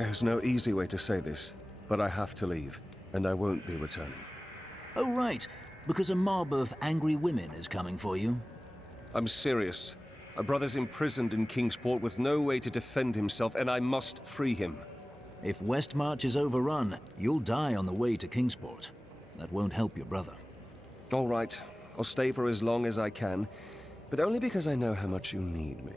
There's no easy way to say this, but I have to leave, and I won't be returning. Oh, right. Because a mob of angry women is coming for you. I'm serious. My brother's imprisoned in Kingsport with no way to defend himself, and I must free him. If Westmarch is overrun, you'll die on the way to Kingsport. That won't help your brother. All right. I'll stay for as long as I can, but only because I know how much you need me.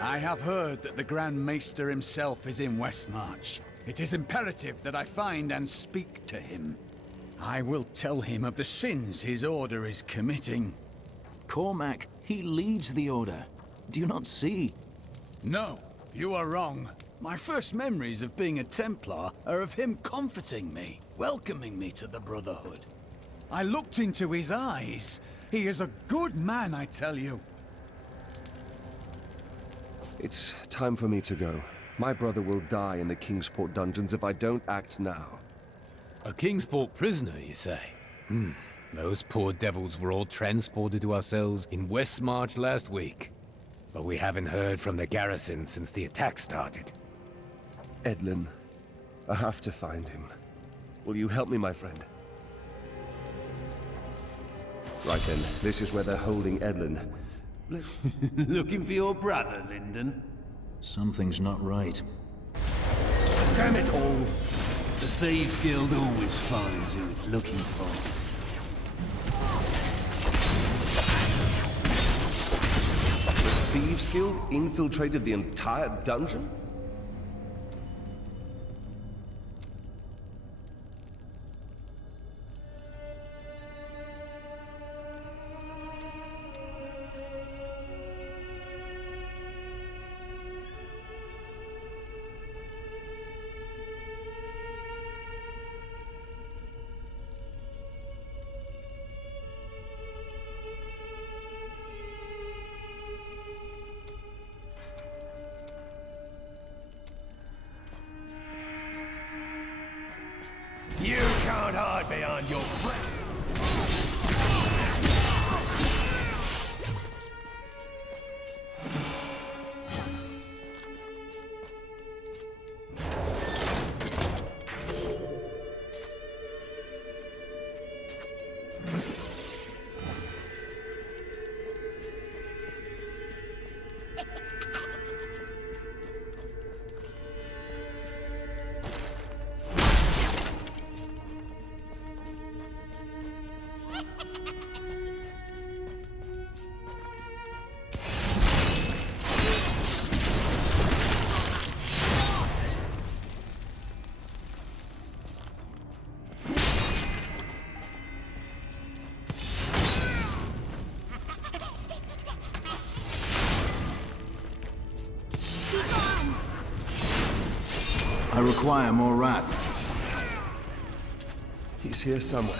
I have heard that the Grand Maester himself is in Westmarch. It is imperative that I find and speak to him. I will tell him of the sins his order is committing. Cormac, he leads the Order. Do you not see? No, you are wrong. My first memories of being a Templar are of him comforting me, welcoming me to the Brotherhood. I looked into his eyes. He is a good man, I tell you. It's time for me to go. My brother will die in the Kingsport dungeons if I don't act now. A Kingsport prisoner, you say? Those poor devils were all transported to our cells in Westmarch last week. But we haven't heard from the garrison since the attack started. Edlin, I have to find him. Will you help me, my friend? Right then, this is where they're holding Edlin. Looking for your brother, Lyndon? Something's not right. Damn it all! The Thieves Guild always finds who it's looking for. Thieves Guild infiltrated the entire dungeon? You can't hide behind your friend. I require more wrath. He's here somewhere.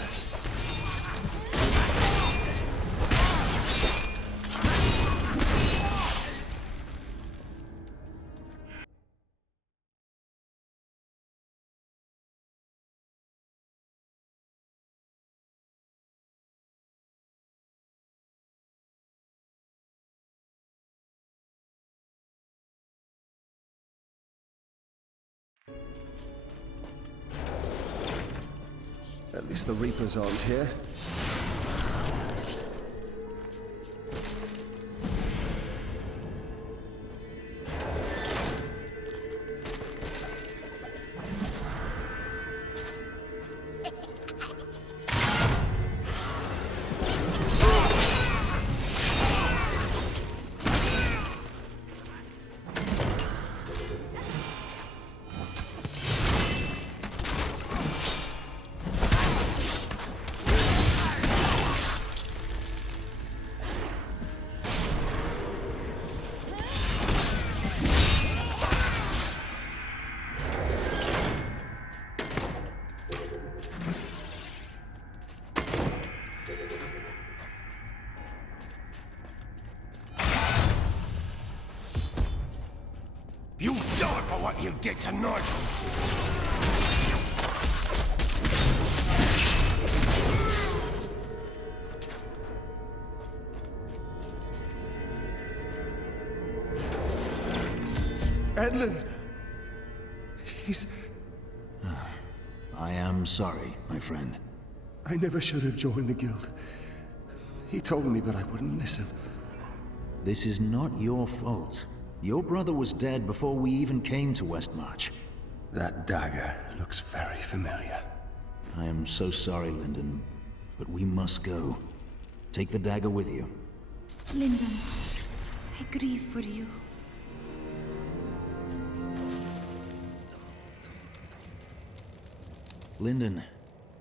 At least the Reapers aren't here. You die for what you did to Nigel! Edmund! He's... I am sorry, my friend. I never should have joined the guild. He told me, but I wouldn't listen. This is not your fault. Your brother was dead before we even came to Westmarch. That dagger looks very familiar. I am so sorry, Lyndon, but we must go. Take the dagger with you. Lyndon, I grieve for you. Lyndon,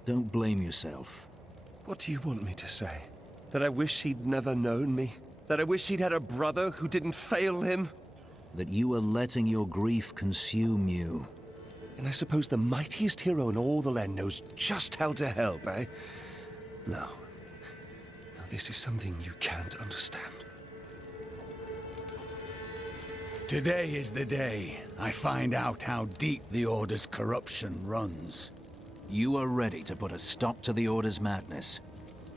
don't blame yourself. What do you want me to say? That I wish he'd never known me? That I wish he'd had a brother who didn't fail him? That you are letting your grief consume you. And I suppose the mightiest hero in all the land knows just how to help, eh? No. No, this is something you can't understand. Today is the day I find out how deep the Order's corruption runs. You are ready to put a stop to the Order's madness.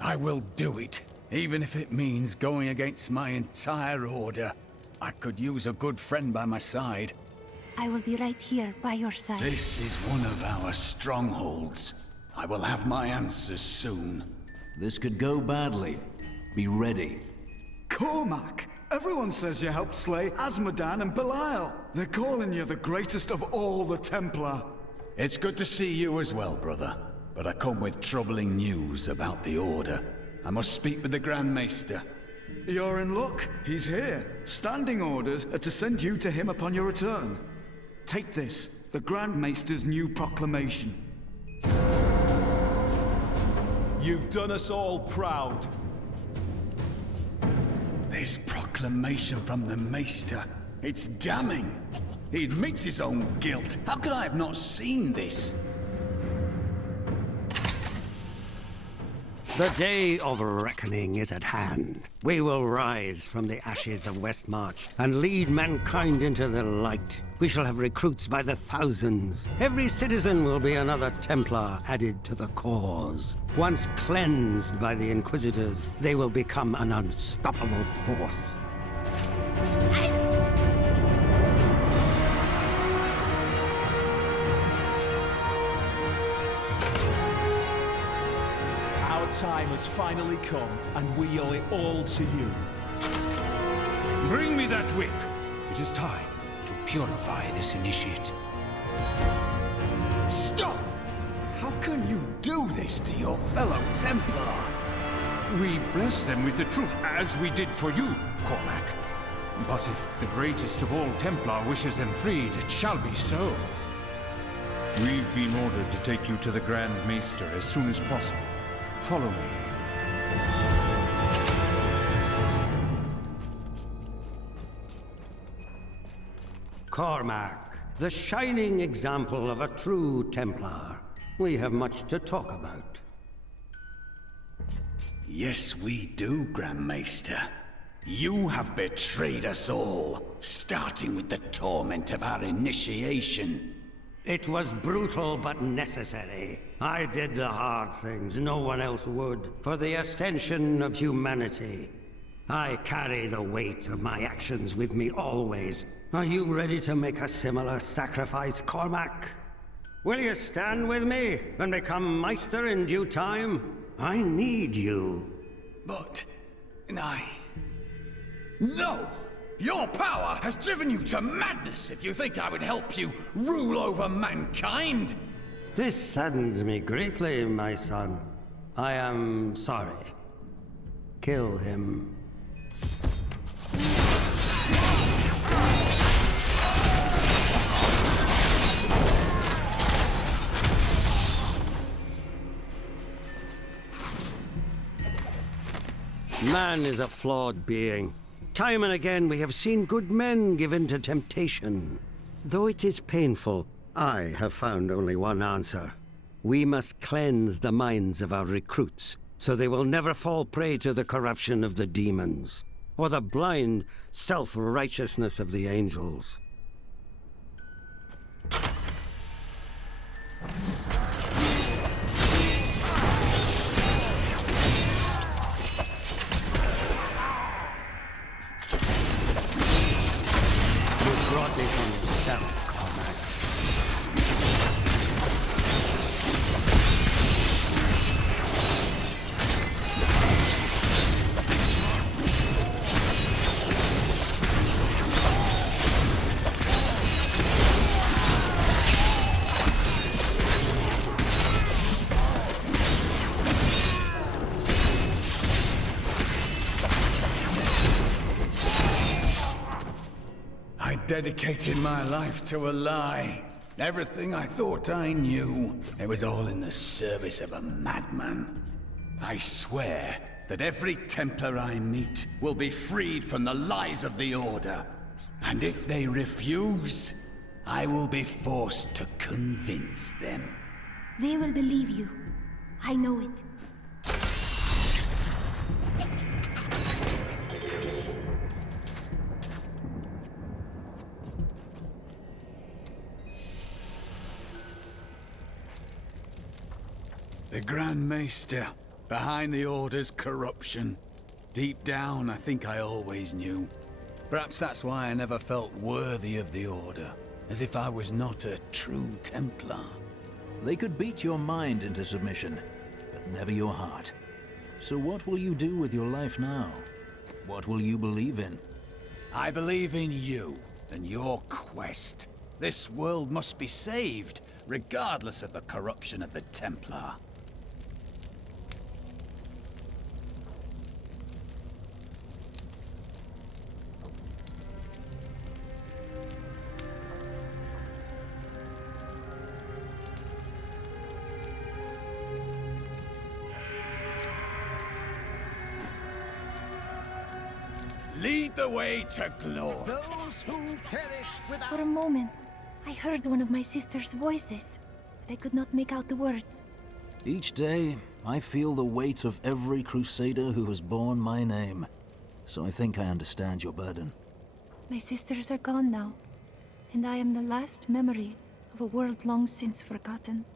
I will do it, even if it means going against my entire Order. I could use a good friend by my side. I will be right here by your side. This is one of our strongholds. I will have my answers soon. This could go badly. Be ready. Cormac! Everyone says you helped slay Asmodan and Belial. They're calling you the greatest of all the Templar. It's good to see you as well, brother. But I come with troubling news about the Order. I must speak with the Grand Maester. You're in luck. He's here. Standing orders are to send you to him upon your return. Take this, the Grand Maester's new proclamation. You've done us all proud. This proclamation from the Maester, it's damning. He admits his own guilt. How could I have not seen this? The day of reckoning is at hand. We will rise from the ashes of Westmarch and lead mankind into the light. We shall have recruits by the thousands. Every citizen will be another Templar added to the cause. Once cleansed by the Inquisitors, they will become an unstoppable force. Our time has finally come, and we owe it all to you. Bring me that whip. It is time to purify this initiate. Stop! How can you do this to your fellow Templar? We bless them with the truth, as we did for you, Cormac. But if the greatest of all Templar wishes them freed, it shall be so. We've been ordered to take you to the Grand Maester as soon as possible. Follow me. Cormac, the shining example of a true Templar. We have much to talk about. Yes, we do, Grand Maester. You have betrayed us all, starting with the torment of our initiation. It was brutal but necessary. I did the hard things no one else would, for the ascension of humanity. I carry the weight of my actions with me always. Are you ready to make a similar sacrifice, Cormac? Will you stand with me and become Meister in due time? I need you. But... No! Your power has driven you to madness if you think I would help you rule over mankind! This saddens me greatly, my son. I am sorry. Kill him. Man is a flawed being. Time and again we have seen good men given to temptation. Though it is painful, I have found only one answer. We must cleanse the minds of our recruits, so they will never fall prey to the corruption of the demons, or the blind self-righteousness of the angels. brought me from yourself, Cormac. I dedicated my life to a lie. Everything I thought I knew, it was all in the service of a madman. I swear that every Templar I meet will be freed from the lies of the Order. And if they refuse, I will be forced to convince them. They will believe you. I know it. The Grand Maester, behind the Order's corruption. Deep down, I think I always knew. Perhaps that's why I never felt worthy of the Order, as if I was not a true Templar. They could beat your mind into submission, but never your heart. So what will you do with your life now? What will you believe in? I believe in you and your quest. This world must be saved, regardless of the corruption of the Templar. Lead the way to glory. Those who perish without... For a moment, I heard one of my sister's voices, but I could not make out the words. Each day, I feel the weight of every crusader who has borne my name. So I think I understand your burden. My sisters are gone now, and I am the last memory of a world long since forgotten.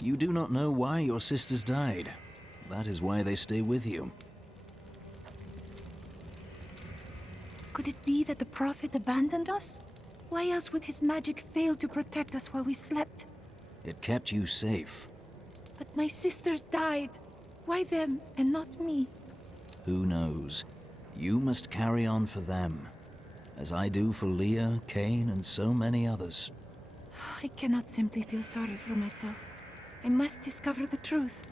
You do not know why your sisters died. That is why they stay with you. Could it be that the Prophet abandoned us? Why else would his magic fail to protect us while we slept? It kept you safe. But my sisters died. Why them and not me? Who knows? You must carry on for them, as I do for Leah, Cain, and so many others. I cannot simply feel sorry for myself. I must discover the truth.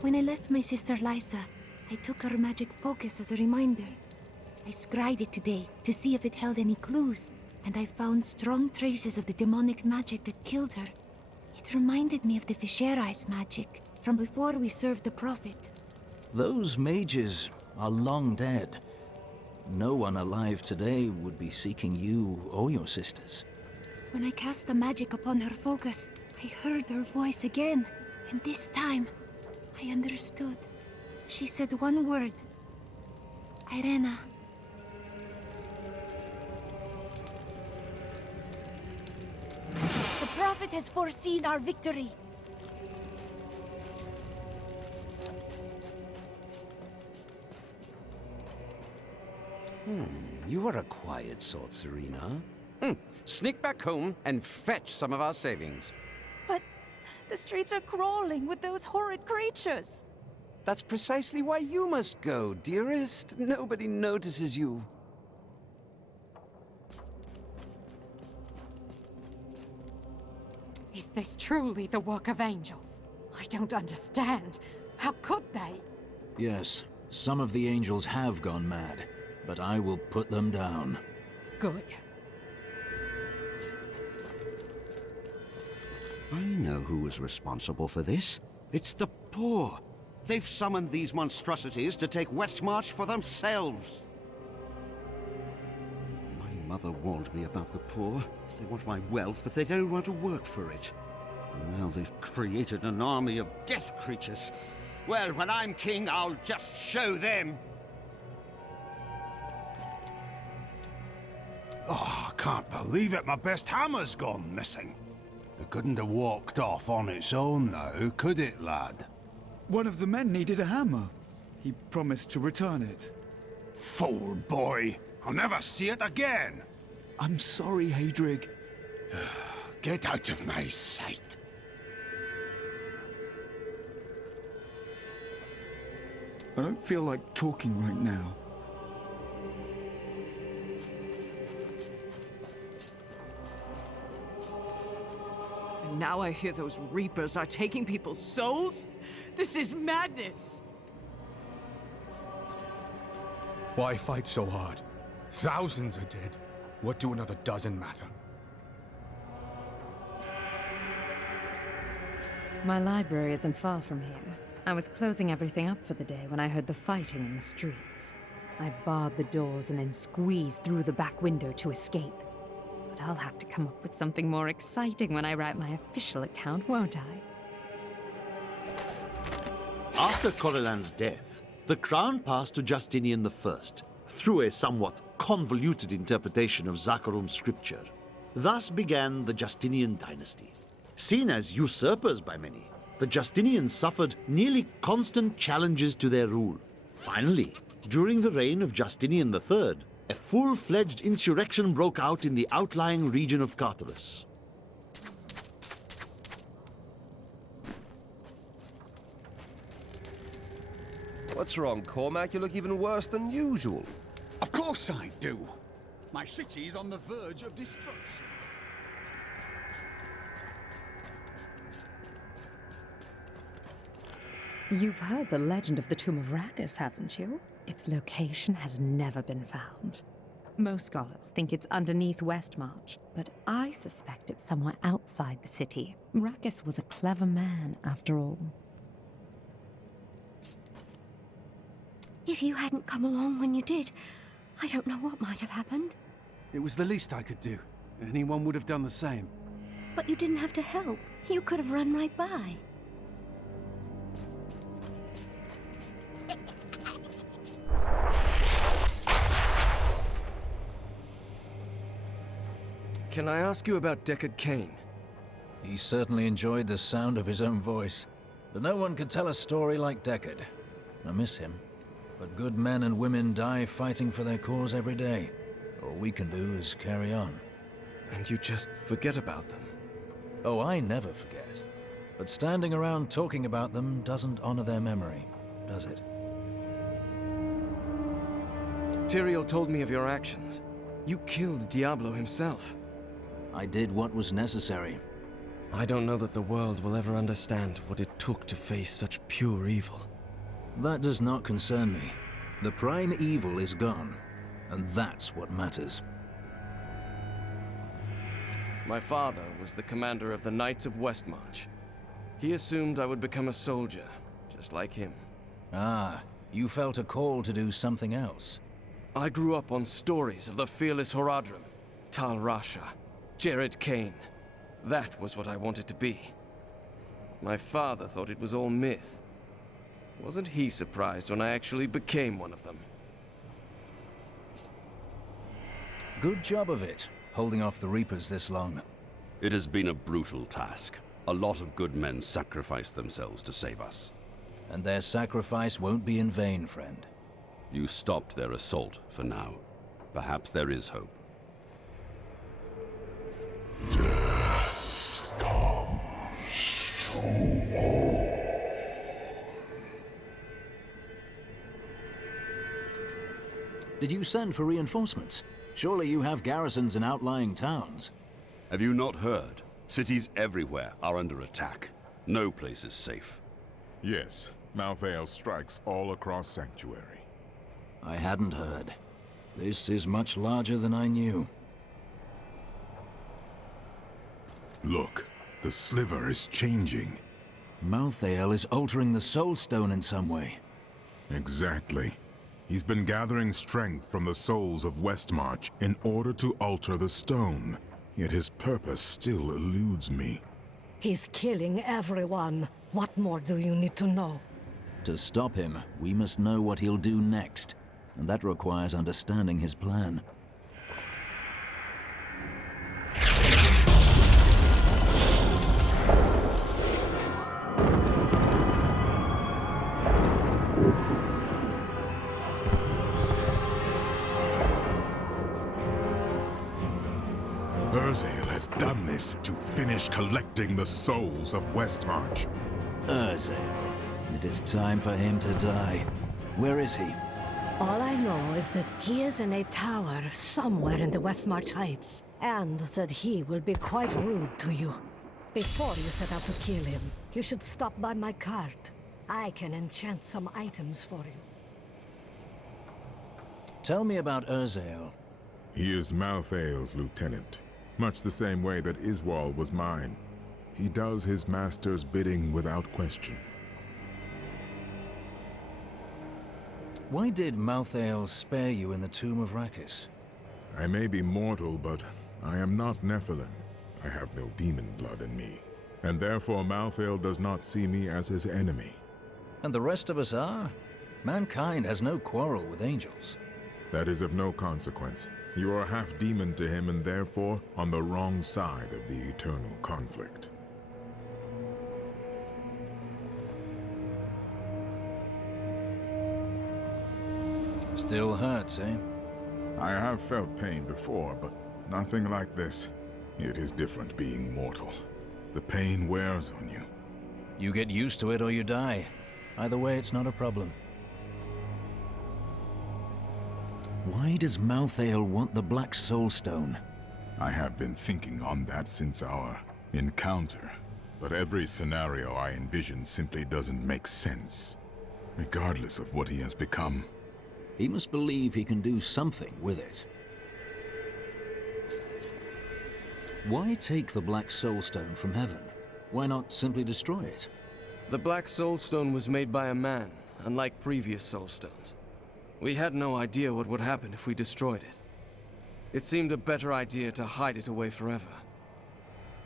When I left my sister Lysa, I took her magic focus as a reminder. I scryed it today to see if it held any clues, and I found strong traces of the demonic magic that killed her. It reminded me of the Viserys magic from before we served the Prophet. Those mages are long dead. No one alive today would be seeking you or your sisters. When I cast the magic upon her focus, I heard her voice again, and this time, I understood. She said one word. Irena. The Prophet has foreseen our victory. You are a quiet sort, Serena. Sneak back home and fetch some of our savings. But the streets are crawling with those horrid creatures. That's precisely why you must go, dearest. Nobody notices you. Is this truly the work of angels? I don't understand. How could they? Yes, some of the angels have gone mad, but I will put them down. Good. I know who is responsible for this. It's the poor. They've summoned these monstrosities to take Westmarch for themselves. My mother warned me about the poor. They want my wealth, but they don't want to work for it. Now they've created an army of death creatures. Well, when I'm king, I'll just show them. Oh, I can't believe it. My best hammer's gone missing. It couldn't have walked off on its own now, could it, lad? One of the men needed a hammer. He promised to return it. Fool boy! I'll never see it again! I'm sorry, Hadrig. Get out of my sight. I don't feel like talking right now. And now I hear those Reapers are taking people's souls? This is madness! Why fight so hard? Thousands are dead. What do another dozen matter? My library isn't far from here. I was closing everything up for the day when I heard the fighting in the streets. I barred the doors and then squeezed through the back window to escape. But I'll have to come up with something more exciting when I write my official account, won't I? After Corellan's death, the crown passed to Justinian I, through a somewhat convoluted interpretation of Zakharum's scripture. Thus began the Justinian dynasty. Seen as usurpers by many, the Justinians suffered nearly constant challenges to their rule. Finally, during the reign of Justinian III, a full-fledged insurrection broke out in the outlying region of Carthage. What's wrong, Cormac? You look even worse than usual. Of course I do. My city's on the verge of destruction. You've heard the legend of the Tomb of Rakus, haven't you? Its location has never been found. Most scholars think it's underneath Westmarch, but I suspect it's somewhere outside the city. Rakus was a clever man, after all. If you hadn't come along when you did, I don't know what might have happened. It was the least I could do. Anyone would have done the same. But you didn't have to help. You could have run right by. Can I ask you about Deckard Cain? He certainly enjoyed the sound of his own voice. But no one could tell a story like Deckard. I miss him. But good men and women die fighting for their cause every day. All we can do is carry on. And you just forget about them? Oh, I never forget. But standing around talking about them doesn't honor their memory, does it? Tyrael told me of your actions. You killed Diablo himself. I did what was necessary. I don't know that the world will ever understand what it took to face such pure evil. That does not concern me. The prime evil is gone, and that's what matters. My father was the commander of the Knights of Westmarch. He assumed I would become a soldier, just like him. Ah, you felt a call to do something else. I grew up on stories of the fearless Horadrim, Tal Rasha, Jared Cain. That was what I wanted to be. My father thought it was all myth. Wasn't he surprised when I actually became one of them? Good job of it, holding off the Reapers this long. It has been a brutal task. A lot of good men sacrificed themselves to save us. And their sacrifice won't be in vain, friend. You stopped their assault for now. Perhaps there is hope. Death comes to all. Did you send for reinforcements? Surely you have garrisons in outlying towns. Have you not heard? Cities everywhere are under attack. No place is safe. Yes, Malthael strikes all across Sanctuary. I hadn't heard. This is much larger than I knew. Look, the sliver is changing. Malthael is altering the Soul Stone in some way. Exactly. He's been gathering strength from the souls of Westmarch in order to alter the stone. Yet his purpose still eludes me. He's killing everyone. What more do you need to know? To stop him, we must know what he'll do next, and that requires understanding his plan. Urzael has done this to finish collecting the souls of Westmarch. Urzael. It is time for him to die. Where is he? All I know is that he is in a tower somewhere in the Westmarch Heights, and that he will be quite rude to you. Before you set out to kill him, you should stop by my cart. I can enchant some items for you. Tell me about Urzael. He is Malthael's lieutenant, much the same way that Iswal was mine. He does his master's bidding without question. Why did Malthael spare you in the tomb of Rakis? I may be mortal, but I am not Nephilim. I have no demon blood in me, and therefore Malthael does not see me as his enemy. And the rest of us are? Mankind has no quarrel with angels. That is of no consequence. You are half demon to him and therefore on the wrong side of the eternal conflict. Still hurts, eh? I have felt pain before, but nothing like this. It is different being mortal. The pain wears on you. You get used to it or you die. Either way, it's not a problem. Why does Malthael want the Black Soul Stone? I have been thinking on that since our encounter, but every scenario I envision simply doesn't make sense, regardless of what he has become. He must believe he can do something with it. Why take the Black Soul Stone from heaven? Why not simply destroy it? The Black Soul Stone was made by a man, unlike previous Soul Stones. We had no idea what would happen if we destroyed it. It seemed a better idea to hide it away forever.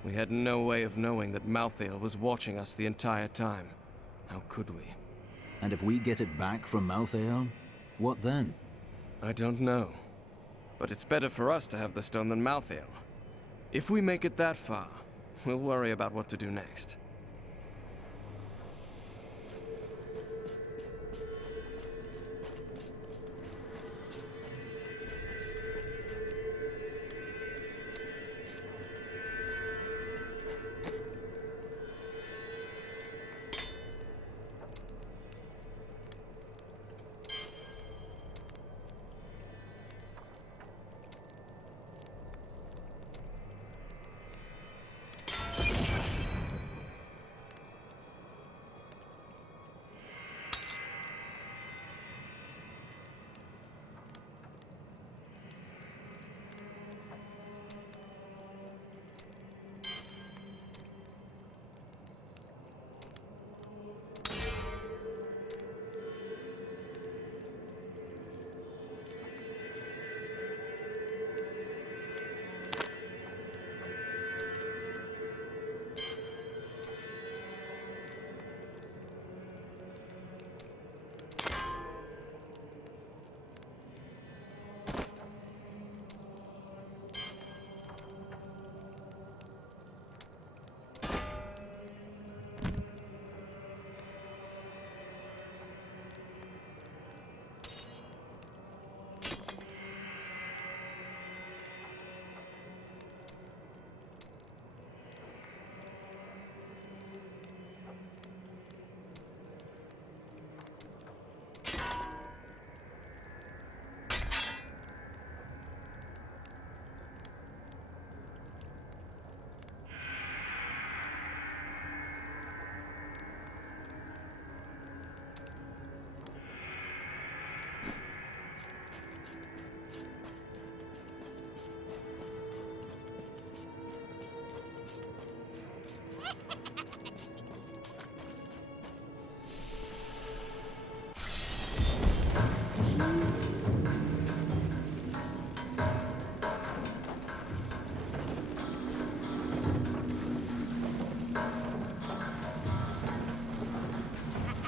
We had no way of knowing that Malthael was watching us the entire time. How could we? And if we get it back from Malthael, what then? I don't know. But it's better for us to have the stone than Malthael. If we make it that far, we'll worry about what to do next.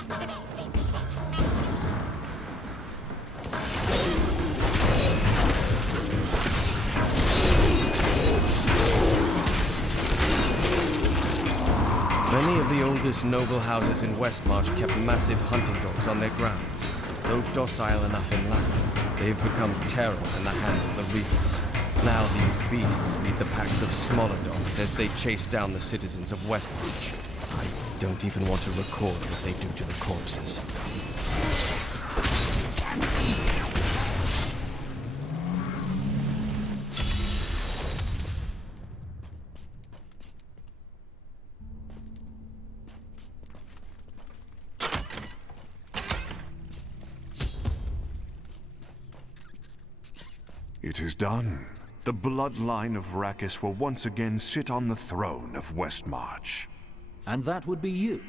Many of the oldest noble houses in Westmarch kept massive hunting dogs on their grounds. Though docile enough in life, they've become terrors in the hands of the Reapers. Now these beasts lead the packs of smaller dogs as they chase down the citizens of Westmarch. I don't even want to record what they do to the corpses. It is done. The bloodline of Rakis will once again sit on the throne of Westmarch. And that would be you?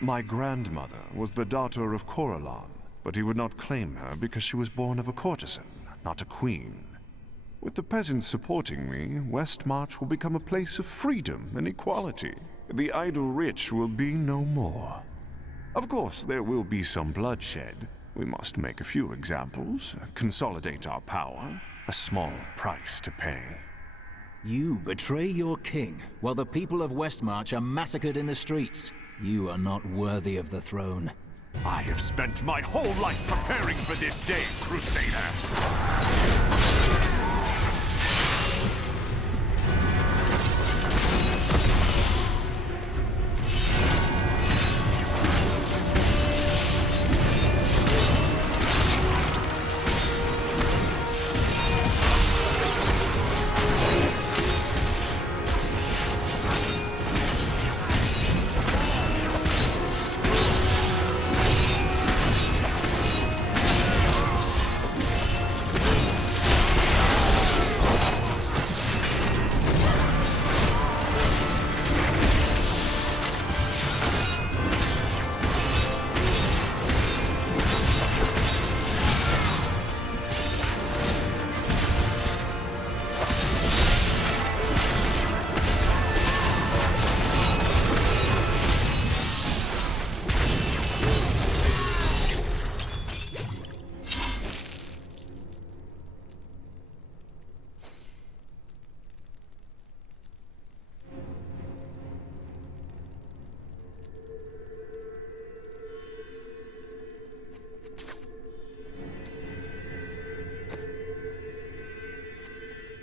My grandmother was the daughter of Coralon, but he would not claim her because she was born of a courtesan, not a queen. With the peasants supporting me, Westmarch will become a place of freedom and equality. The idle rich will be no more. Of course, there will be some bloodshed. We must make a few examples, consolidate our power. A small price to pay. You betray your king, while the people of Westmarch are massacred in the streets. You are not worthy of the throne. I have spent my whole life preparing for this day, Crusader!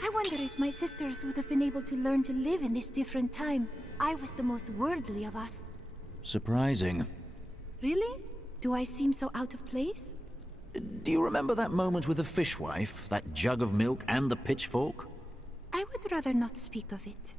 I wonder if my sisters would have been able to learn to live in this different time. I was the most worldly of us. Surprising. Really? Do I seem so out of place? Do you remember that moment with the fishwife, that jug of milk and the pitchfork? I would rather not speak of it.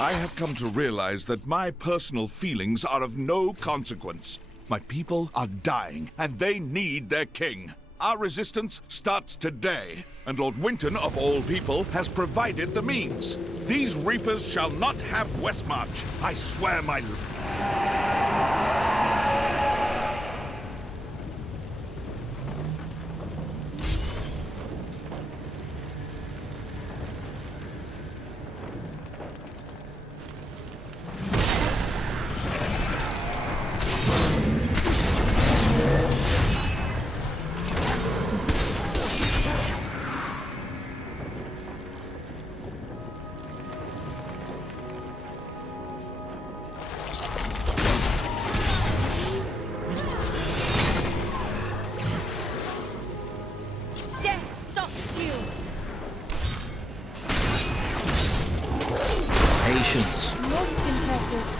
I have come to realize that my personal feelings are of no consequence. My people are dying, and they need their king. Our resistance starts today, and Lord Winton, of all people, has provided the means. These Reapers shall not have Westmarch. I swear my... Patience. Most impressive.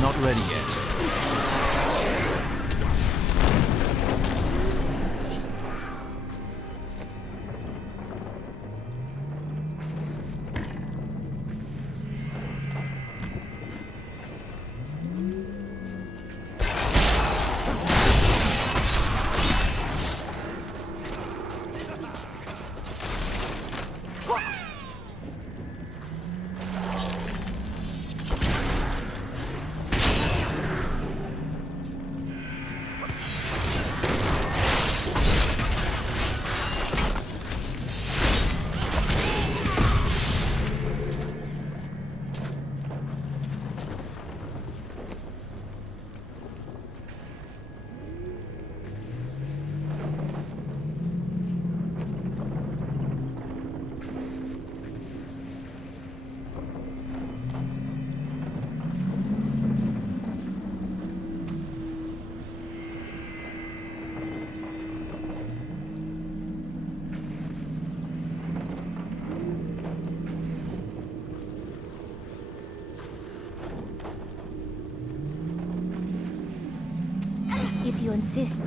Not ready yet. If you insist.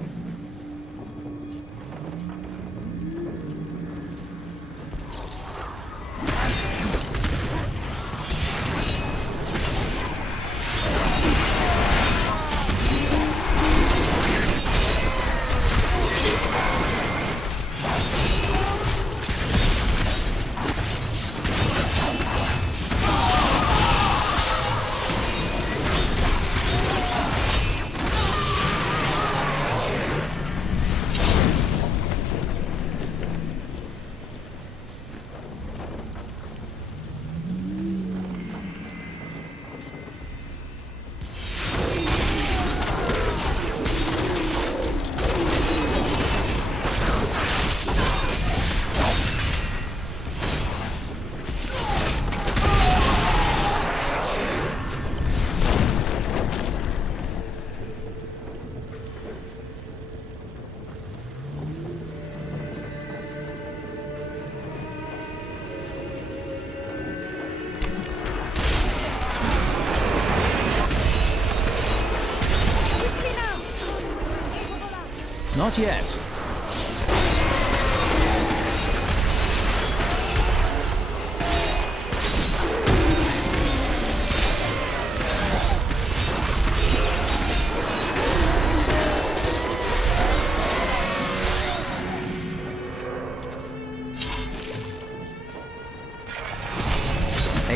Not yet.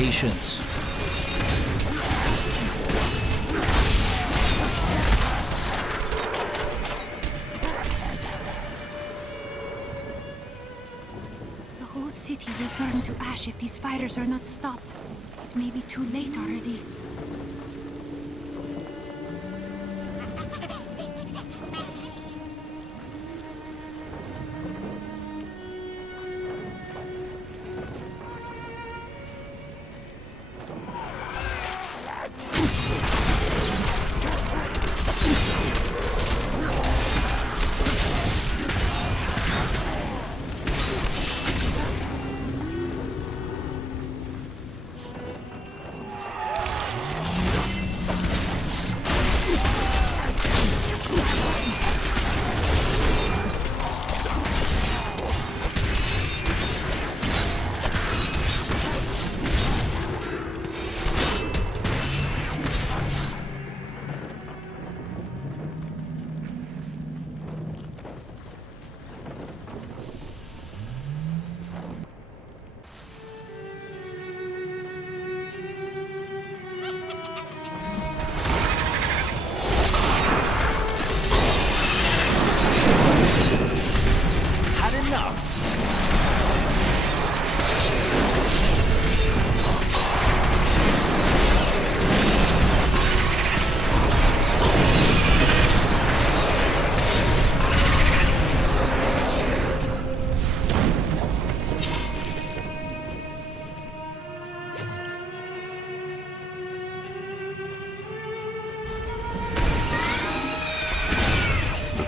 Patience. The whole city will burn to ash if these fighters are not stopped. It may be too late already.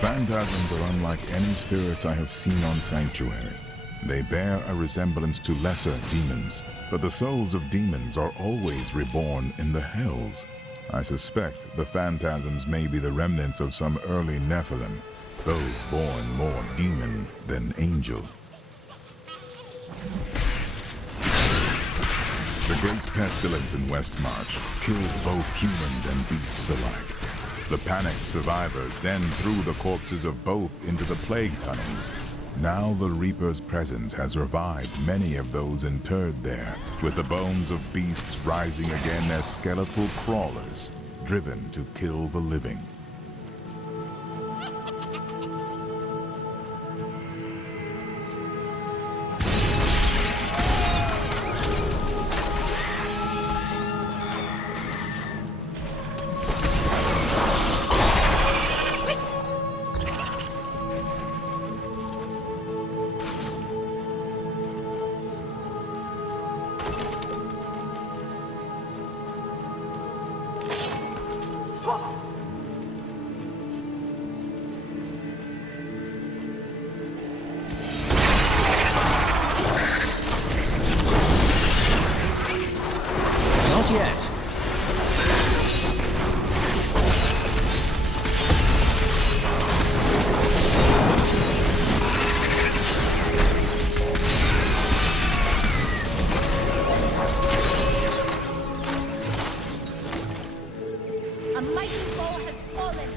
Phantasms are unlike any spirits I have seen on Sanctuary. They bear a resemblance to lesser demons, but the souls of demons are always reborn in the hells. I suspect the phantasms may be the remnants of some early Nephilim, those born more demon than angel. The great pestilence in Westmarch killed both humans and beasts alike. The panicked survivors then threw the corpses of both into the plague tunnels. Now the Reaper's presence has revived many of those interred there, with the bones of beasts rising again as skeletal crawlers, driven to kill the living. Yet. A mighty foe has fallen.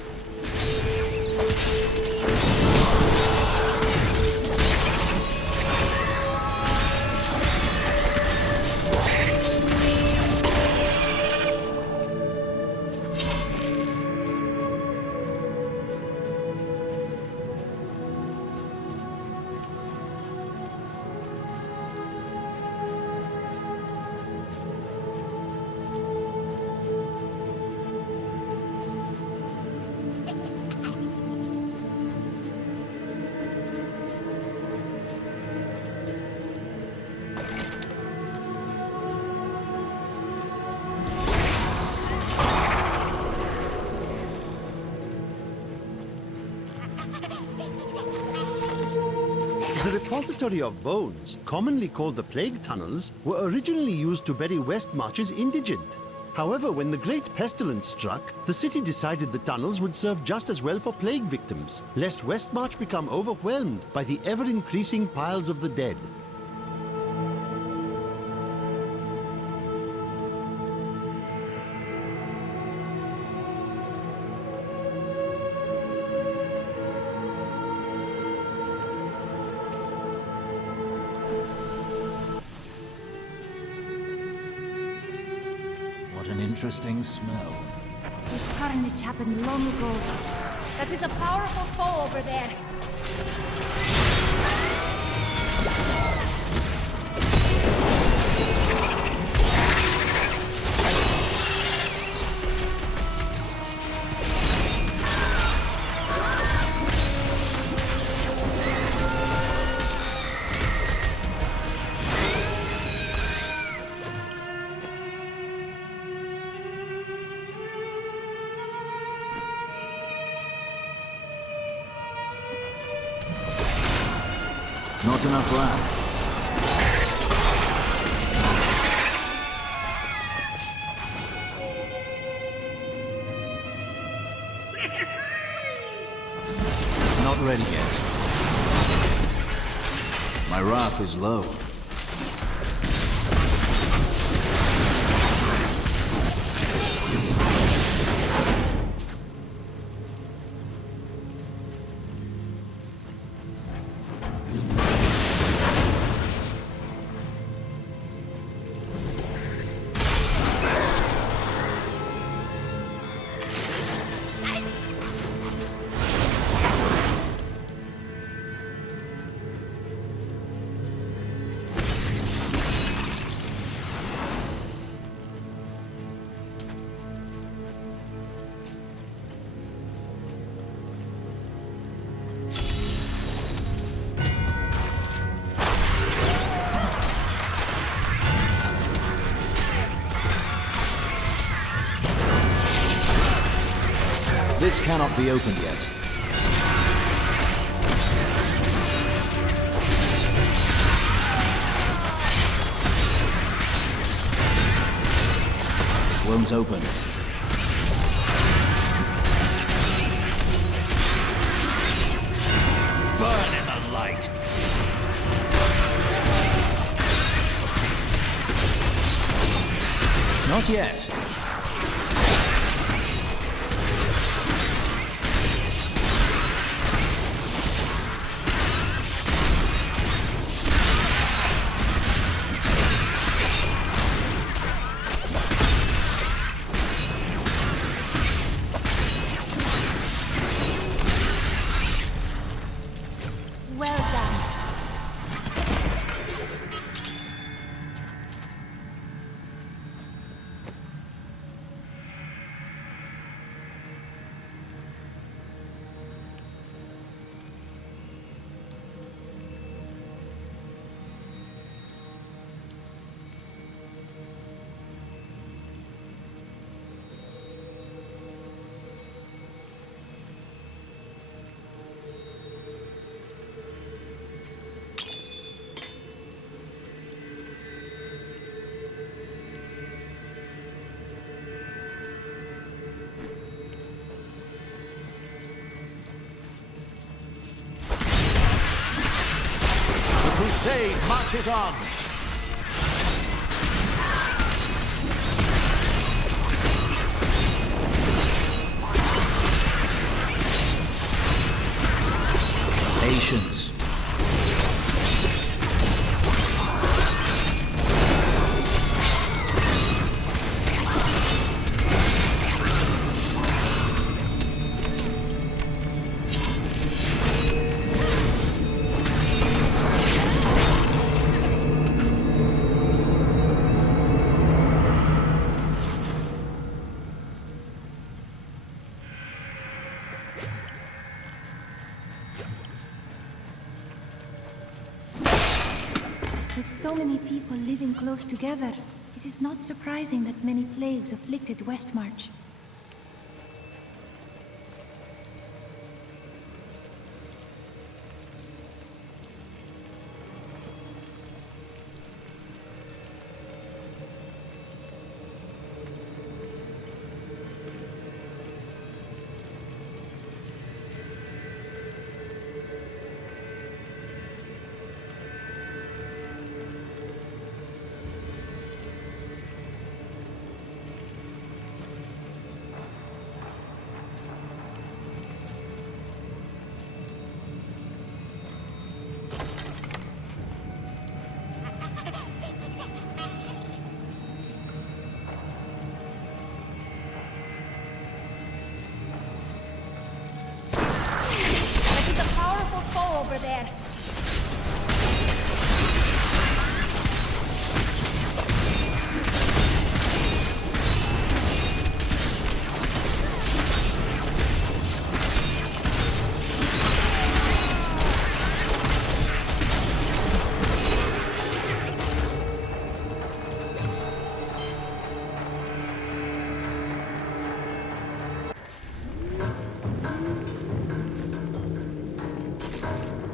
The repository of bones, commonly called the plague tunnels, were originally used to bury Westmarch's indigent. However, when the Great Pestilence struck, the city decided the tunnels would serve just as well for plague victims, lest Westmarch become overwhelmed by the ever-increasing piles of the dead. interesting smell. This carnage happened long ago. That is a powerful foe over there. Not enough land. Not ready yet. My wrath is low. This cannot be opened yet. It won't open. Burn in the light. Not yet. Well done. Crusade marches on. Patience. With so many people living close together, it is not surprising that many plagues afflicted Westmarch. over there.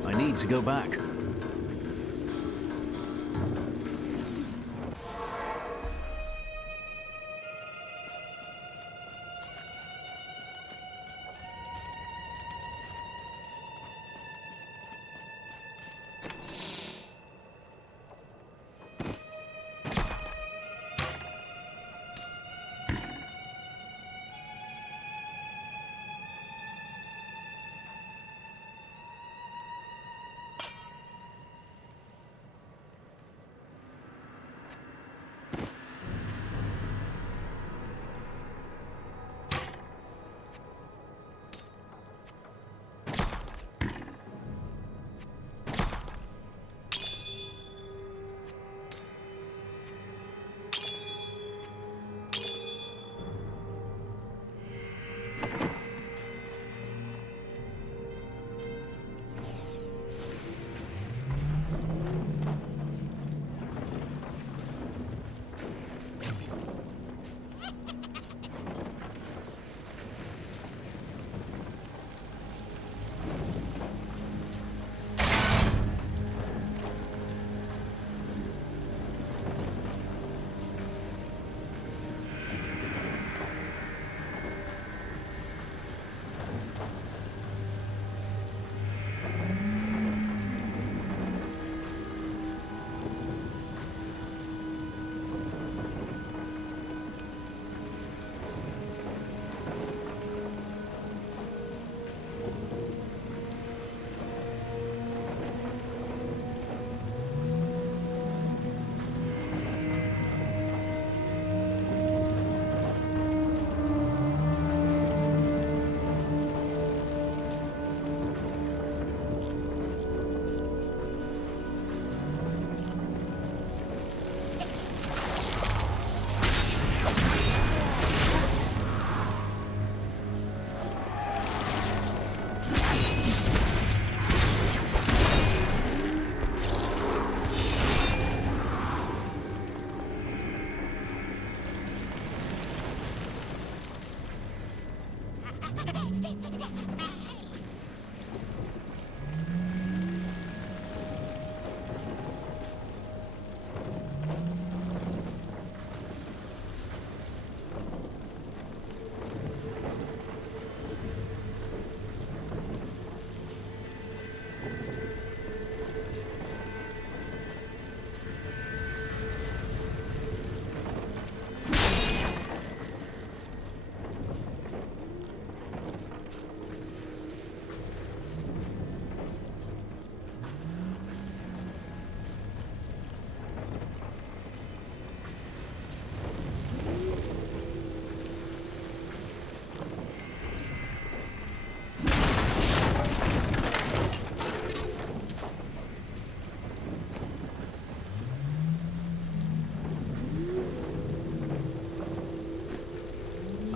I need to go back.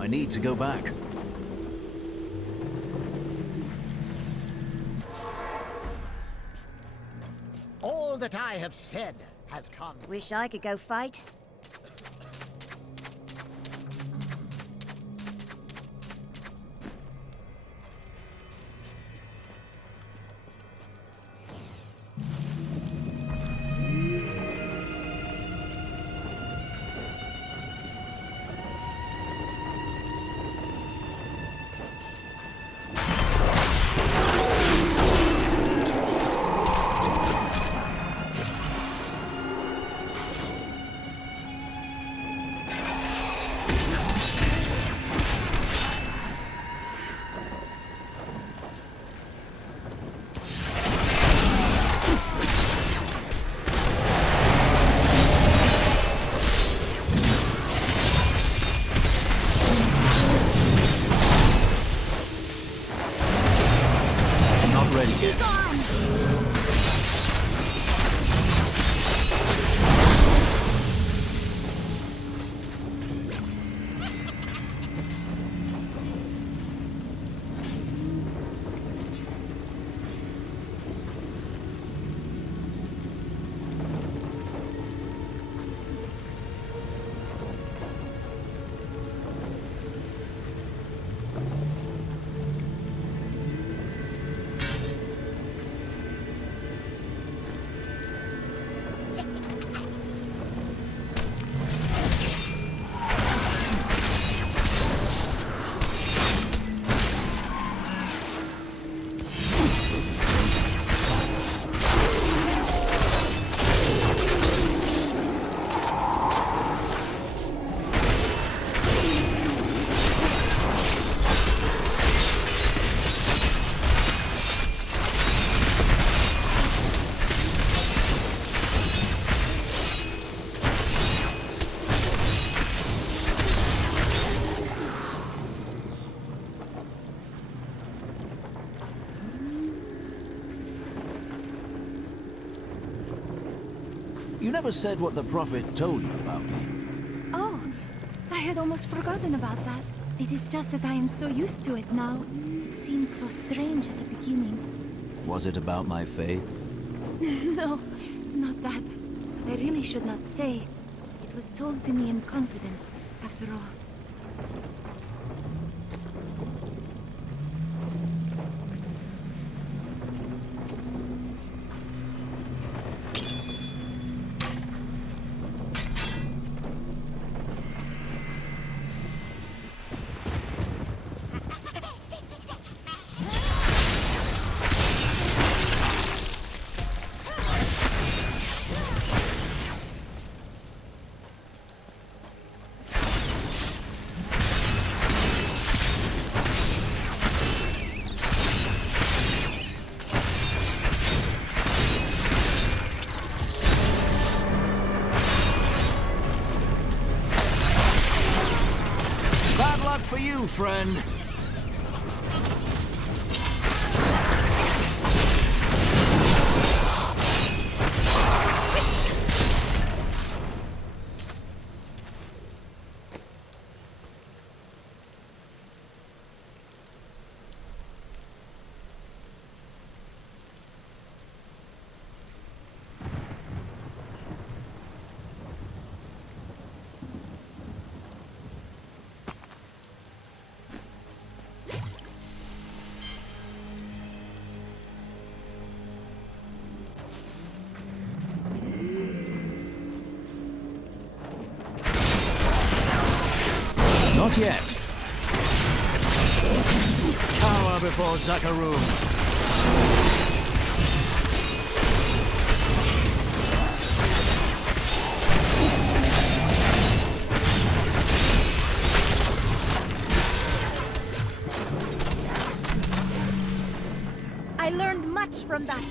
I need to go back. All that I have said has come. Wish I could go fight. You never said what the Prophet told you about me. Oh, I had almost forgotten about that. It is just that I am so used to it now. It seemed so strange at the beginning. Was it about my faith? No, not that. But I really should not say. It was told to me in confidence, after all. For you, friend. Not yet. Cower before Zakarum. I learned much from that.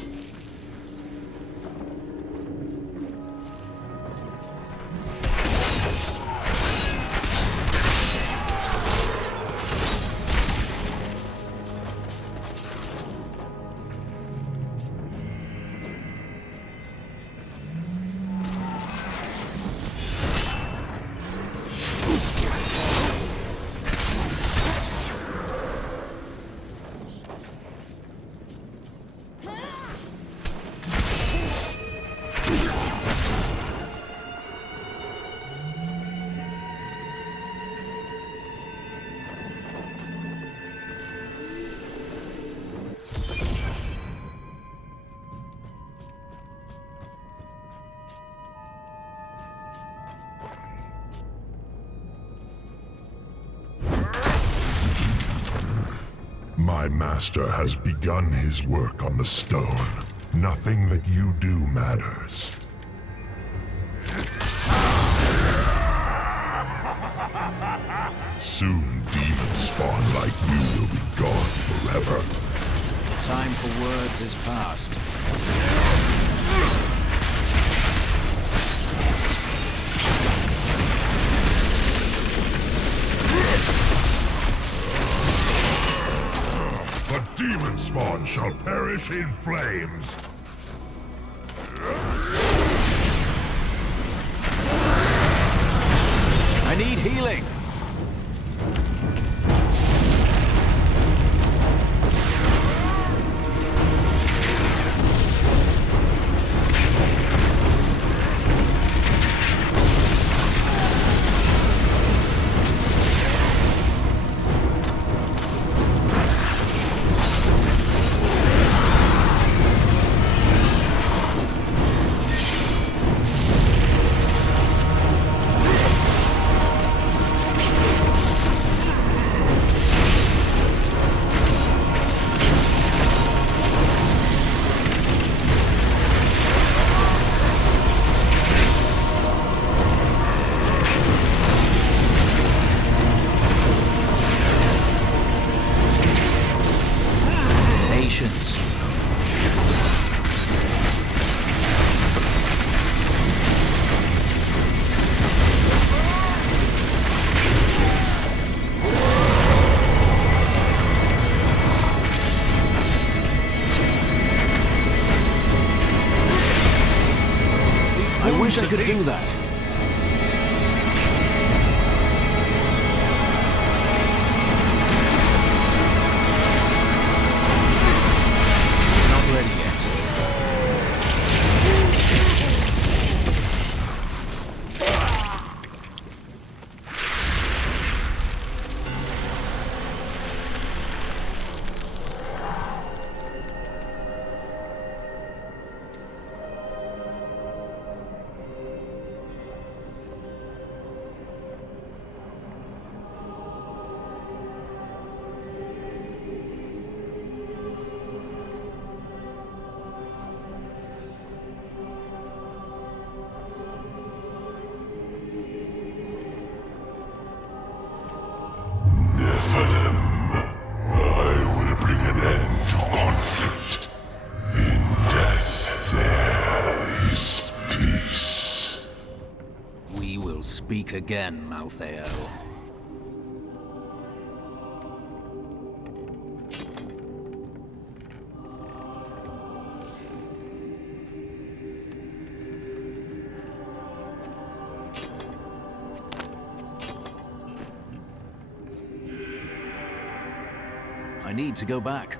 My master has begun his work on the stone. Nothing that you do matters. Soon demons spawn like you will be gone forever. Time for words is past. The demon spawn shall perish in flames. I need healing. wish I could do that. Not ready yet. Speak again, Maltheo. I need to go back.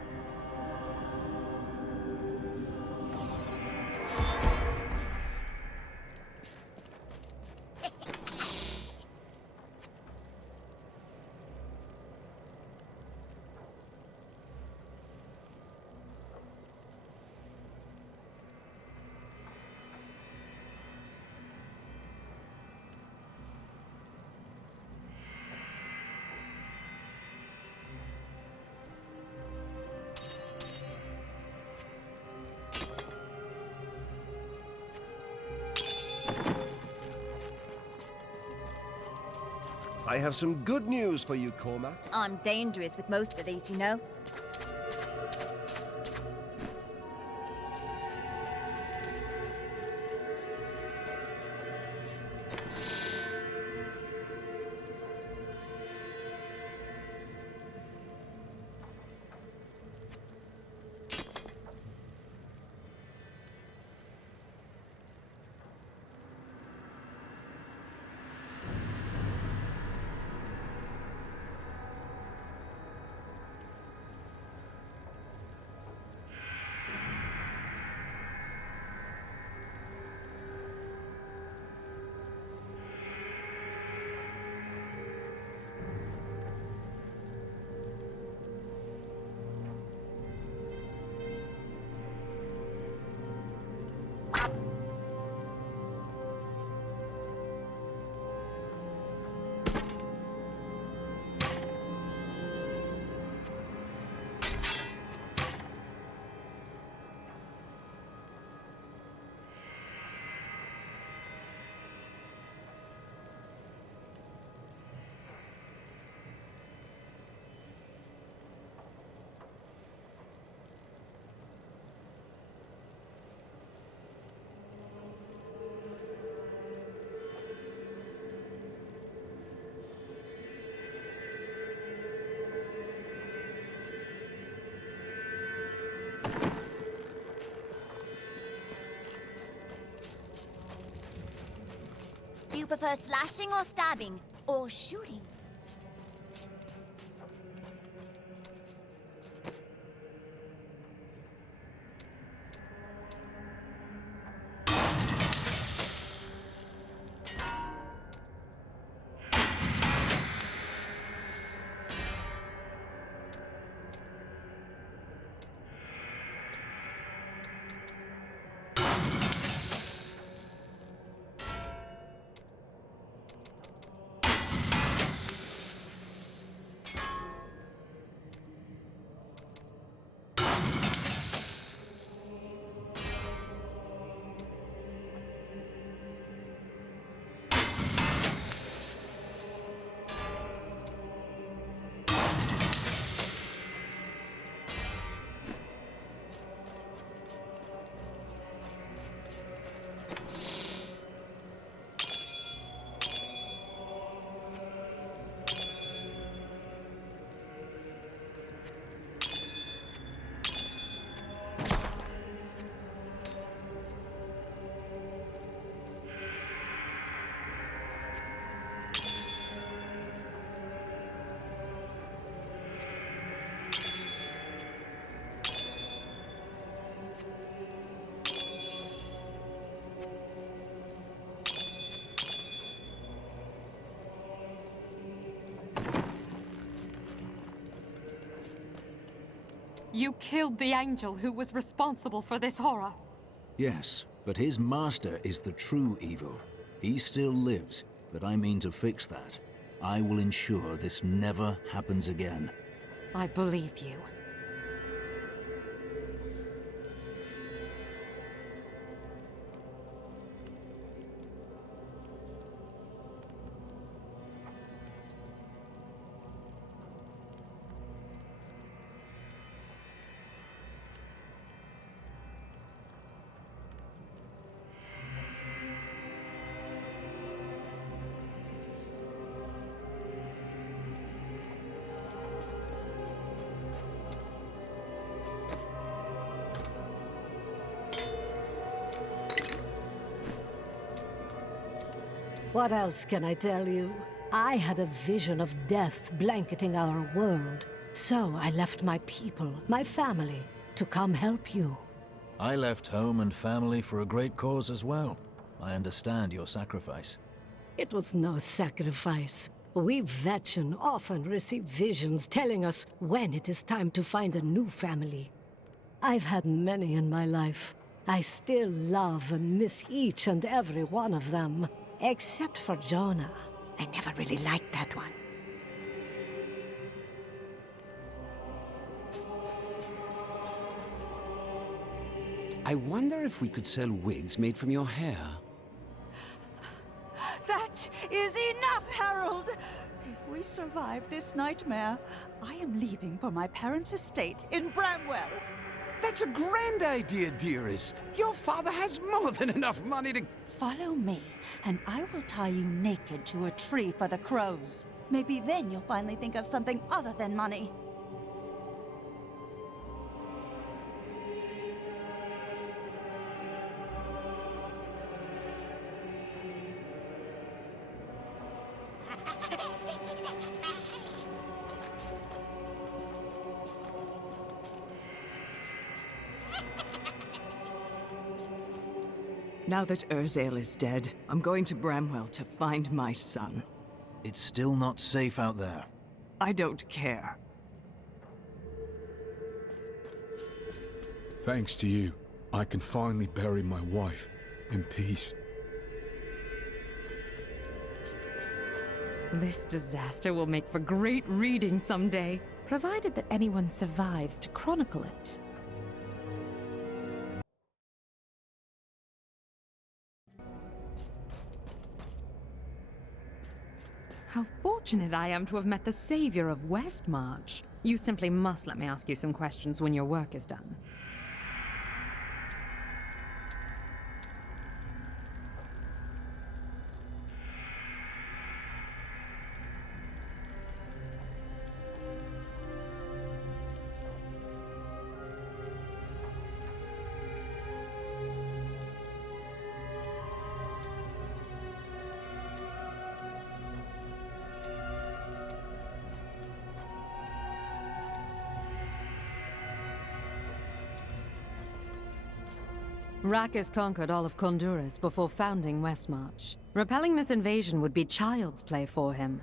I have some good news for you, Cormac. I'm dangerous with most of these, you know. Do you prefer slashing or stabbing? Or shooting? You killed the angel who was responsible for this horror. Yes, but his master is the true evil. He still lives, but I mean to fix that. I will ensure this never happens again. I believe you. What else can I tell you? I had a vision of death blanketing our world. So I left my people, my family, to come help you. I left home and family for a great cause as well. I understand your sacrifice. It was no sacrifice. We Vetchen often receive visions telling us when it is time to find a new family. I've had many in my life. I still love and miss each and every one of them. Except for Jonah. I never really liked that one. I wonder if we could sell wigs made from your hair. That is enough, Harold! If we survive this nightmare, I am leaving for my parents' estate in Bramwell. That's a grand idea, dearest. Your father has more than enough money to... Follow me, and I will tie you naked to a tree for the crows. Maybe then you'll finally think of something other than money. Now that Urzael is dead, I'm going to Bramwell to find my son. It's still not safe out there. I don't care. Thanks to you, I can finally bury my wife in peace. This disaster will make for great reading someday, provided that anyone survives to chronicle it. How fortunate I am to have met the savior of Westmarch. You simply must let me ask you some questions when your work is done. Rackus conquered all of Honduras before founding Westmarch. Repelling this invasion would be child's play for him.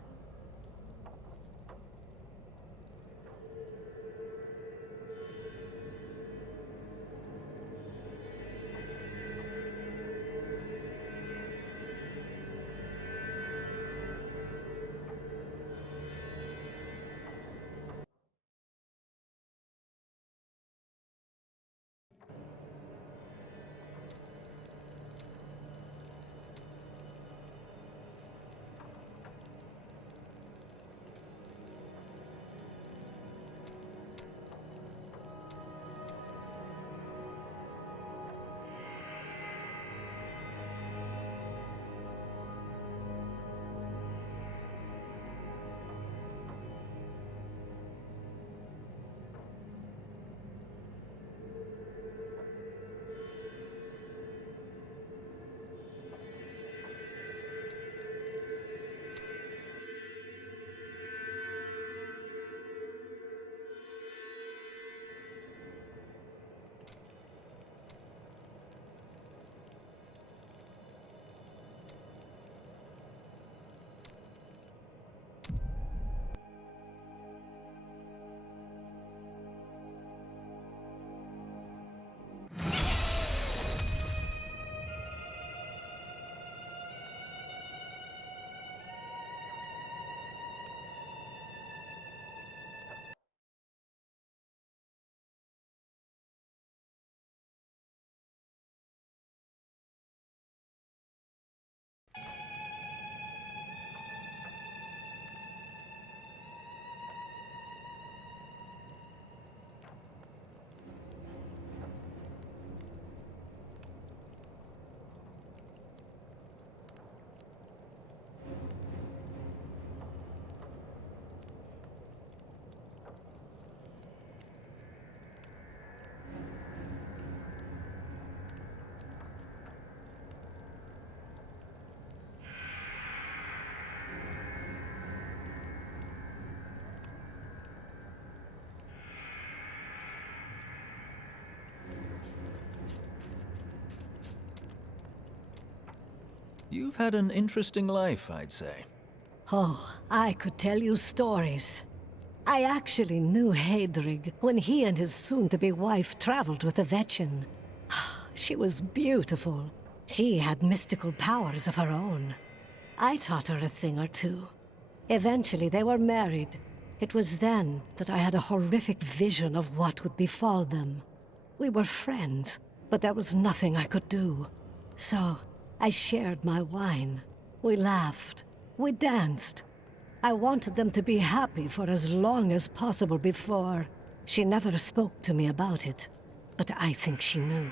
You've had an interesting life, I'd say. Oh, I could tell you stories. I actually knew Hedrig when he and his soon-to-be wife traveled with the Vetchin. She was beautiful. She had mystical powers of her own. I taught her a thing or two. Eventually, they were married. It was then that I had a horrific vision of what would befall them. We were friends, but there was nothing I could do. So, I shared my wine. We laughed. We danced. I wanted them to be happy for as long as possible before. She never spoke to me about it, but I think she knew.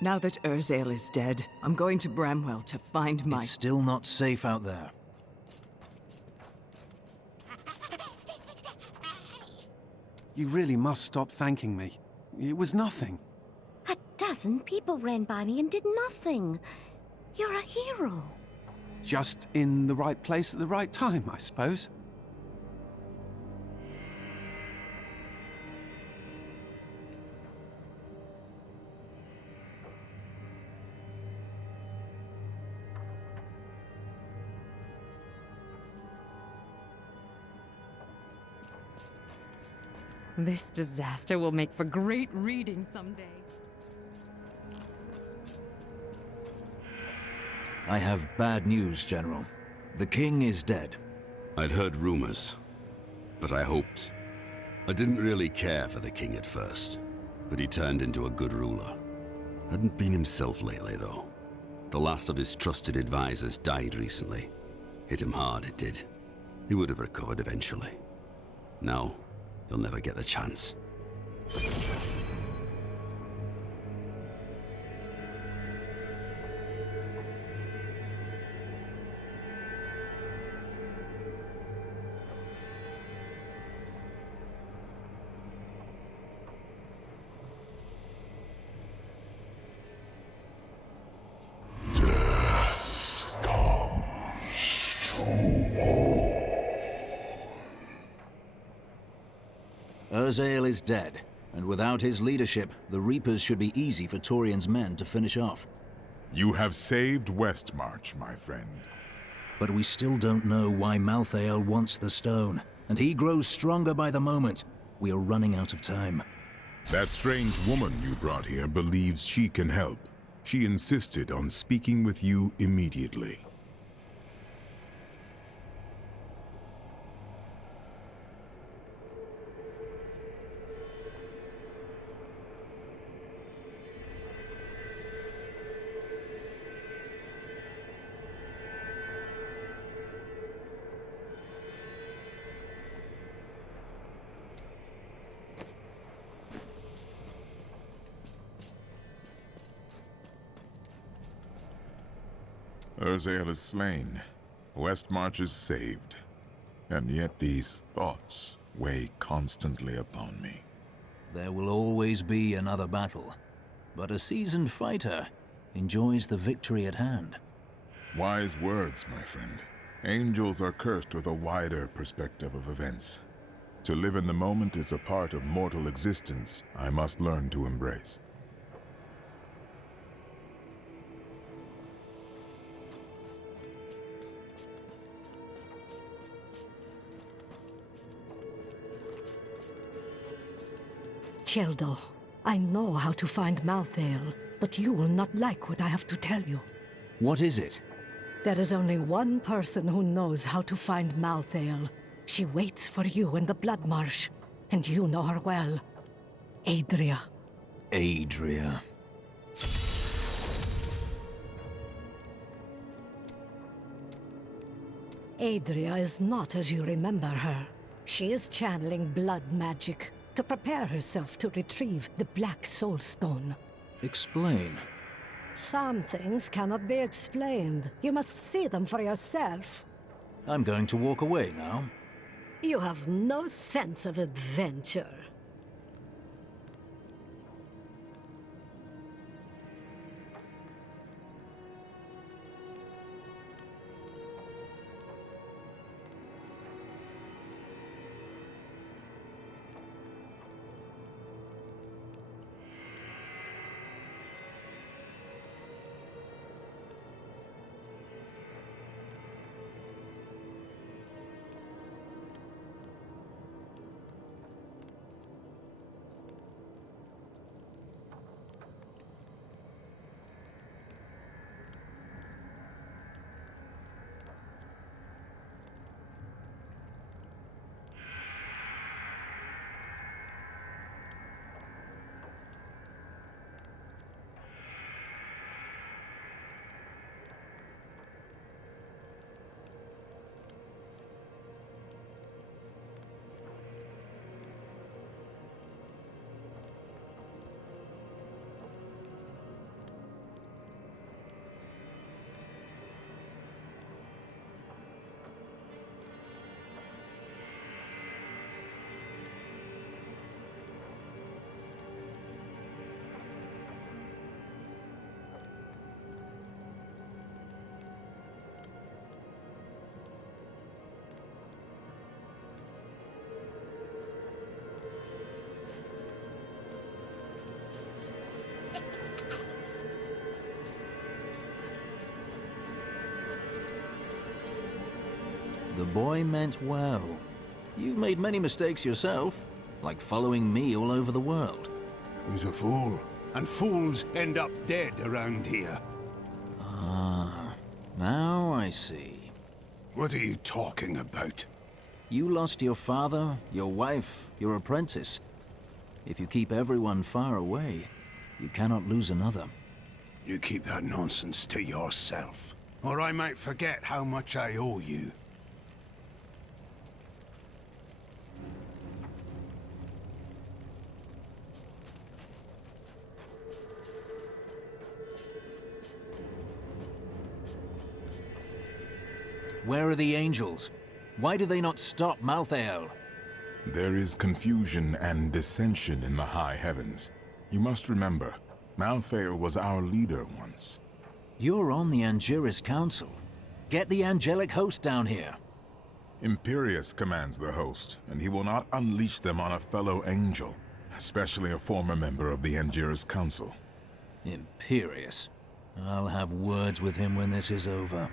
Now that Urzael is dead, I'm going to Bramwell to find my... It's still not safe out there. You really must stop thanking me. It was nothing. A dozen people ran by me and did nothing. You're a hero. Just in the right place at the right time, I suppose. This disaster will make for great reading someday. I have bad news, General. The king is dead. I'd heard rumors, but I hoped. I didn't really care for the king at first, but he turned into a good ruler. Hadn't been himself lately, though. The last of his trusted advisors died recently. Hit him hard, it did. He would have recovered eventually. Now, you'll never get the chance. Urzael is dead, and without his leadership, the Reapers should be easy for Torian's men to finish off. You have saved Westmarch, my friend. But we still don't know why Malthael wants the stone, and he grows stronger by the moment. We are running out of time. That strange woman you brought here believes she can help. She insisted on speaking with you immediately. Urzael is slain. Westmarch is saved. And yet these thoughts weigh constantly upon me. There will always be another battle, but a seasoned fighter enjoys the victory at hand. Wise words, my friend. Angels are cursed with a wider perspective of events. To live in the moment is a part of mortal existence I must learn to embrace. Cheldo, I know how to find Malthael, but you will not like what I have to tell you. What is it? There is only one person who knows how to find Malthael. She waits for you in the Blood Marsh, and you know her well. Adria. Adria. Adria is not as you remember her. She is channeling blood magic to prepare herself to retrieve the Black Soul Stone. Explain. Some things cannot be explained. You must see them for yourself. I'm going to walk away now. You have no sense of adventure. boy meant well. You've made many mistakes yourself, like following me all over the world. He's a fool, and fools end up dead around here. Ah, now I see. What are you talking about? You lost your father, your wife, your apprentice. If you keep everyone far away, you cannot lose another. You keep that nonsense to yourself, or I might forget how much I owe you. Where are the angels? Why do they not stop Malthael? There is confusion and dissension in the high heavens. You must remember, Malthael was our leader once. You're on the Angiris Council. Get the angelic host down here. Imperius commands the host, and he will not unleash them on a fellow angel, especially a former member of the Angiris Council. Imperius. I'll have words with him when this is over.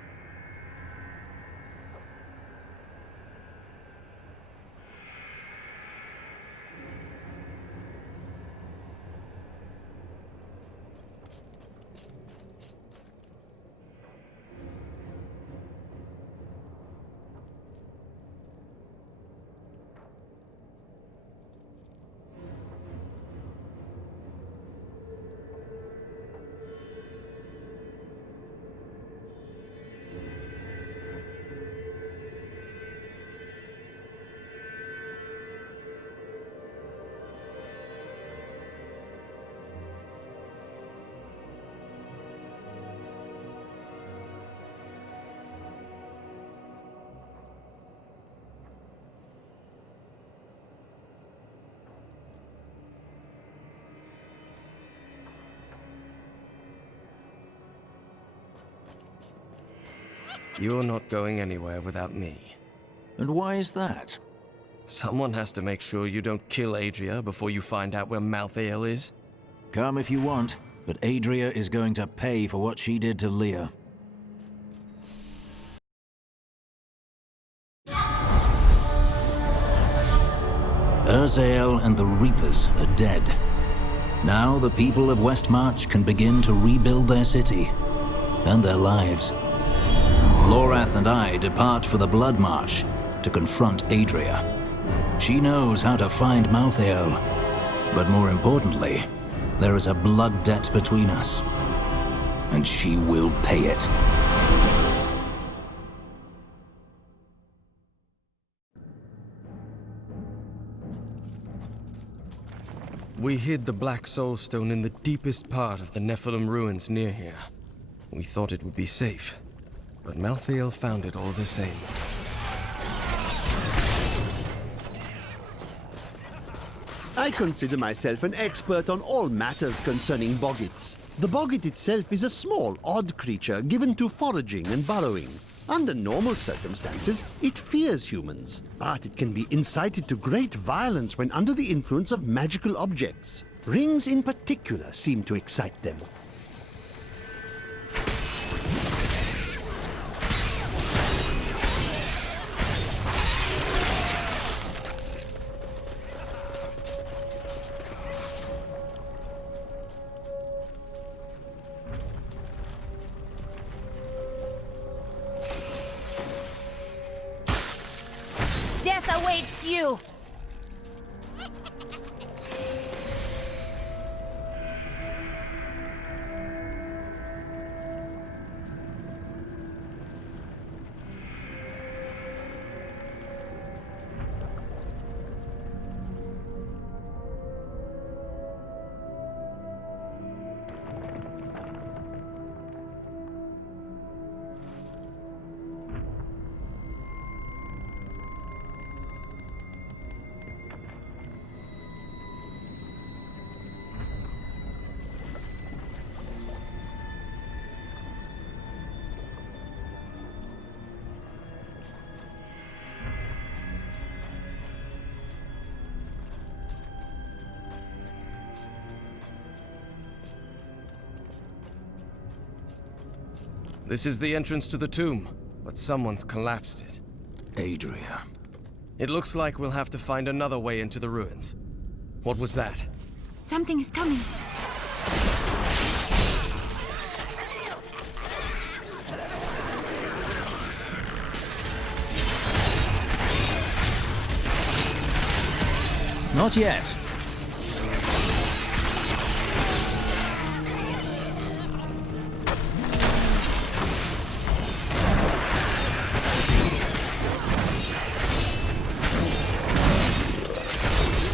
You're not going anywhere without me. And why is that? Someone has to make sure you don't kill Adria before you find out where Malthael is. Come if you want, but Adria is going to pay for what she did to Leah. Urzael and the Reapers are dead. Now the people of Westmarch can begin to rebuild their city and their lives. Lorath and I depart for the Blood Marsh to confront Adria. She knows how to find Malthael, but more importantly, there is a blood debt between us, and she will pay it. We hid the Black Soul Stone in the deepest part of the Nephilim ruins near here. We thought it would be safe, but Malthael found it all the same. I consider myself an expert on all matters concerning boggits. The boggit itself is a small, odd creature given to foraging and burrowing. Under normal circumstances, it fears humans, but it can be incited to great violence when under the influence of magical objects. Rings in particular seem to excite them. Death awaits you! This is the entrance to the tomb, but someone's collapsed it. Adria. It looks like we'll have to find another way into the ruins. What was that? Something is coming. Not yet.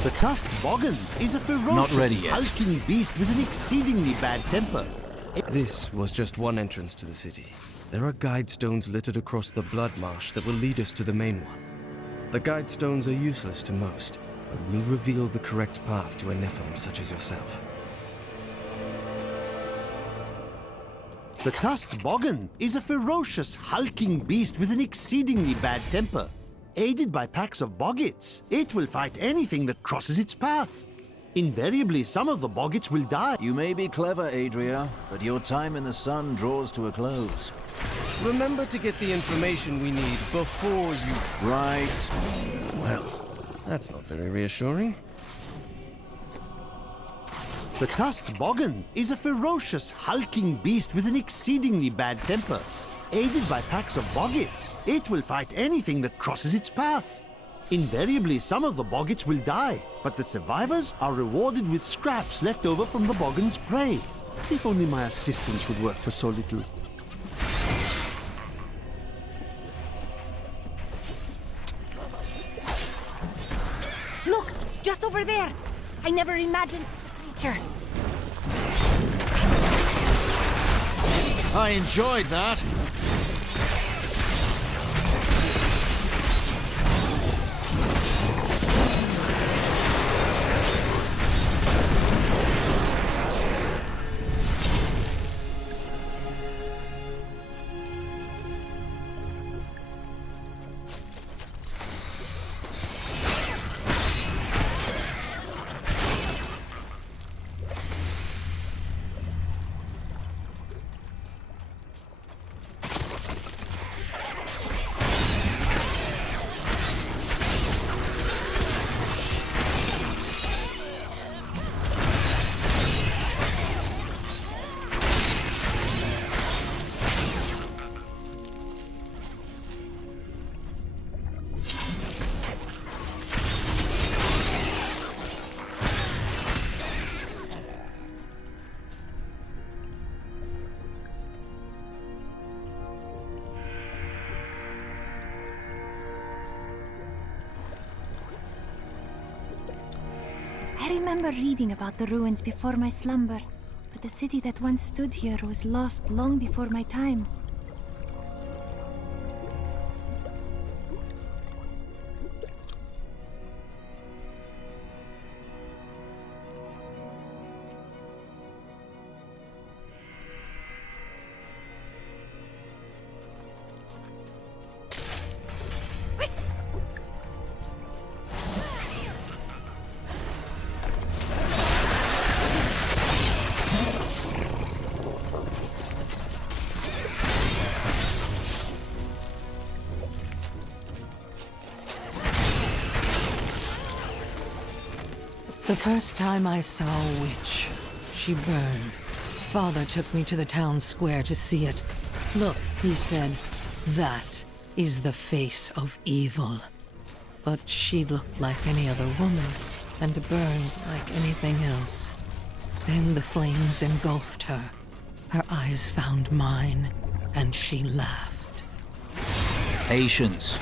The tusked boggin is a Not ready ferocious, yet. hulking beast with an exceedingly bad temper. This was just one entrance to the city. There are guide stones littered across the blood marsh that will lead us to the main one. The guide stones are useless to most, but will reveal the correct path to a Nephilim such as yourself. The tusked boggin is a ferocious, hulking beast with an exceedingly bad temper. Aided by packs of boggits, it will fight anything that crosses its path. Invariably, some of the boggits will die. You may be clever, Adria, but your time in the sun draws to a close. Remember to get the information we need before you... Right. Well, that's not very reassuring. The tusked boggin is a ferocious, hulking beast with an exceedingly bad temper. Aided by packs of boggits, it will fight anything that crosses its path. Invariably, some of the boggits will die, but the survivors are rewarded with scraps left over from the boggin's prey. If only my assistance would work for so little. Look! Just over there! I never imagined such a creature. I enjoyed that. I remember reading about the ruins before my slumber, but the city that once stood here was lost long before my time. The first time I saw a witch, she burned. Father took me to the town square to see it. Look, he said, that is the face of evil. But she looked like any other woman, and burned like anything else. Then the flames engulfed her. Her eyes found mine, and she laughed. Patience.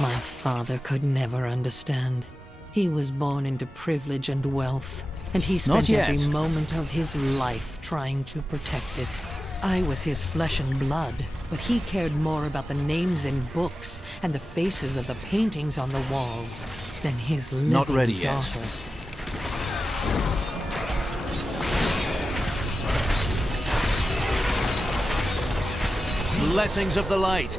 My father could never understand. He was born into privilege and wealth. and he spent Not yet. every moment of his life trying to protect it. I was his flesh and blood, but he cared more about the names in books and the faces of the paintings on the walls than his living Not ready yet. daughter. Blessings of the light.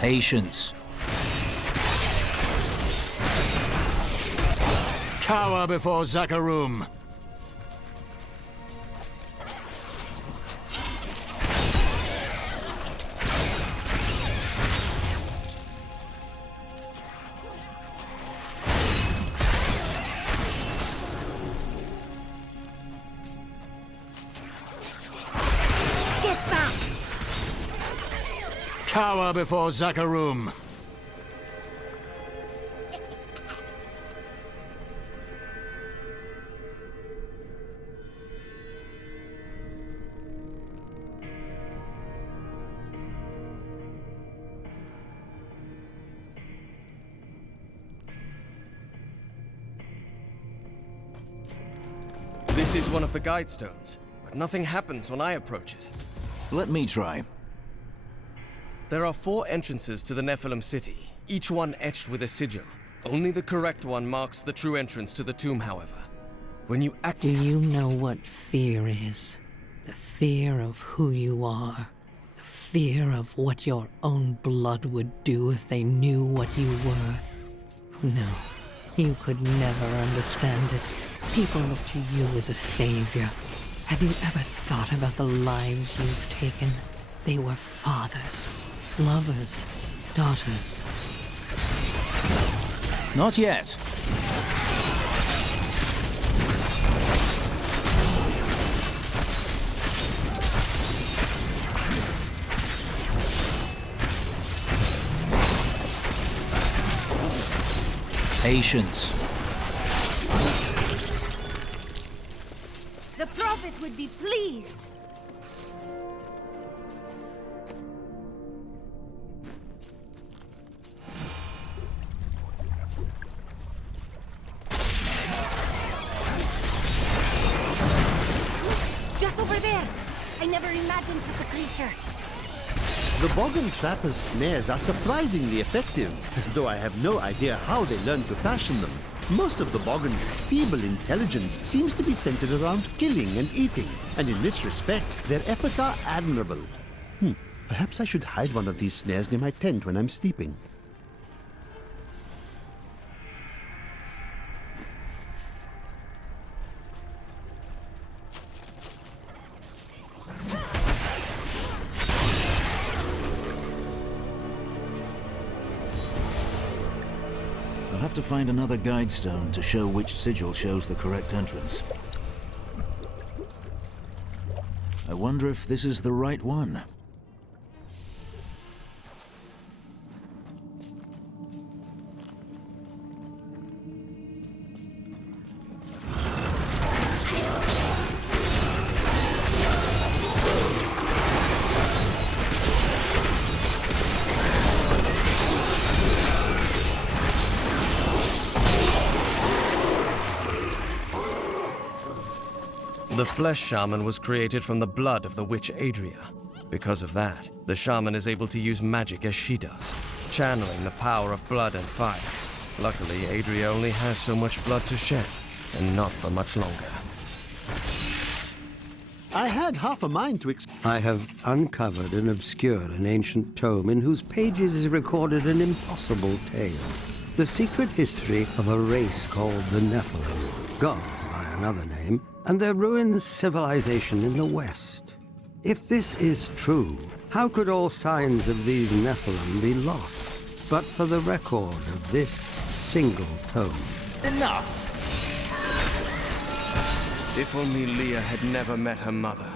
Patience. Cower before Zakarum. Get back! Cower before Zakarum. This is one of the guide stones, but nothing happens when I approach it. Let me try. There are 4 entrances to the Nephilim city, each one etched with a sigil. Only the correct one marks the true entrance to the tomb, however. When you act... Do you know what fear is? The fear of who you are. The fear of what your own blood would do if they knew what you were. No, you could never understand it. People look to you as a savior. Have you ever thought about the lives you've taken? They were fathers, lovers, daughters. Not yet. Patience. The Prophet would be pleased. Just over there. I never imagined such a creature. The Boggin Trapper's snares are surprisingly effective, though I have no idea how they learned to fashion them. Most of the Boggin's feeble intelligence seems to be centered around killing and eating, and in this respect, their efforts are admirable. Perhaps I should hide one of these snares near my tent when I'm sleeping. I'll have to find another guide stone to show which sigil shows the correct entrance. I wonder if this is the right one. The Flesh Shaman was created from the blood of the witch Adria. Because of that, the shaman is able to use magic as she does, channeling the power of blood and fire. Luckily, Adria only has so much blood to shed. and not for much longer. I had half a mind to I have uncovered and obscured an ancient tome in whose pages is recorded an impossible tale. The secret history of a race called the Nephilim, gods by another name, and their ruined civilization in the West. If this is true, how could all signs of these Nephilim be lost, but for the record of this single tome? Enough! If only Leah had never met her mother.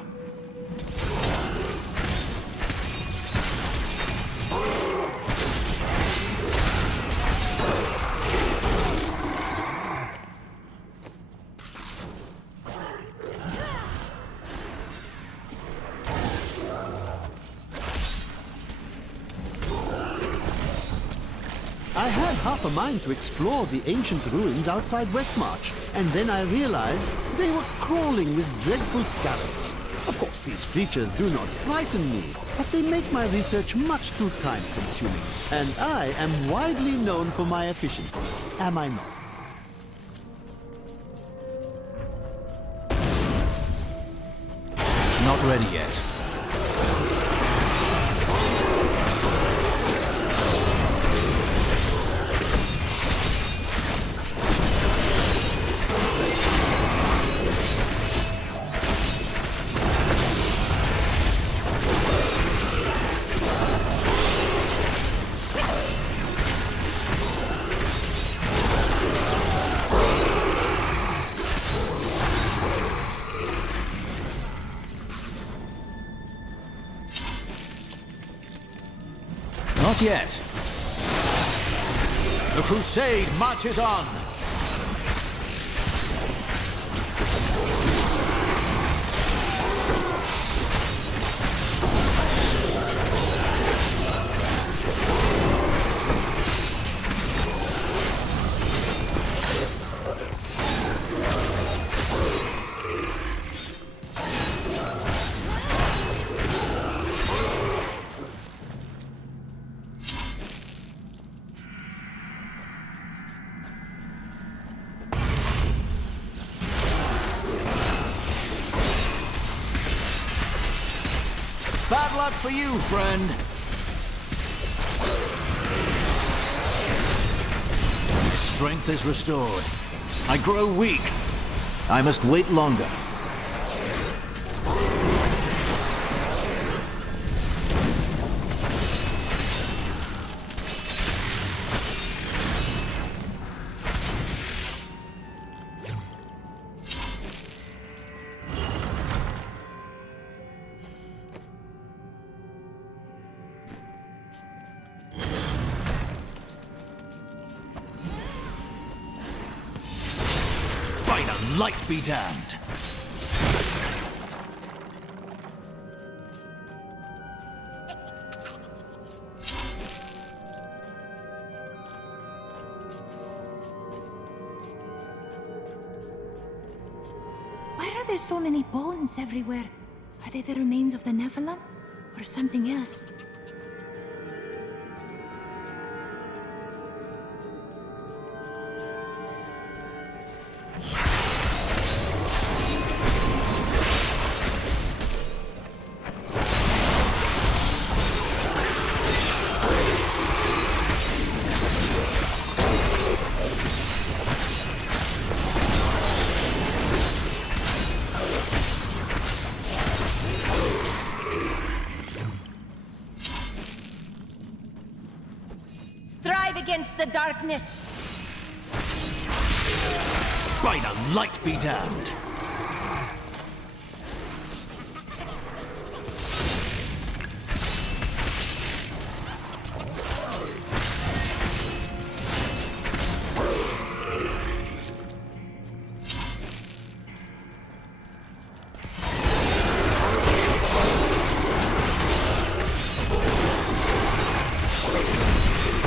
I had half a mind to explore the ancient ruins outside Westmarch, and then I realized they were crawling with dreadful scarabs. Of course, these creatures do not frighten me, but they make my research much too time-consuming. And I am widely known for my efficiency, am I not? Not ready yet. Not yet. The crusade marches on. Bad luck for you, friend. My strength is restored. I grow weak. I must wait longer. Light be damned. Why are there so many bones everywhere? Are they the remains of the Nephilim? Or something else? Strive against the darkness! By the light be damned!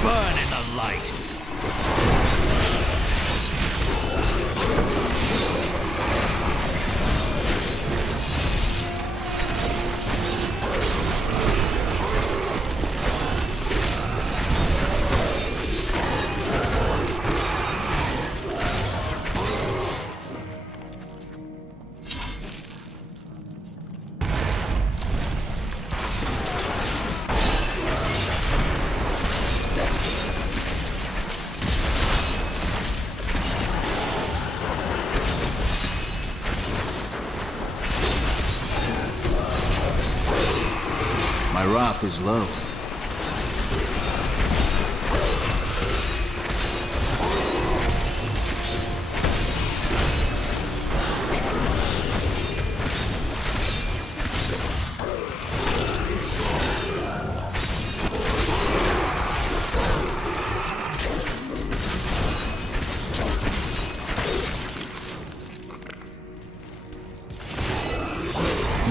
Burn in the light! My wrath is low.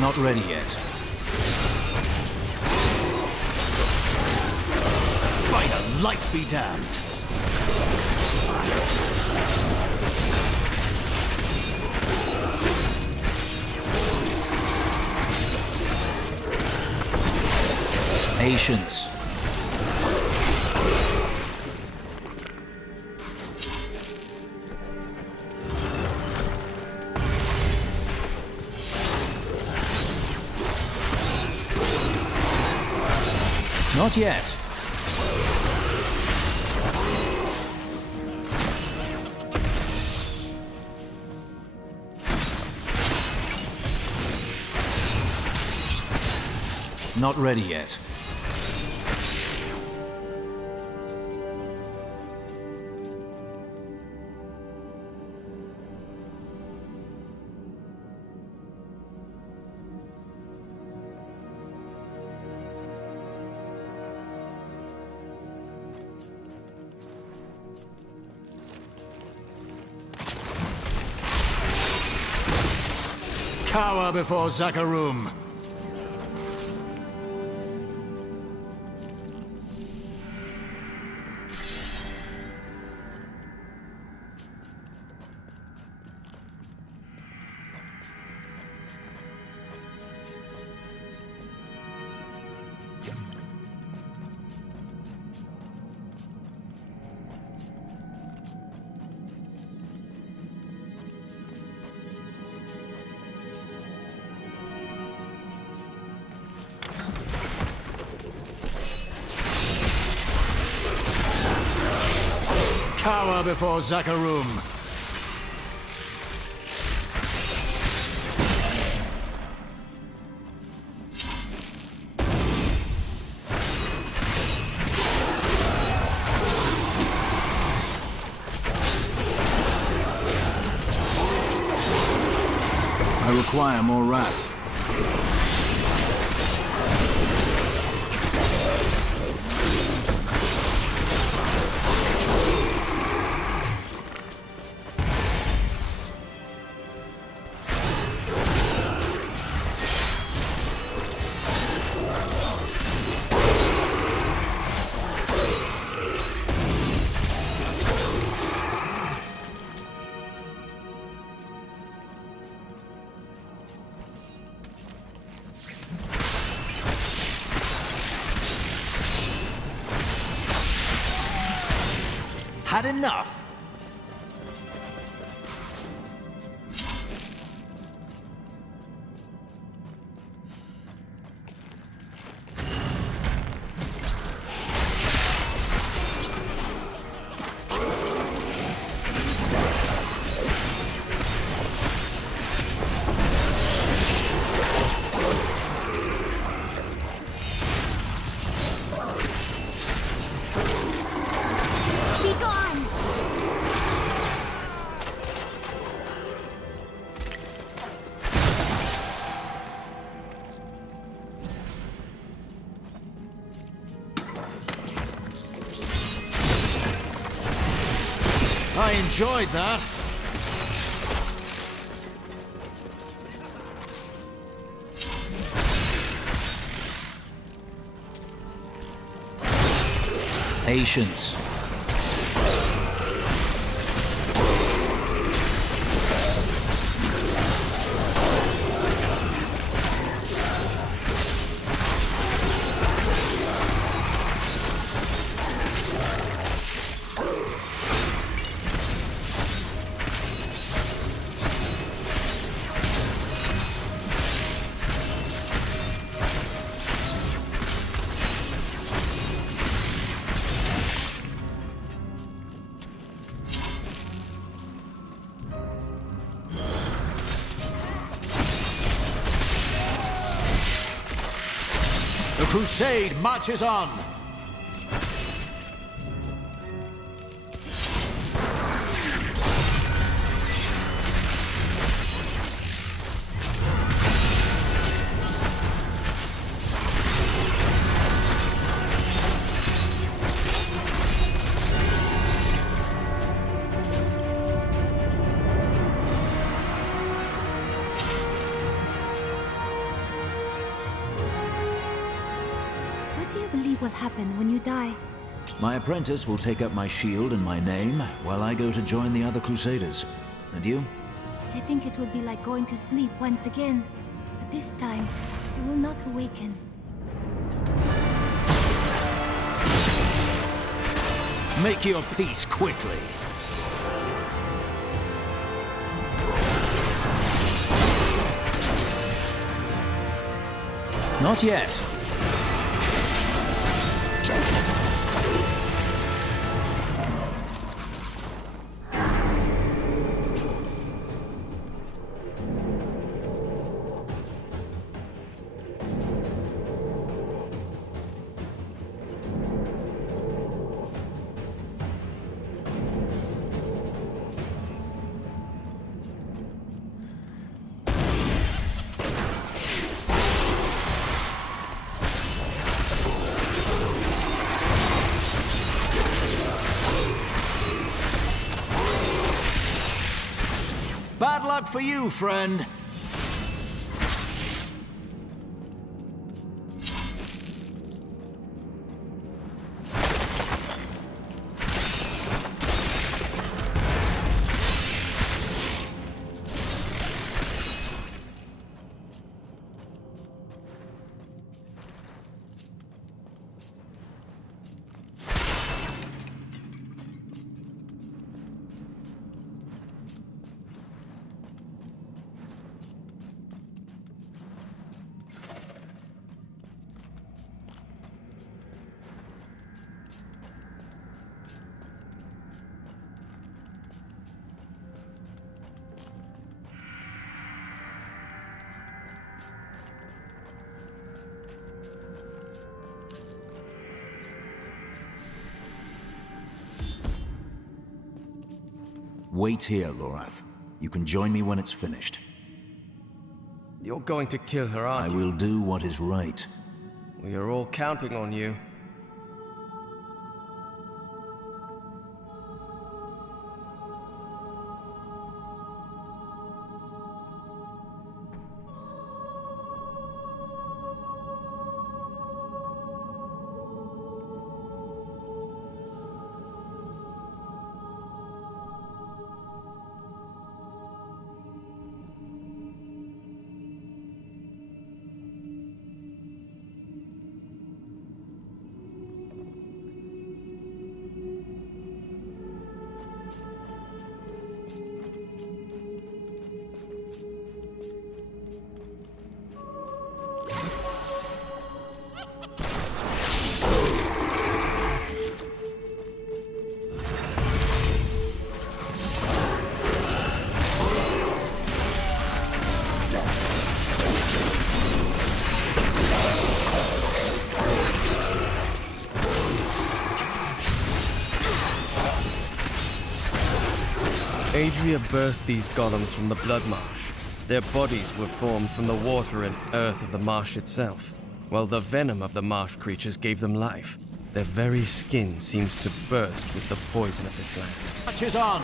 Not ready yet. By the light be damned! Patience. Not yet. Not ready yet. Cower before Zakarum. Cower before Zakarum. I require more wrath. Had enough? I enjoyed that. Patience. The crusade marches on! Will happen when you die. My apprentice will take up my shield and my name while I go to join the other Crusaders. And you? I think it will be like going to sleep once again. But this time, you will not awaken. Make your peace quickly. Not yet. Bad luck for you, friend. Wait here, Lorath. You can join me when it's finished. You're going to kill her, aren't you? I will do what is right. We are all counting on you. Adria birthed these golems from the blood marsh. Their bodies were formed from the water and earth of the marsh itself, while the venom of the marsh creatures gave them life. Their very skin seems to burst with the poison of this land. Marches on!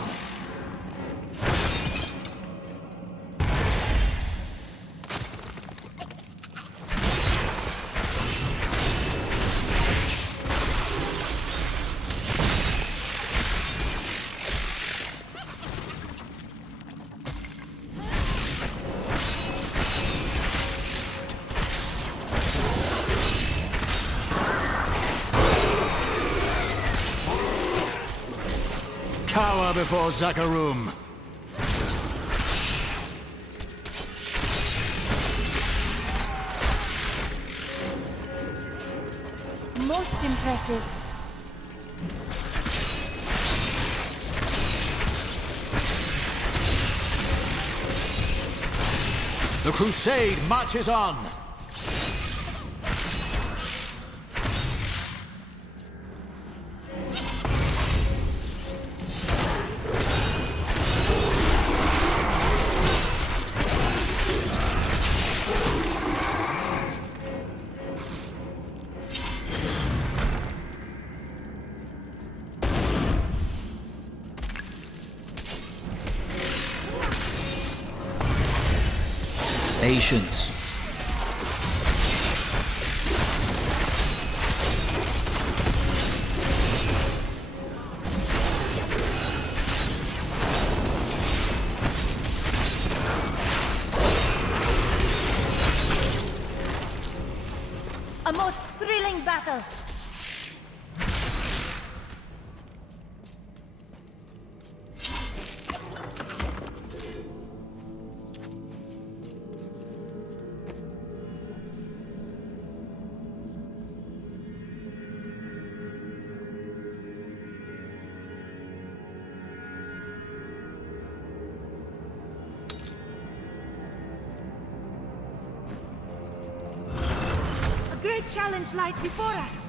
Cower before Zakarum. Most impressive. The crusade marches on. Patience. A most thrilling battle! A great challenge lies before us!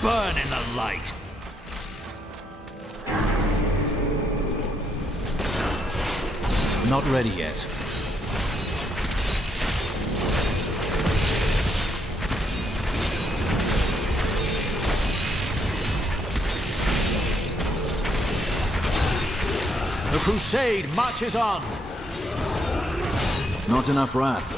Burn in the light! Not ready yet. The crusade marches on! Not enough wrath.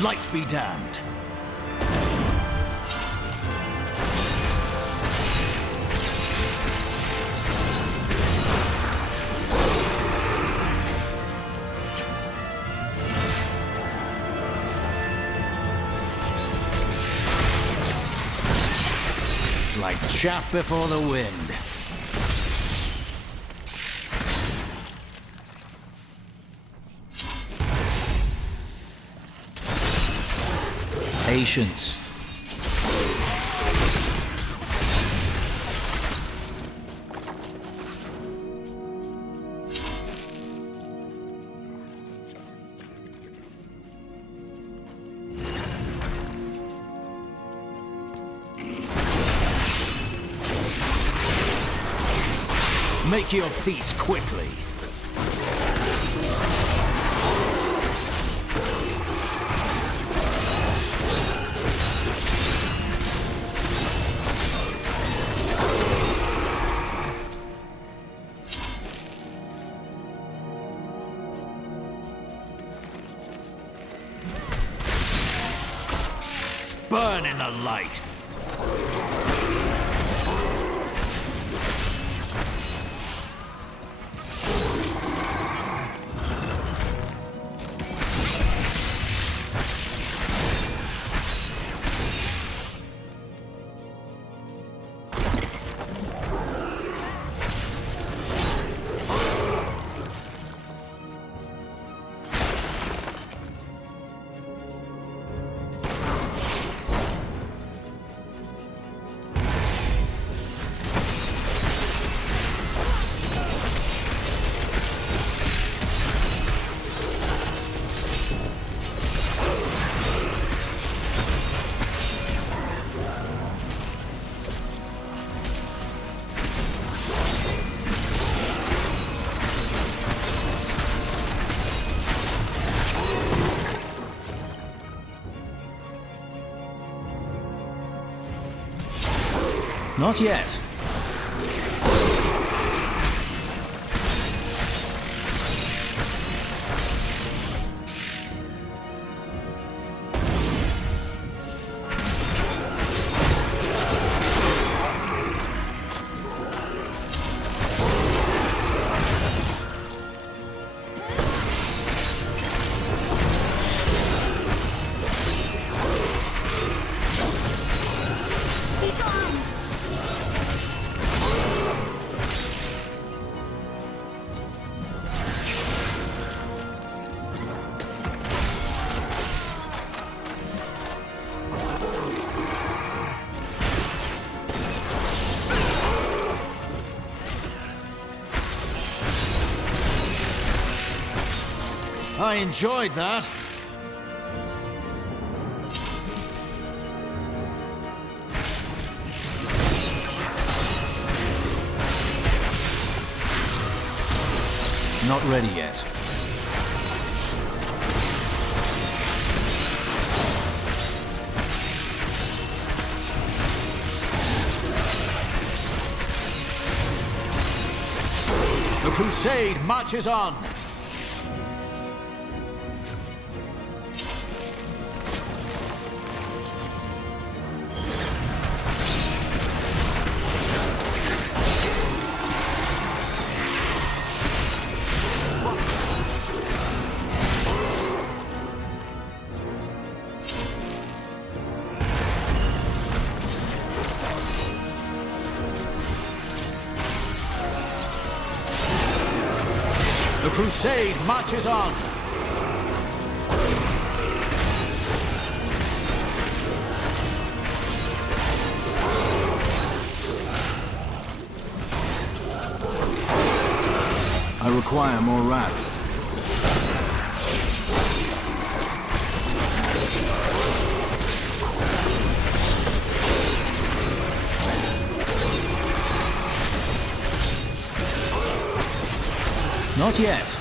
Light be damned. Like chaff before the wind. Patience. Make your peace quickly. Burn in the light. Not yet. I enjoyed that. Not ready yet. The crusade marches on. The crusade marches on. I require more wrath. Not yet.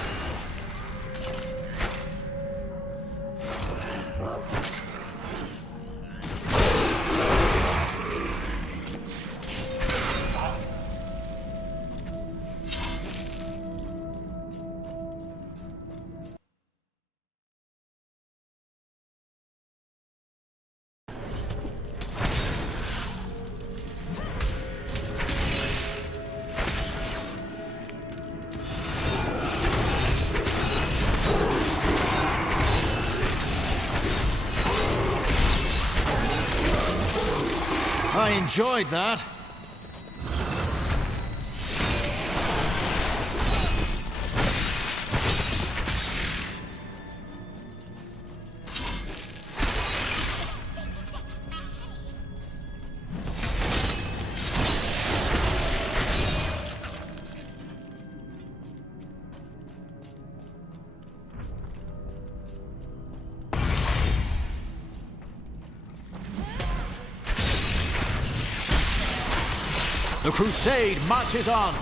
I enjoyed that. The crusade marches on.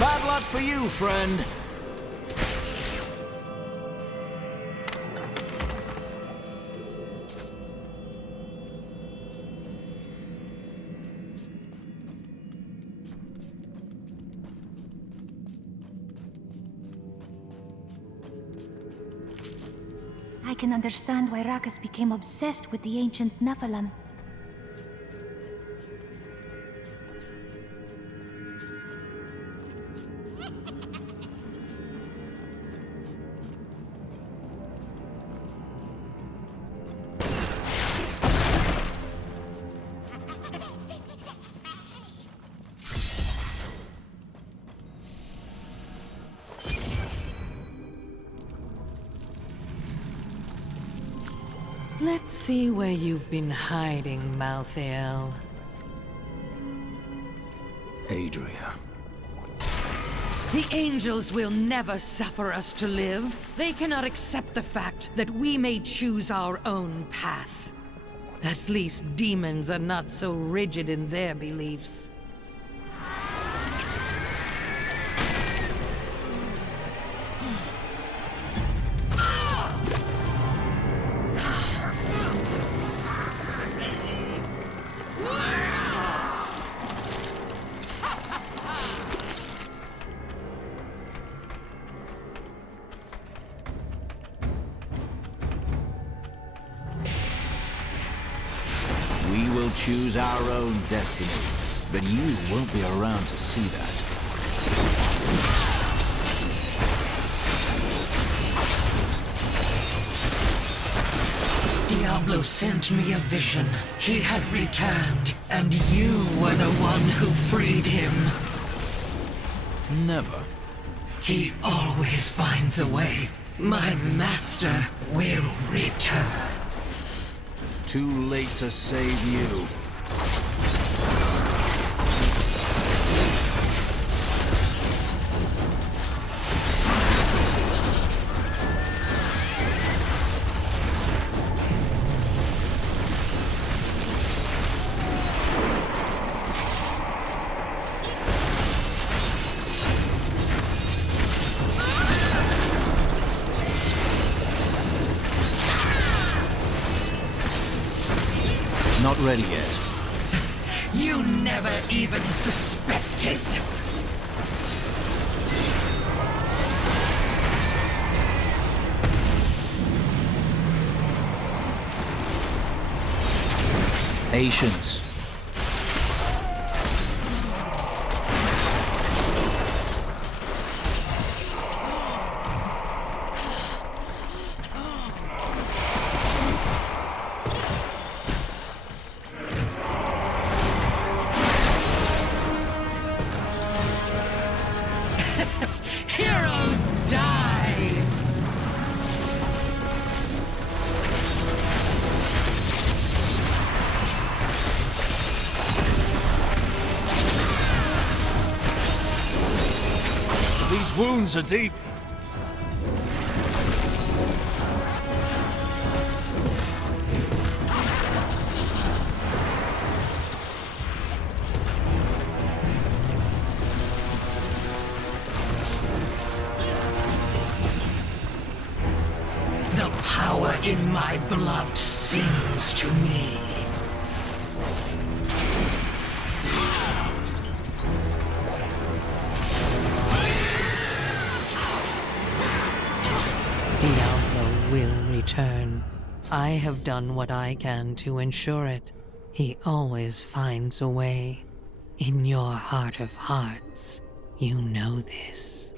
Bad luck for you, friend. I can understand why Rakas became obsessed with the ancient Nephilim. Let's see where you've been hiding, Malthael. Adria. The angels will never suffer us to live. They cannot accept the fact that we may choose our own path. At least demons are not so rigid in their beliefs. We will choose our own destiny, but you won't be around to see that. Diablo sent me a vision. He had returned, and you were the one who freed him. Never. He always finds a way. My master will return. Too late to save you. Not ready yet. You never even suspected. Patience. Heroes die! These wounds are deep. The power in my blood sings to me. Diablo will return. I have done what I can to ensure it. He always finds a way. In your heart of hearts, you know this.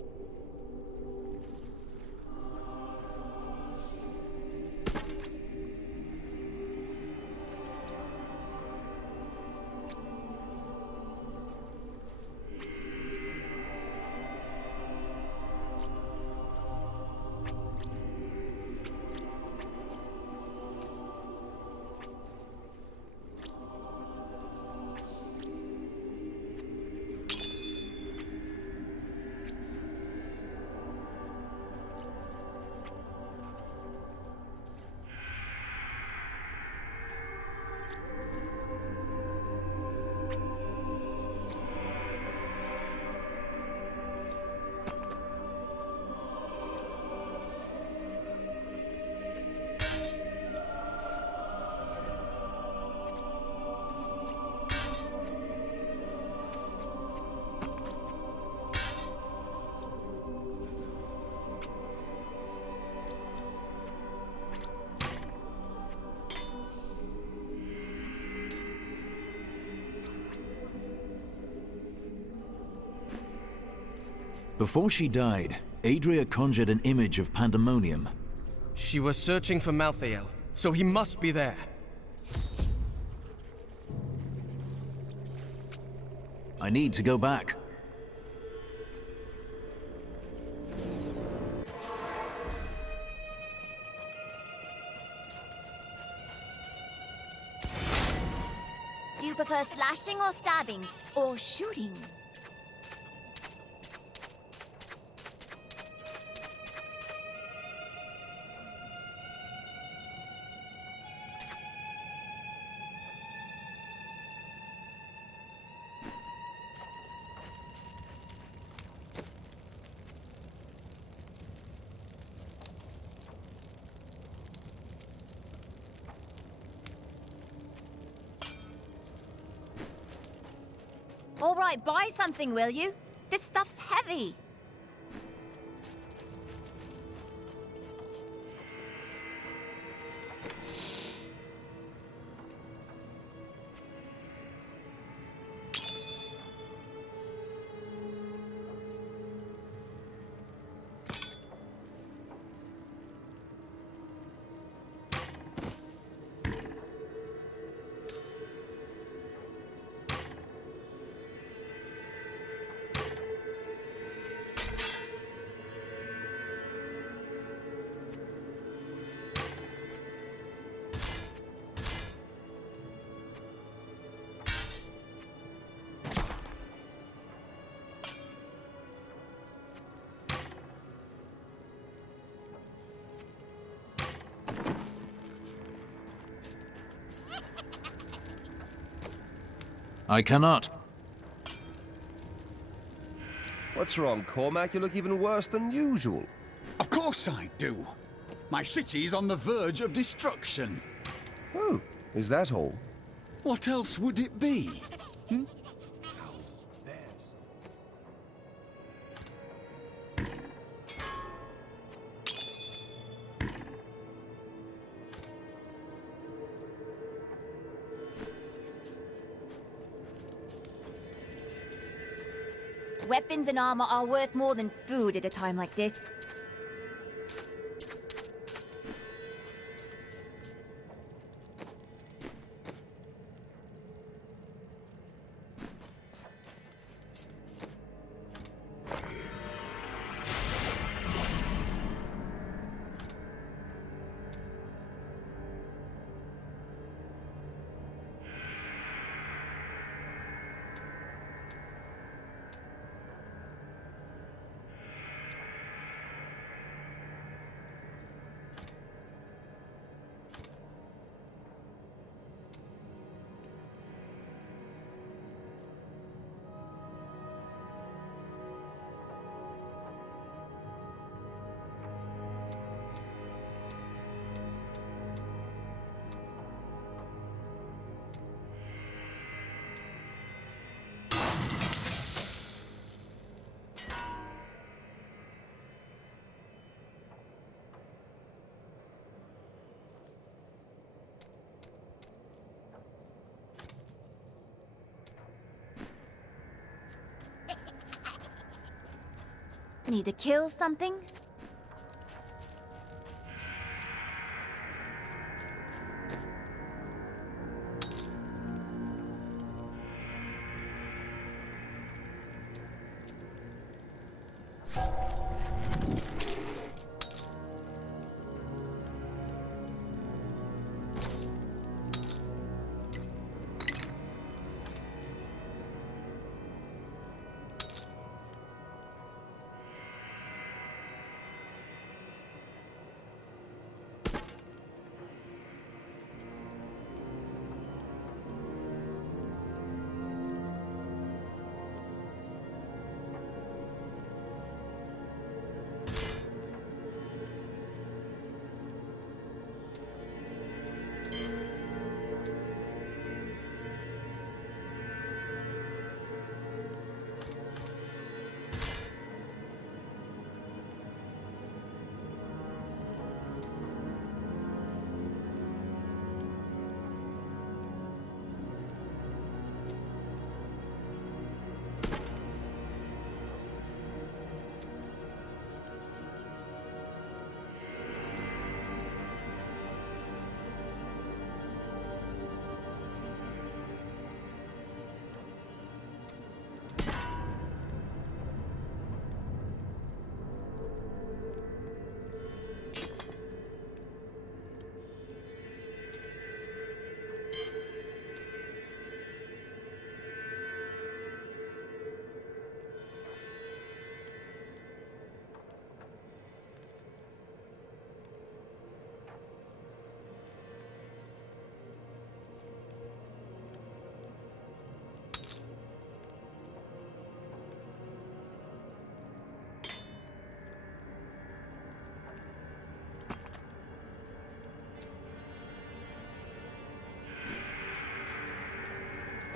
Before she died, Adria conjured an image of pandemonium. She was searching for Malthael, so he must be there. I need to go back. Do you prefer slashing or stabbing? Or shooting? All right, buy something, will you? This stuff's heavy. I cannot. What's wrong, Cormac? You look even worse than usual. Of course I do. My city's on the verge of destruction. Oh, is that all? What else would it be? Hmm? Weapons and armor are worth more than food at a time like this. Need to kill something?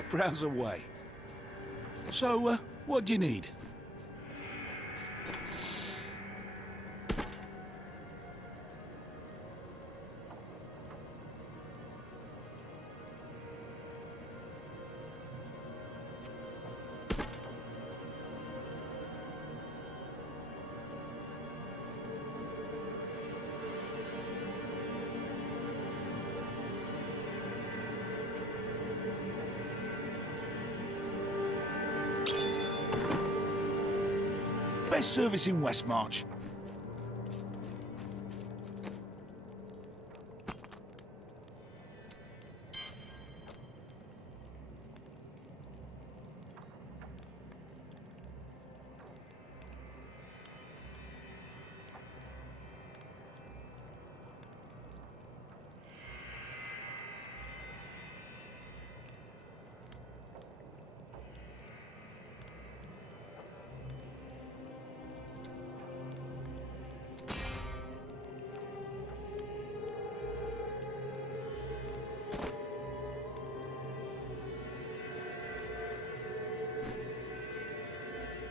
browse away. So, what do you need? Best service in Westmarch.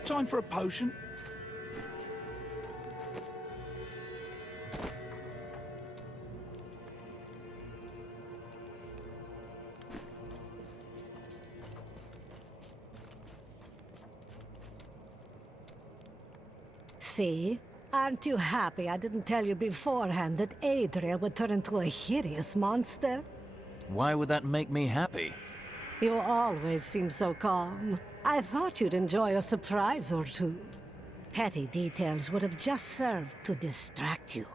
Time for a potion? See? Aren't you happy I didn't tell you beforehand that Adria would turn into a hideous monster? Why would that make me happy? You always seem so calm. I thought you'd enjoy a surprise or two. Petty details would have just served to distract you.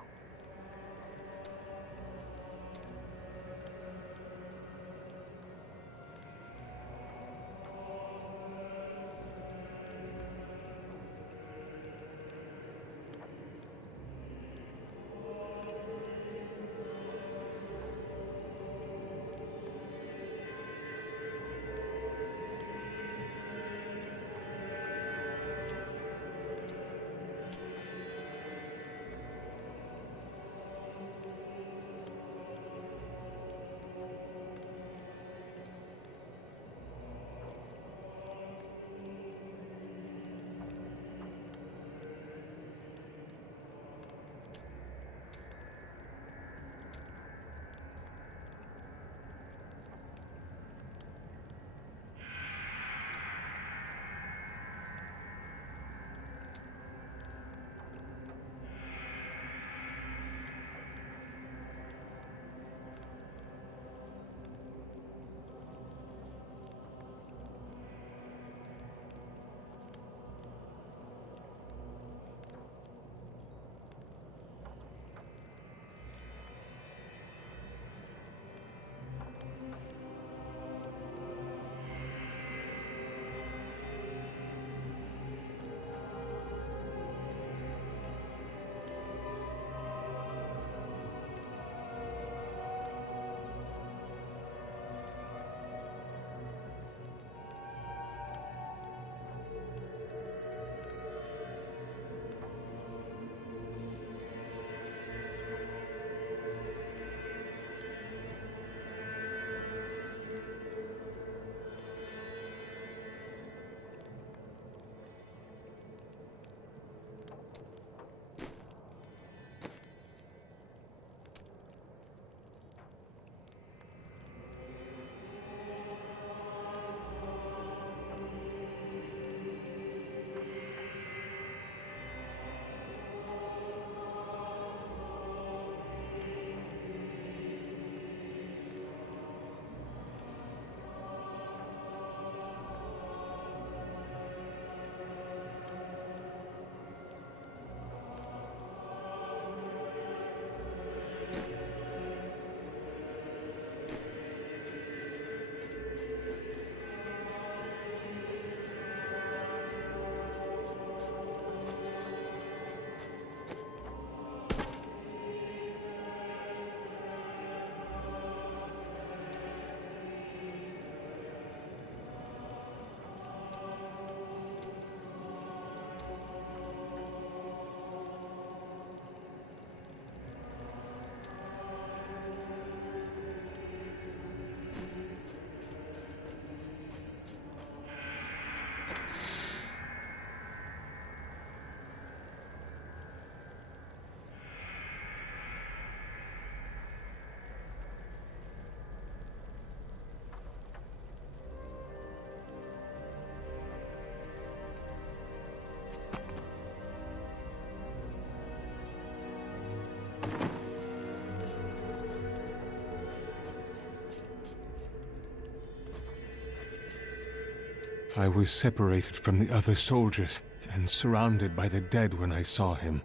I was separated from the other soldiers and surrounded by the dead when I saw him.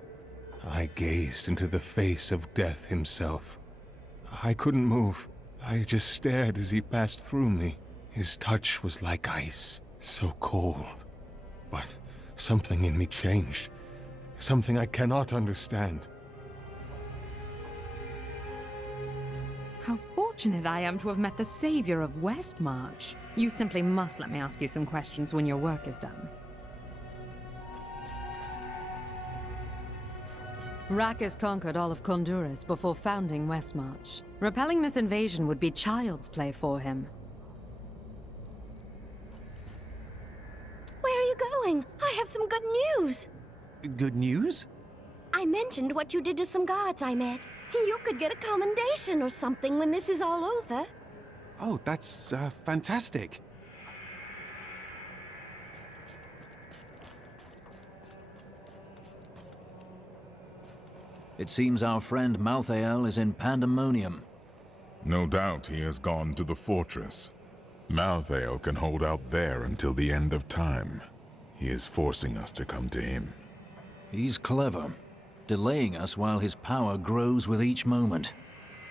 I gazed into the face of death himself. I couldn't move. I just stared as he passed through me. His touch was like ice, so cold. But something in me changed. Something I cannot understand. How fortunate I am to have met the savior of Westmarch. You simply must let me ask you some questions when your work is done. Rackus conquered all of Honduras before founding Westmarch. Repelling this invasion would be child's play for him. Where are you going? I have some good news. Good news? I mentioned what you did to some guards I met. You could get a commendation or something when this is all over. Oh, that's fantastic. It seems our friend Malthael is in Pandemonium. No doubt he has gone to the fortress. Malthael can hold out there until the end of time. He is forcing us to come to him. He's clever, delaying us while his power grows with each moment.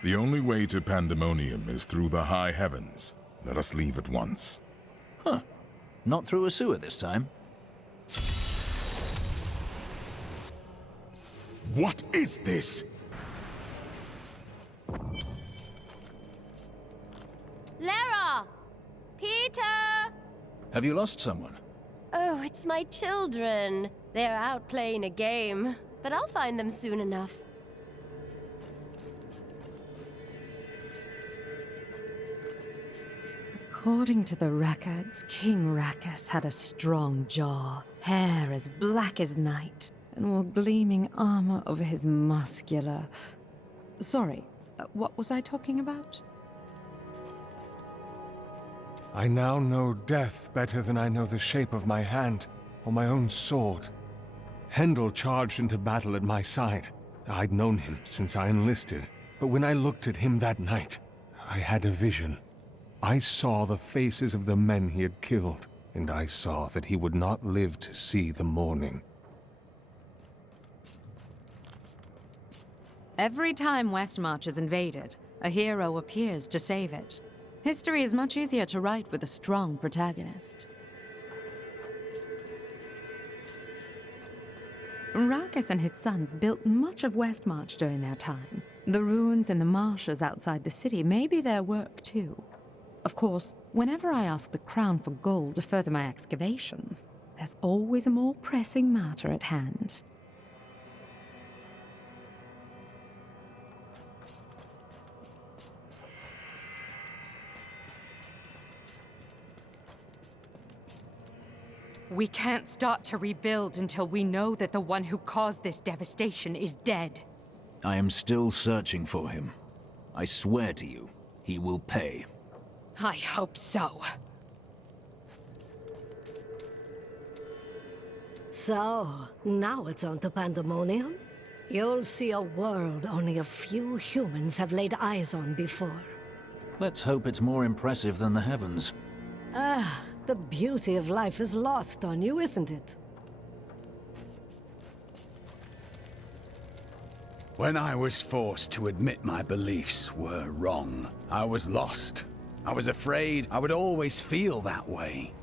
The only way to Pandemonium is through the high heavens. Let us leave at once. Huh. Not through a sewer this time. What is this? Lara! Peter! Have you lost someone? Oh, it's my children. They're out playing a game, but I'll find them soon enough. According to the records, King Rackus had a strong jaw, hair as black as night, and wore gleaming armor over his muscular... Sorry, what was I talking about? I now know death better than I know the shape of my hand or my own sword. Hendel charged into battle at my side. I'd known him since I enlisted, but when I looked at him that night, I had a vision. I saw the faces of the men he had killed, and I saw that he would not live to see the morning. Every time Westmarch is invaded, a hero appears to save it. History is much easier to write with a strong protagonist. Rackus and his sons built much of Westmarch during their time. The ruins and the marshes outside the city may be their work too. Of course, whenever I ask the Crown for gold to further my excavations, there's always a more pressing matter at hand. We can't start to rebuild until we know that the one who caused this devastation is dead. I am still searching for him. I swear to you, he will pay. I hope so. So, now it's on to Pandemonium. You'll see a world only a few humans have laid eyes on before. Let's hope it's more impressive than the heavens. Ah, the beauty of life is lost on you, isn't it? When I was forced to admit my beliefs were wrong, I was lost. I was afraid I would always feel that way.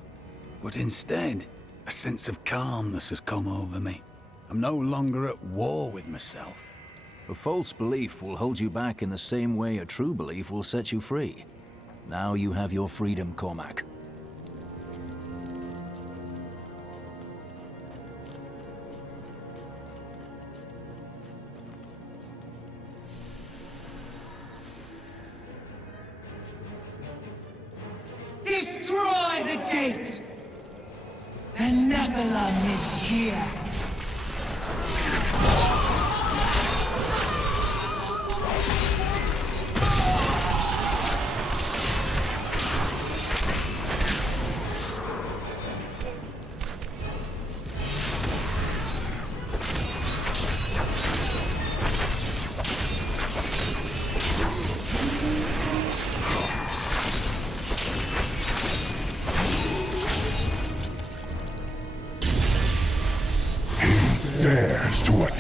But instead, a sense of calmness has come over me. I'm no longer at war with myself. A false belief will hold you back in the same way a true belief will set you free. Now you have your freedom, Cormac. Destroy the gate! The Nephilim is here!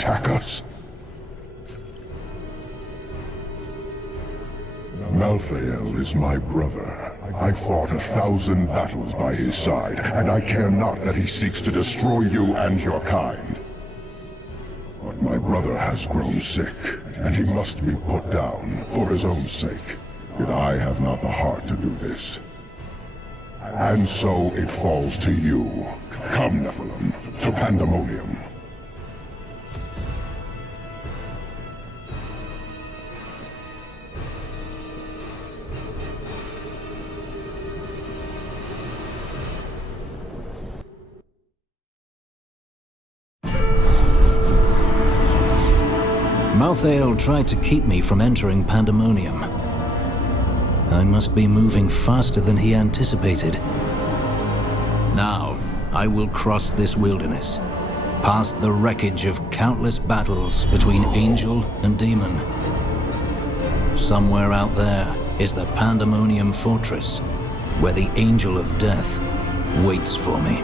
attack us? Malthael is my brother. I fought 1,000 battles by his side, and I care not that he seeks to destroy you and your kind. But my brother has grown sick, and he must be put down for his own sake. Yet I have not the heart to do this. And so it falls to you. Come, Nephilim, to Pandemonium. Malthael tried to keep me from entering Pandemonium. I must be moving faster than he anticipated. Now, I will cross this wilderness, past the wreckage of countless battles between angel and demon. Somewhere out there is the Pandemonium Fortress, where the Angel of Death waits for me.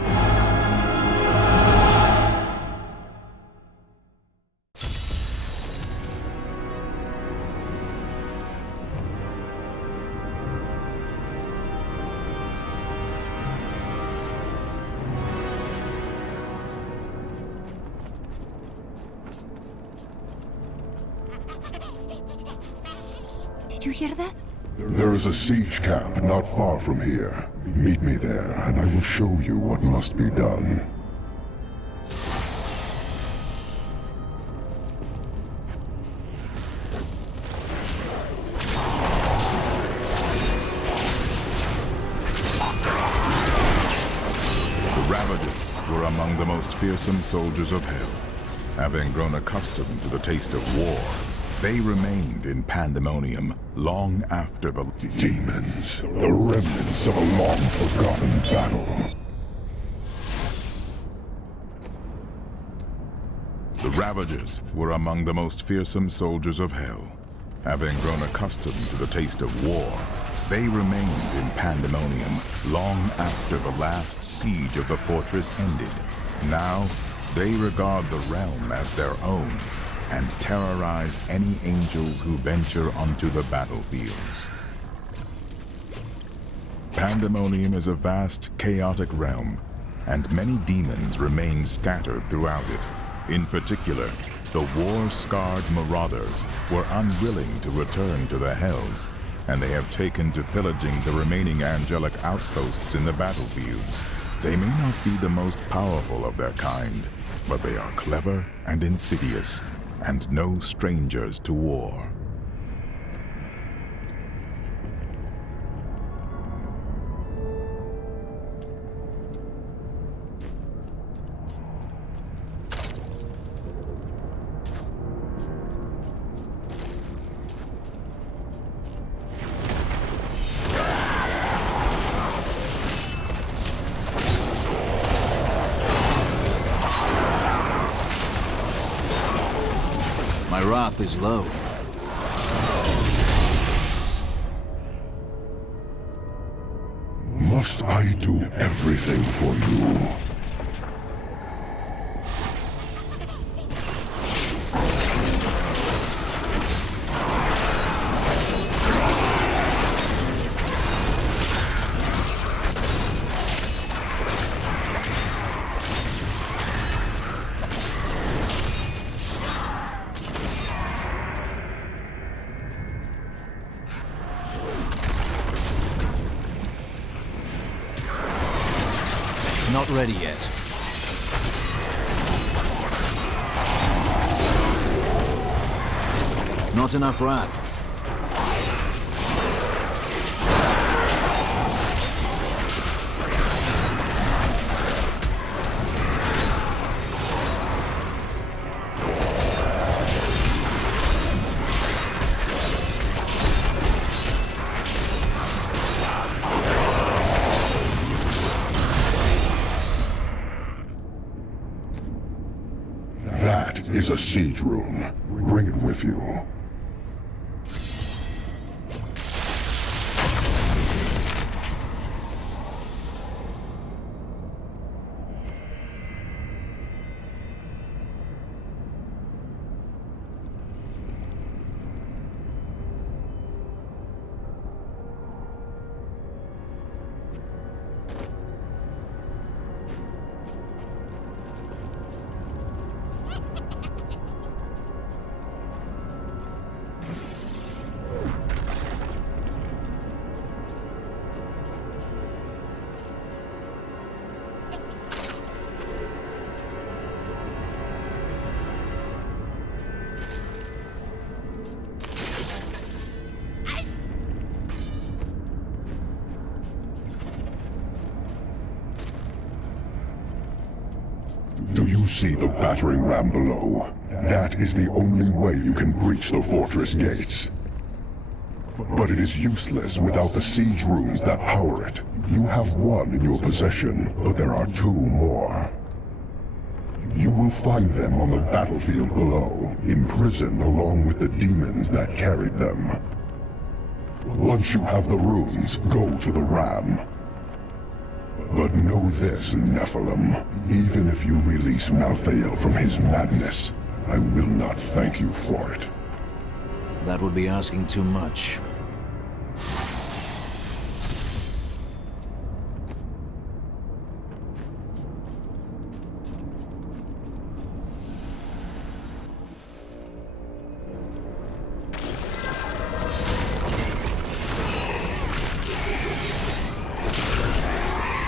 Did you hear that? There is a siege camp not far from here. Meet me there, and I will show you what must be done. The Ravagers were among the most fearsome soldiers of hell. Having grown accustomed to the taste of war, they remained in Pandemonium long after the demons, the remnants of a long-forgotten battle. The Ravagers were among the most fearsome soldiers of hell. Having grown accustomed to the taste of war, they remained in Pandemonium long after the last siege of the fortress ended. Now, they regard the realm as their own, and terrorize any angels who venture onto the battlefields. Pandemonium is a vast, chaotic realm, and many demons remain scattered throughout it. In particular, the war-scarred marauders were unwilling to return to the Hells, and they have taken to pillaging the remaining angelic outposts in the battlefields. They may not be the most powerful of their kind, but they are clever and insidious, and no strangers to war. My wrath is low. Must I do everything for you? Not ready yet. Not enough wrath. That is a siege room. Bring it with you. see the battering ram below? That is the only way you can breach the fortress gates. But it is useless without the siege rooms that power it. You have one in your possession, but there are two more. You will find them on the battlefield below, imprisoned along with the demons that carried them. Once you have the runes, go to the ram. But know this, Nephilim. Even if you release Malthael from his madness, I will not thank you for it. That would be asking too much.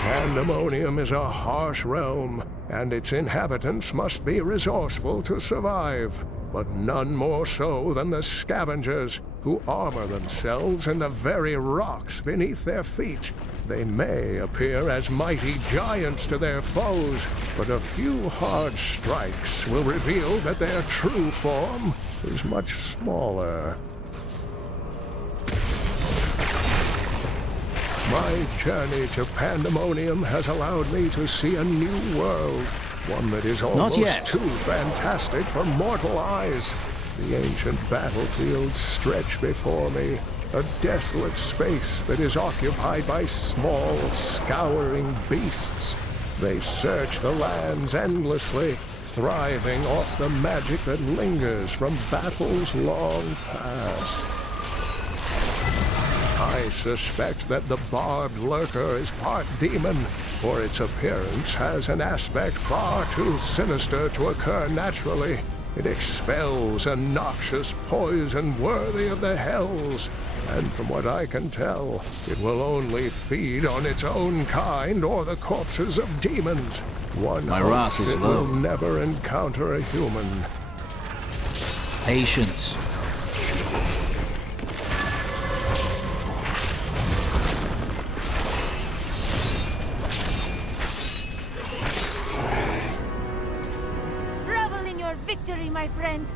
Pandemonium is a harsh realm, and its inhabitants must be resourceful to survive. But none more so than the scavengers, who armor themselves in the very rocks beneath their feet. They may appear as mighty giants to their foes, but a few hard strikes will reveal that their true form is much smaller. My journey to Pandemonium has allowed me to see a new world, one that is almost too fantastic for mortal eyes. The ancient battlefields stretch before me, a desolate space that is occupied by small, scouring beasts. They search the lands endlessly, thriving off the magic that lingers from battles long past. I suspect that the barbed lurker is part demon, for its appearance has an aspect far too sinister to occur naturally. It expels a noxious poison worthy of the hells, and from what I can tell, it will only feed on its own kind or the corpses of demons. One hopes it will never encounter a human. Patience. Victory, my friend!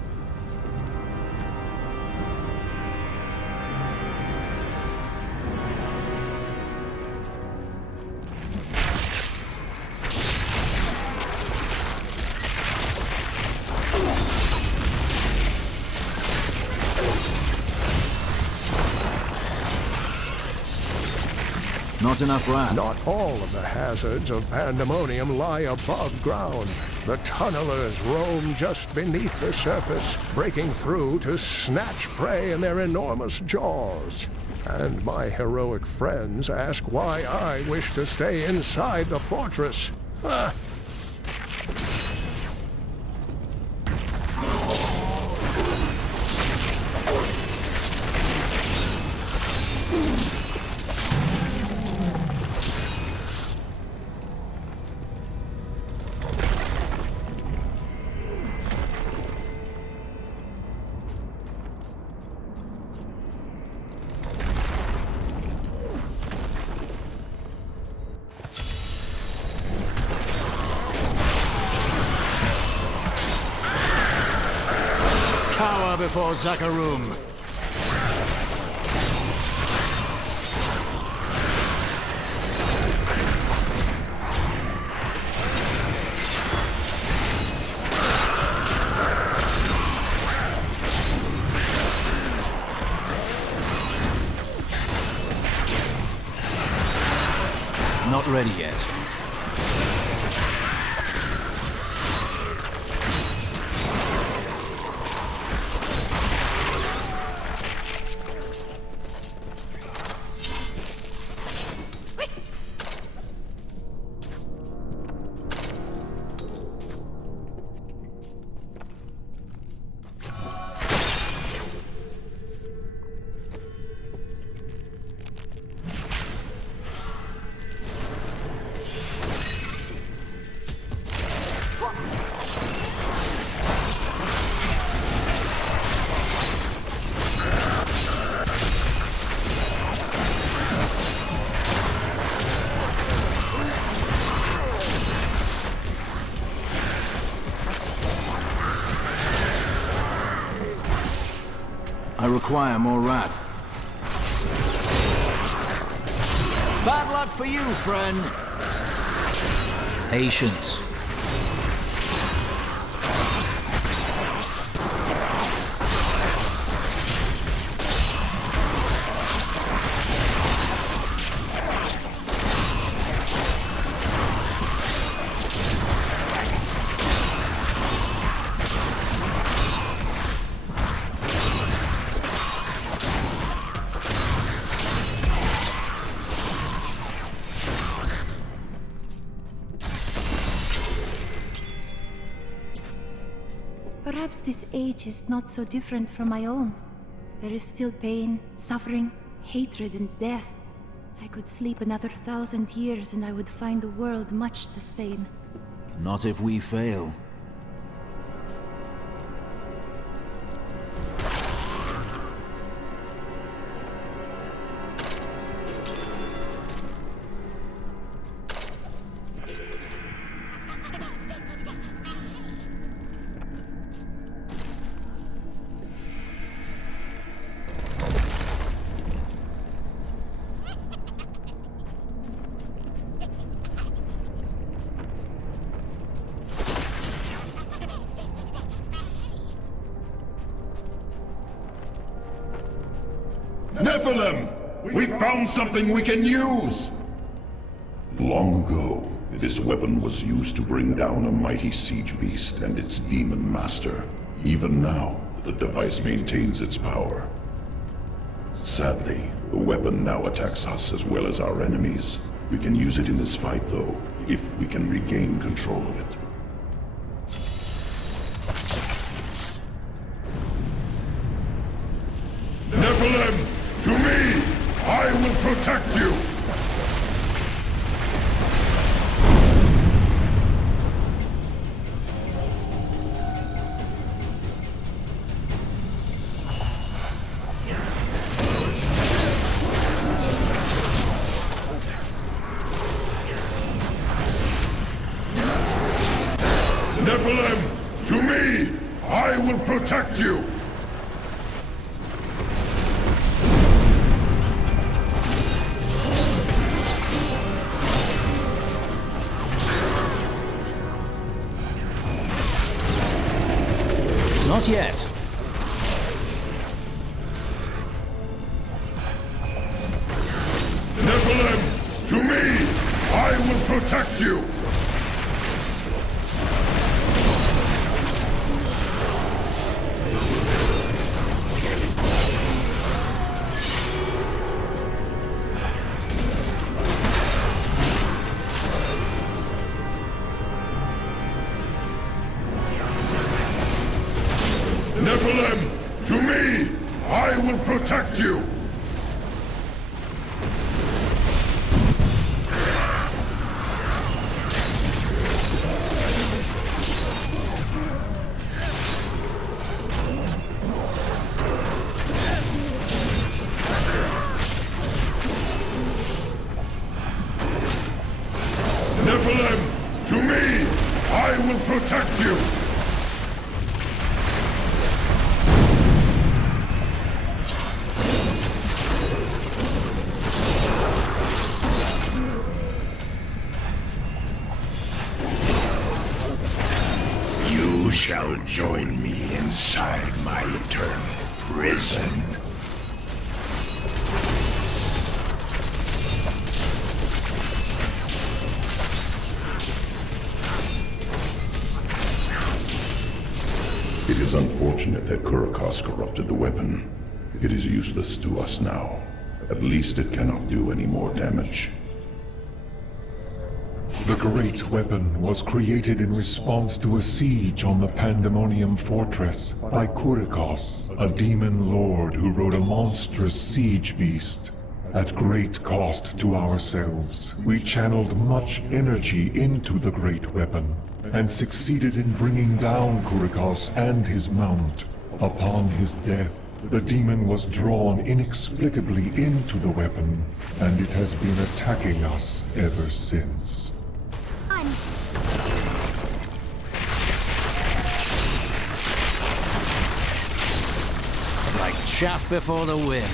Not enough rat. Not all of the hazards of Pandemonium lie above ground. The tunnelers roam just beneath the surface, breaking through to snatch prey in their enormous jaws. And my heroic friends ask why I wish to stay inside the fortress. Cower before Zakarum. Not ready yet. I require more wrath. Bad luck for you, friend. Patience. Perhaps this age is not so different from my own. There is still pain, suffering, hatred, and death. I could sleep another 1,000 years and I would find the world much the same. Not if we fail. Nephilim! We found something we can use! Long ago, this weapon was used to bring down a mighty siege beast and its demon master. Even now, the device maintains its power. Sadly, the weapon now attacks us as well as our enemies. We can use it in this fight, though, if we can regain control of it. Nephilim! To me! I will protect you! Nephilim! To me! I will protect you! Not yet. Nephilim! To me! I will protect you! Nephilim! To me! I will protect you! Nephilim! To me! I will protect you! You shall join me inside my eternal prison. It is unfortunate that Kurikos corrupted the weapon. It is useless to us now. At least it cannot do any more damage. The great weapon was created in response to a siege on the Pandemonium Fortress by Kurikos, a demon lord who rode a monstrous siege beast. At great cost to ourselves, we channeled much energy into the great weapon, and succeeded in bringing down Kurikos and his mount. Upon his death, the demon was drawn inexplicably into the weapon, and it has been attacking us ever since. Like chaff before the wind.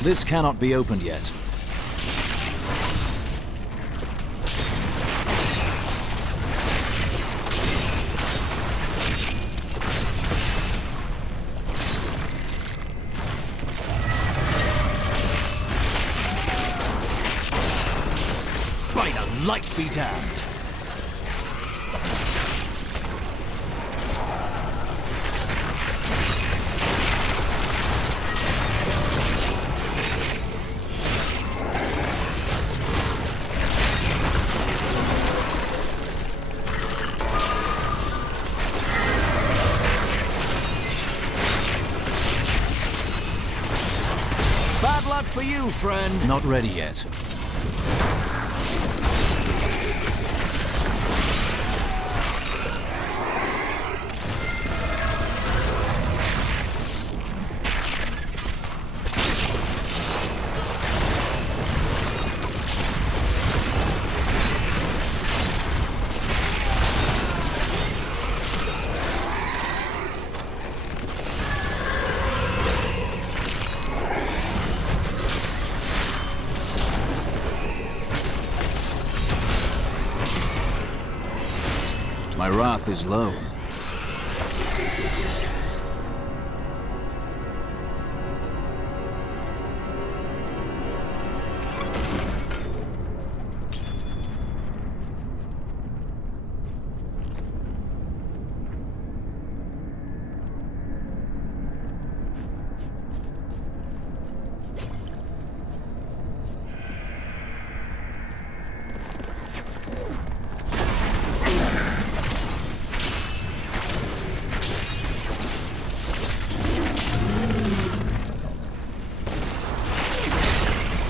This cannot be opened yet. By the light be damned! Bad luck for you, friend. Not ready yet. My wrath is low.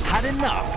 Had enough.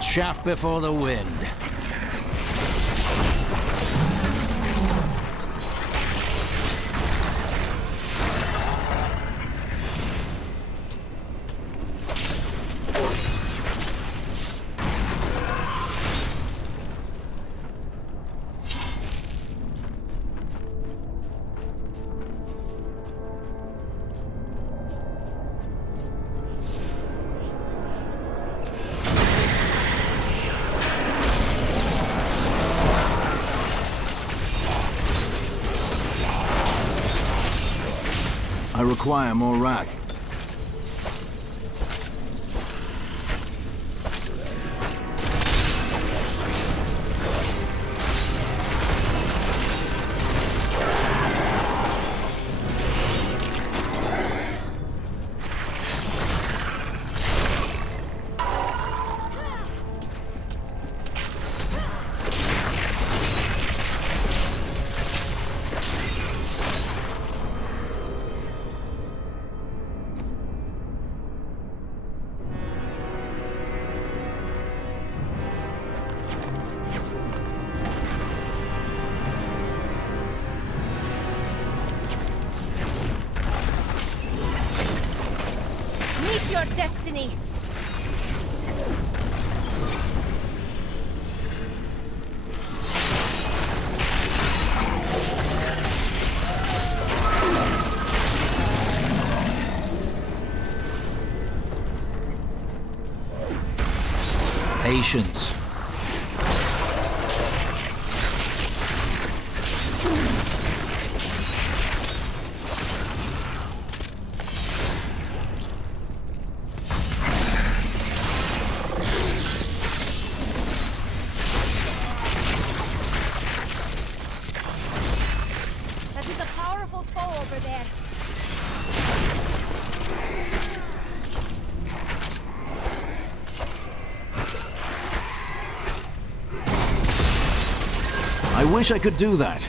Chaff before the wind. I require more wrath. Patience. That is a powerful foe over there. I wish I could do that.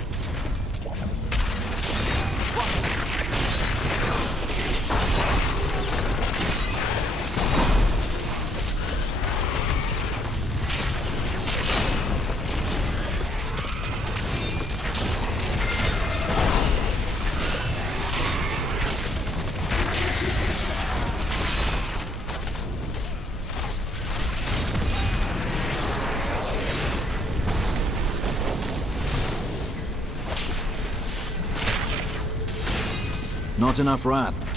Not enough wrath.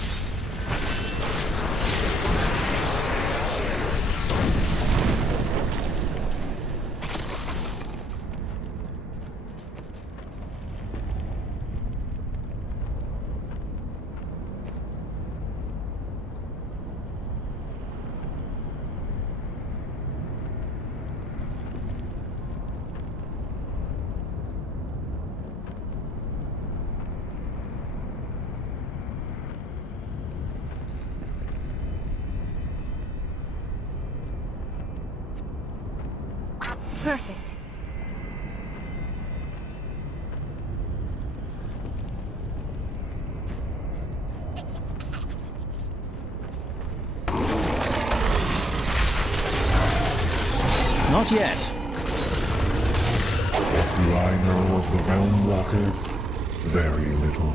Perfect. Not yet. What do I know of the Realm Walker? Very little.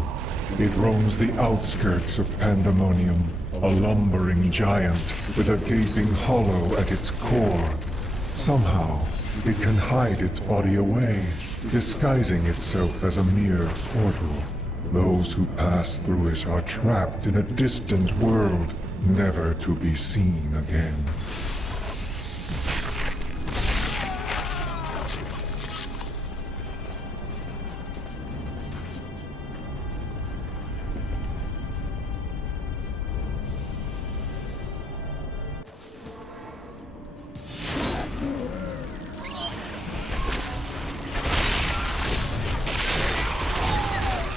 It roams the outskirts of Pandemonium, a lumbering giant with a gaping hollow at its core. Somehow, it can hide its body away, disguising itself as a mere portal. Those who pass through it are trapped in a distant world, never to be seen again.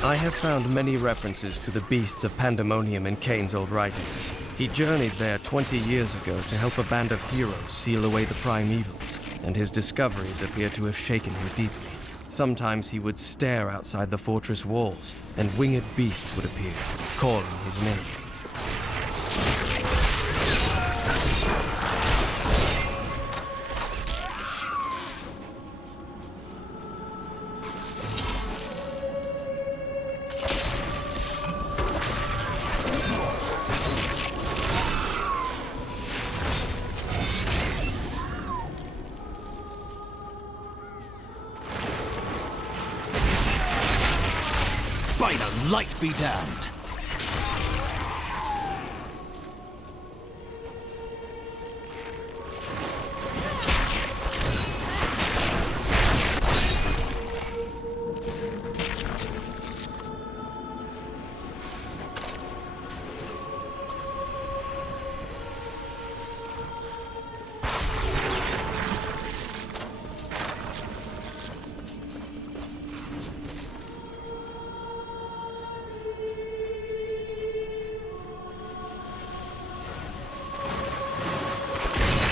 I have found many references to the beasts of Pandemonium in Kain's old writings. He journeyed there 20 years ago to help a band of heroes seal away the prime evils, and his discoveries appear to have shaken him deeply. Sometimes he would stare outside the fortress walls, and winged beasts would appear, calling his name. By the light be damned!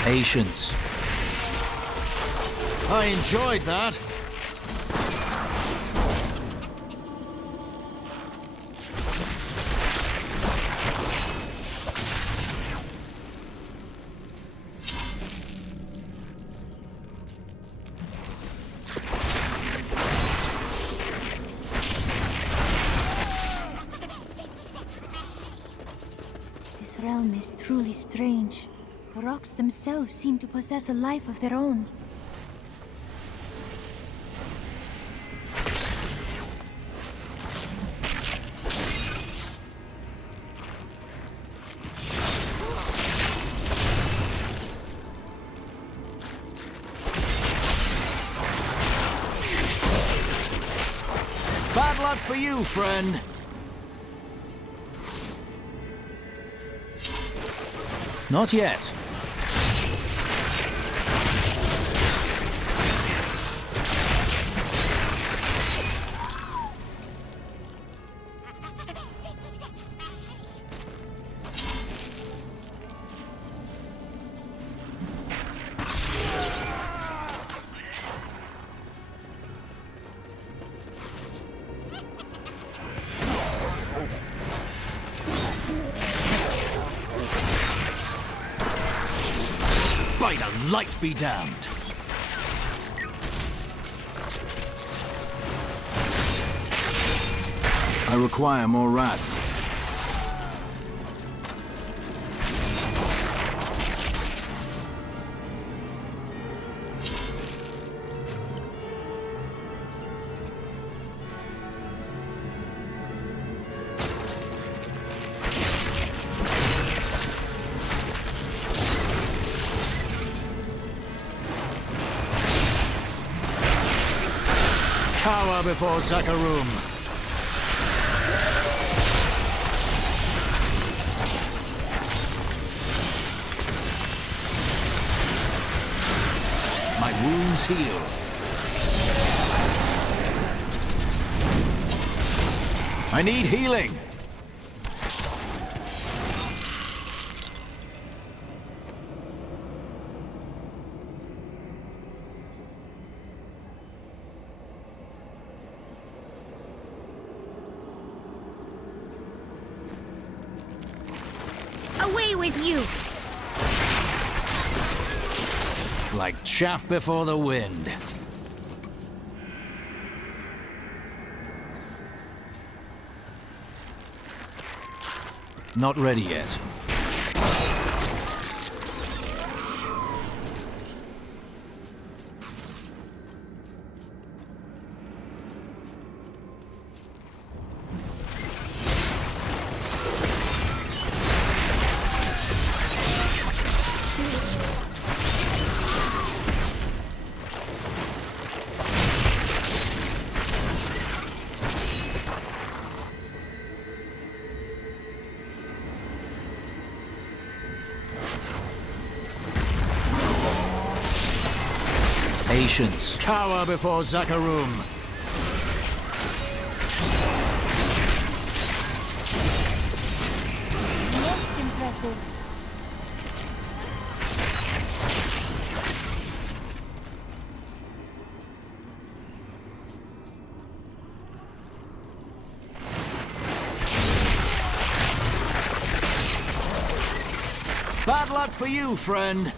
Patience. I enjoyed that. This realm is truly strange. The rocks themselves seem to possess a life of their own. luck for you, friend. Not yet. By the light be damned. I require more wrath. Cower before Zakarum. My wounds heal. I need healing. Away with you! Like chaff before the wind. Not ready yet. Patience. Cower before Zakarum. Most impressive. Bad luck for you, friend.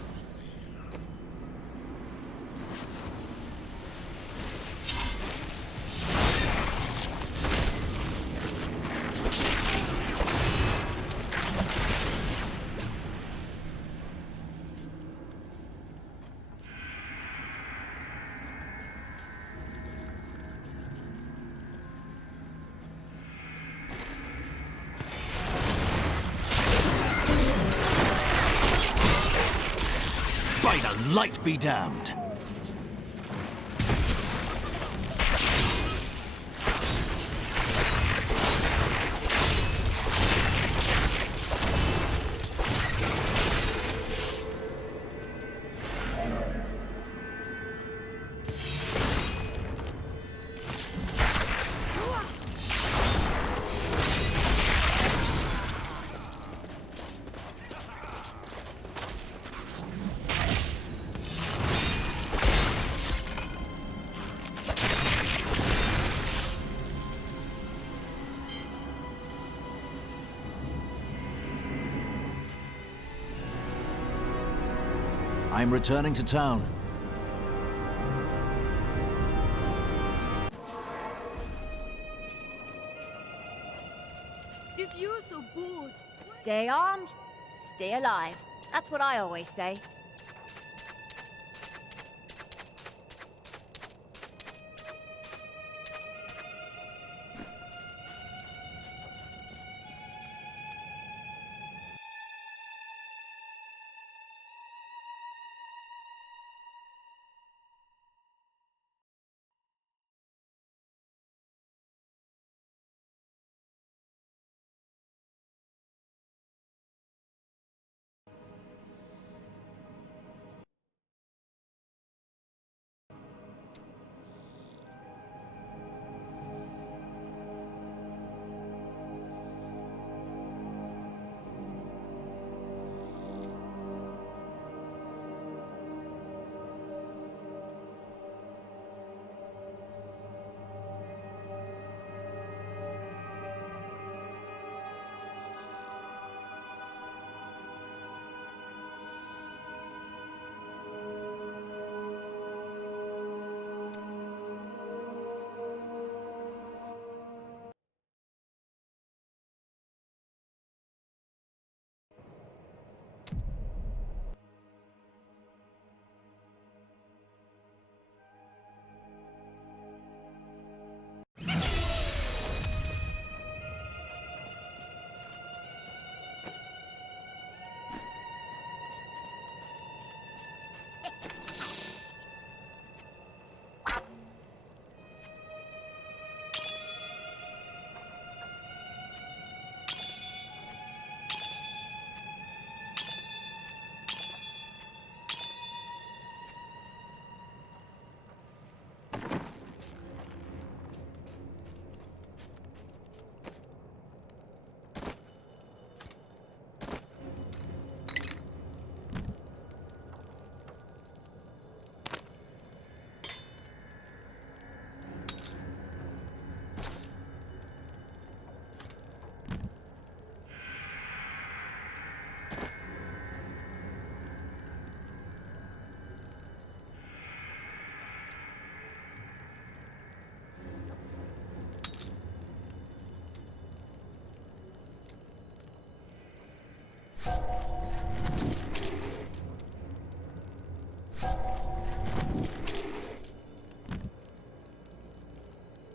By the light be damned. I'm returning to town. If you're so bored... Stay armed, stay alive. That's what I always say.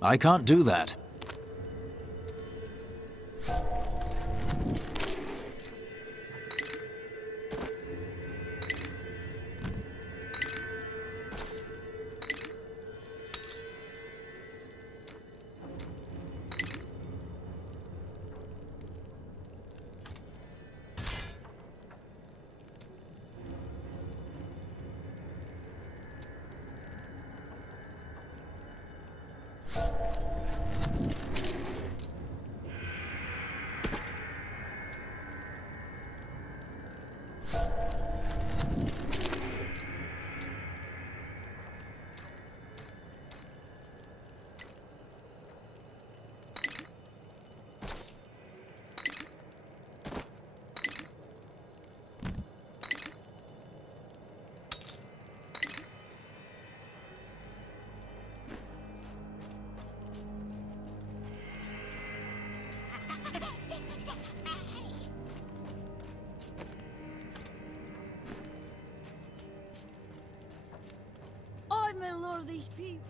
I can't do that. I'm in love with these people.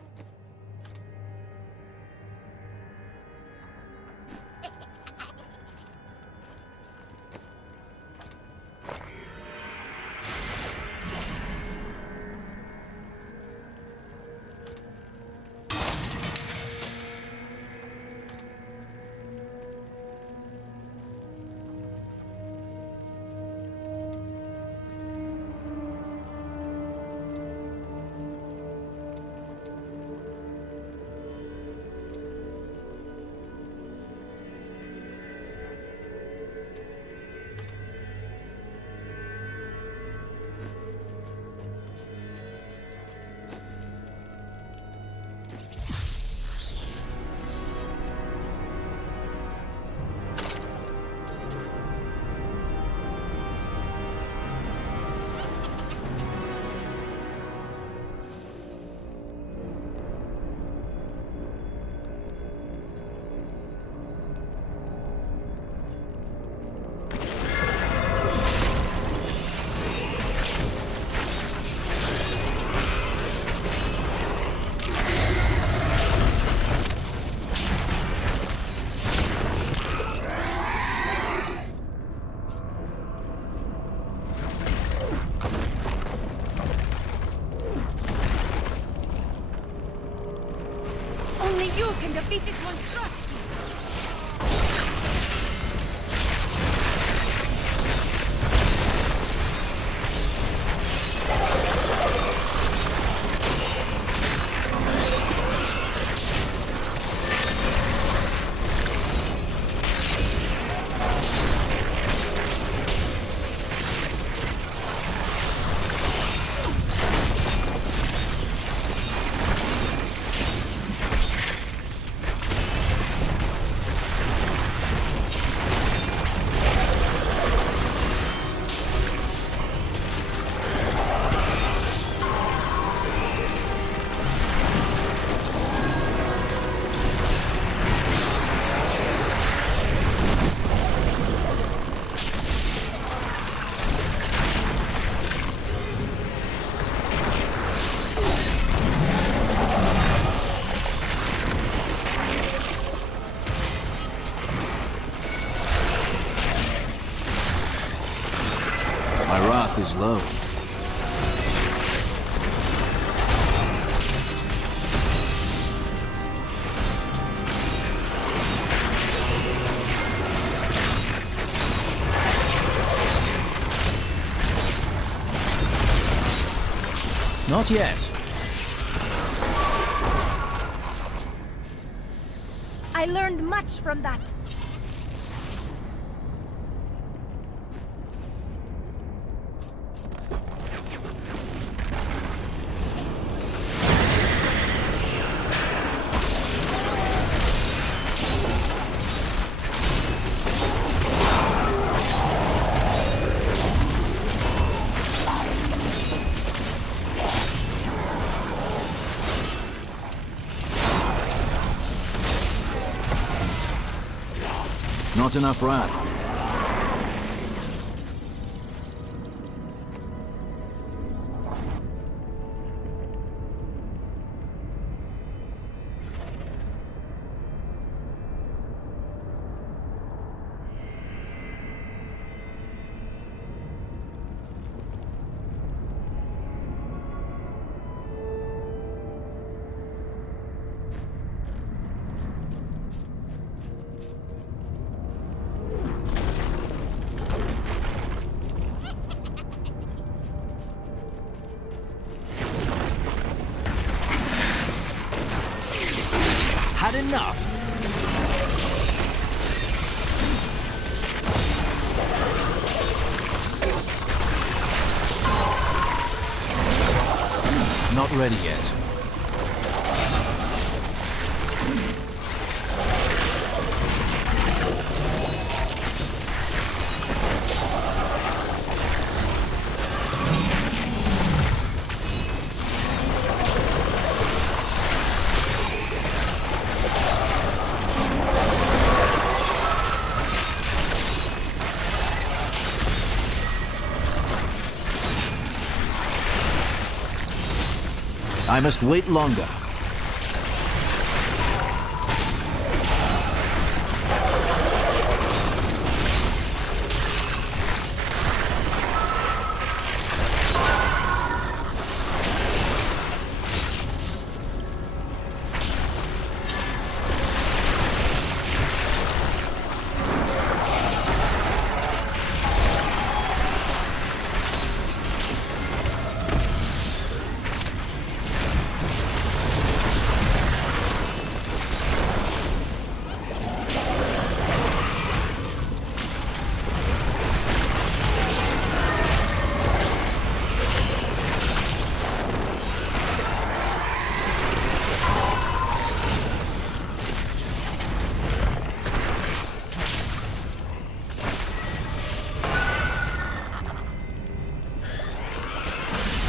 Only you can defeat this monstrosity! My wrath is low. Not yet. I learned much from that. Not enough wrath. enough? Not ready yet. I must wait longer.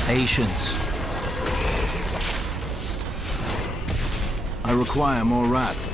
Patience. I require more wrath.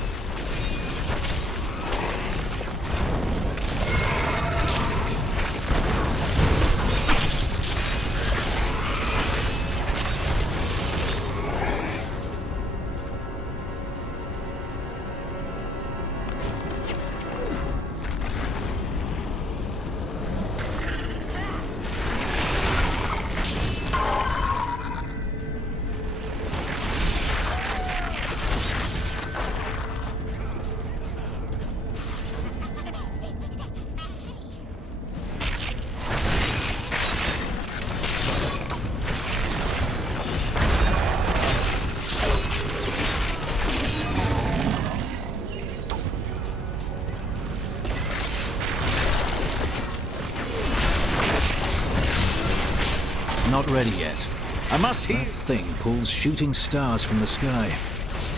Not ready yet. I must heal. That thing pulls shooting stars from the sky.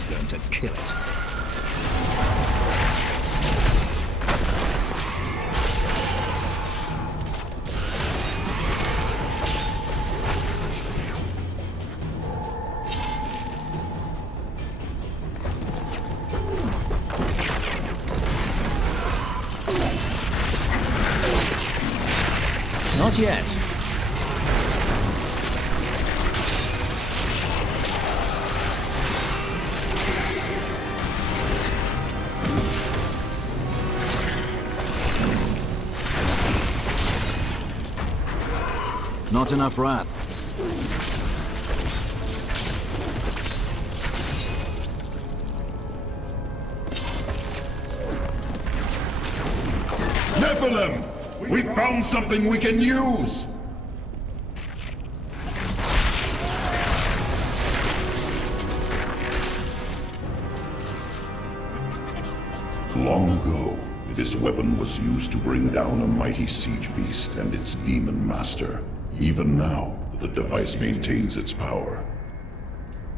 I'm going to kill it. Not yet. Not enough wrath. Nephilim! We found something we can use! Long ago, this weapon was used to bring down a mighty siege beast and its demon master. Even now, the device maintains its power.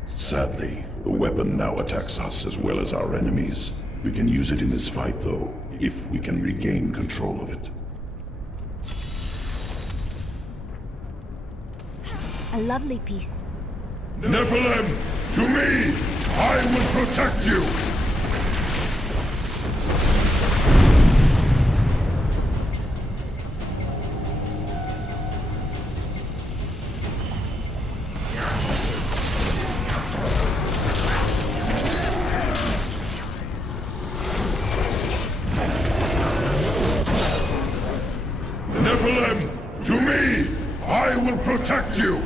Sadly, the weapon now attacks us as well as our enemies. We can use it in this fight, though, if we can regain control of it. A lovely piece. Nephilim, to me! I will protect you! Nephilim, to me! I will protect you!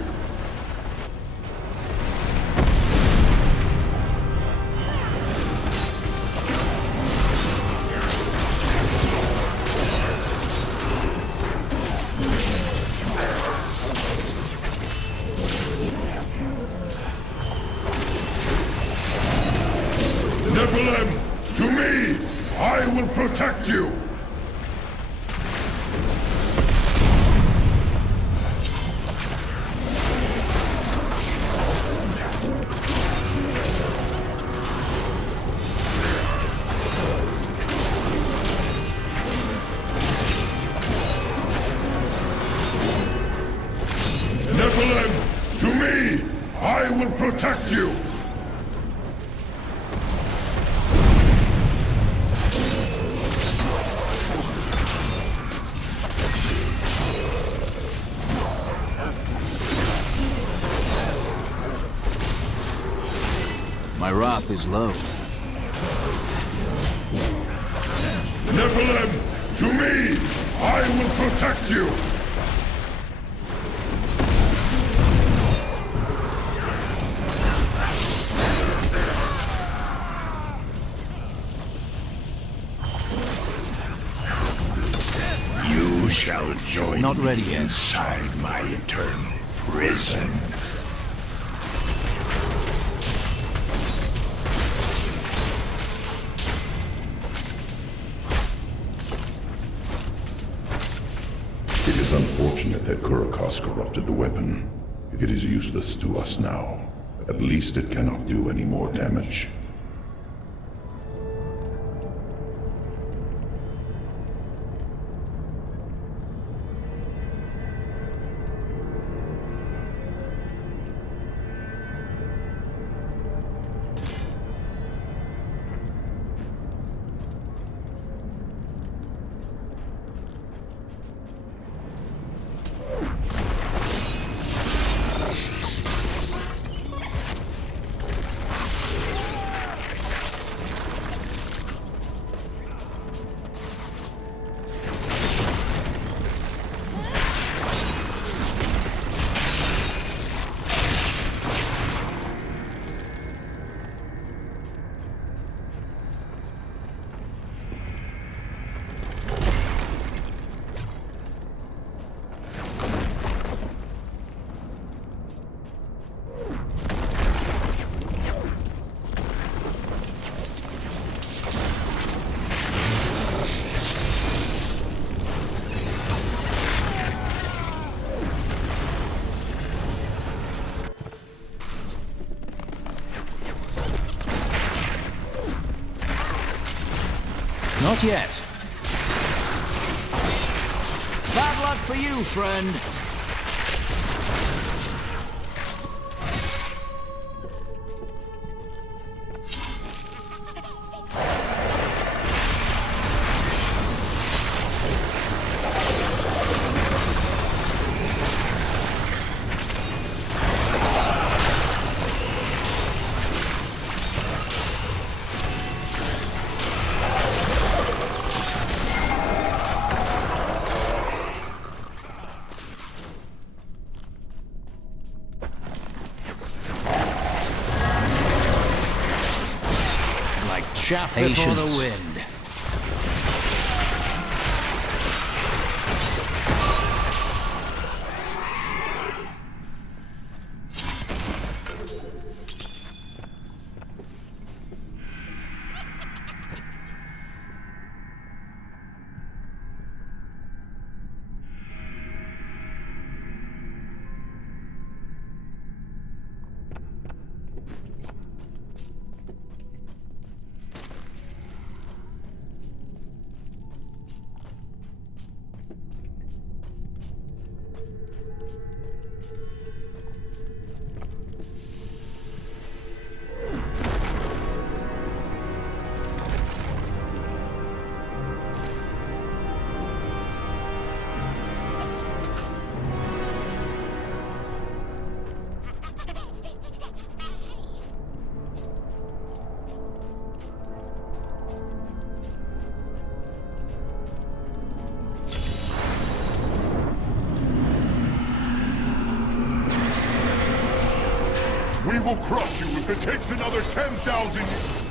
Nephilim, to me! I will protect you! Nephilim, to me! I will protect you! My wrath is low. Nephilim, to me! I will protect you! You shall join Not ready me yet. inside my eternal prison. It is unfortunate that Kurakos corrupted the weapon. It is useless to us now. At least it cannot do any more damage. Not yet. Bad luck for you, friend. Chaff before the wind. We will crush you if it takes another 10,000 years.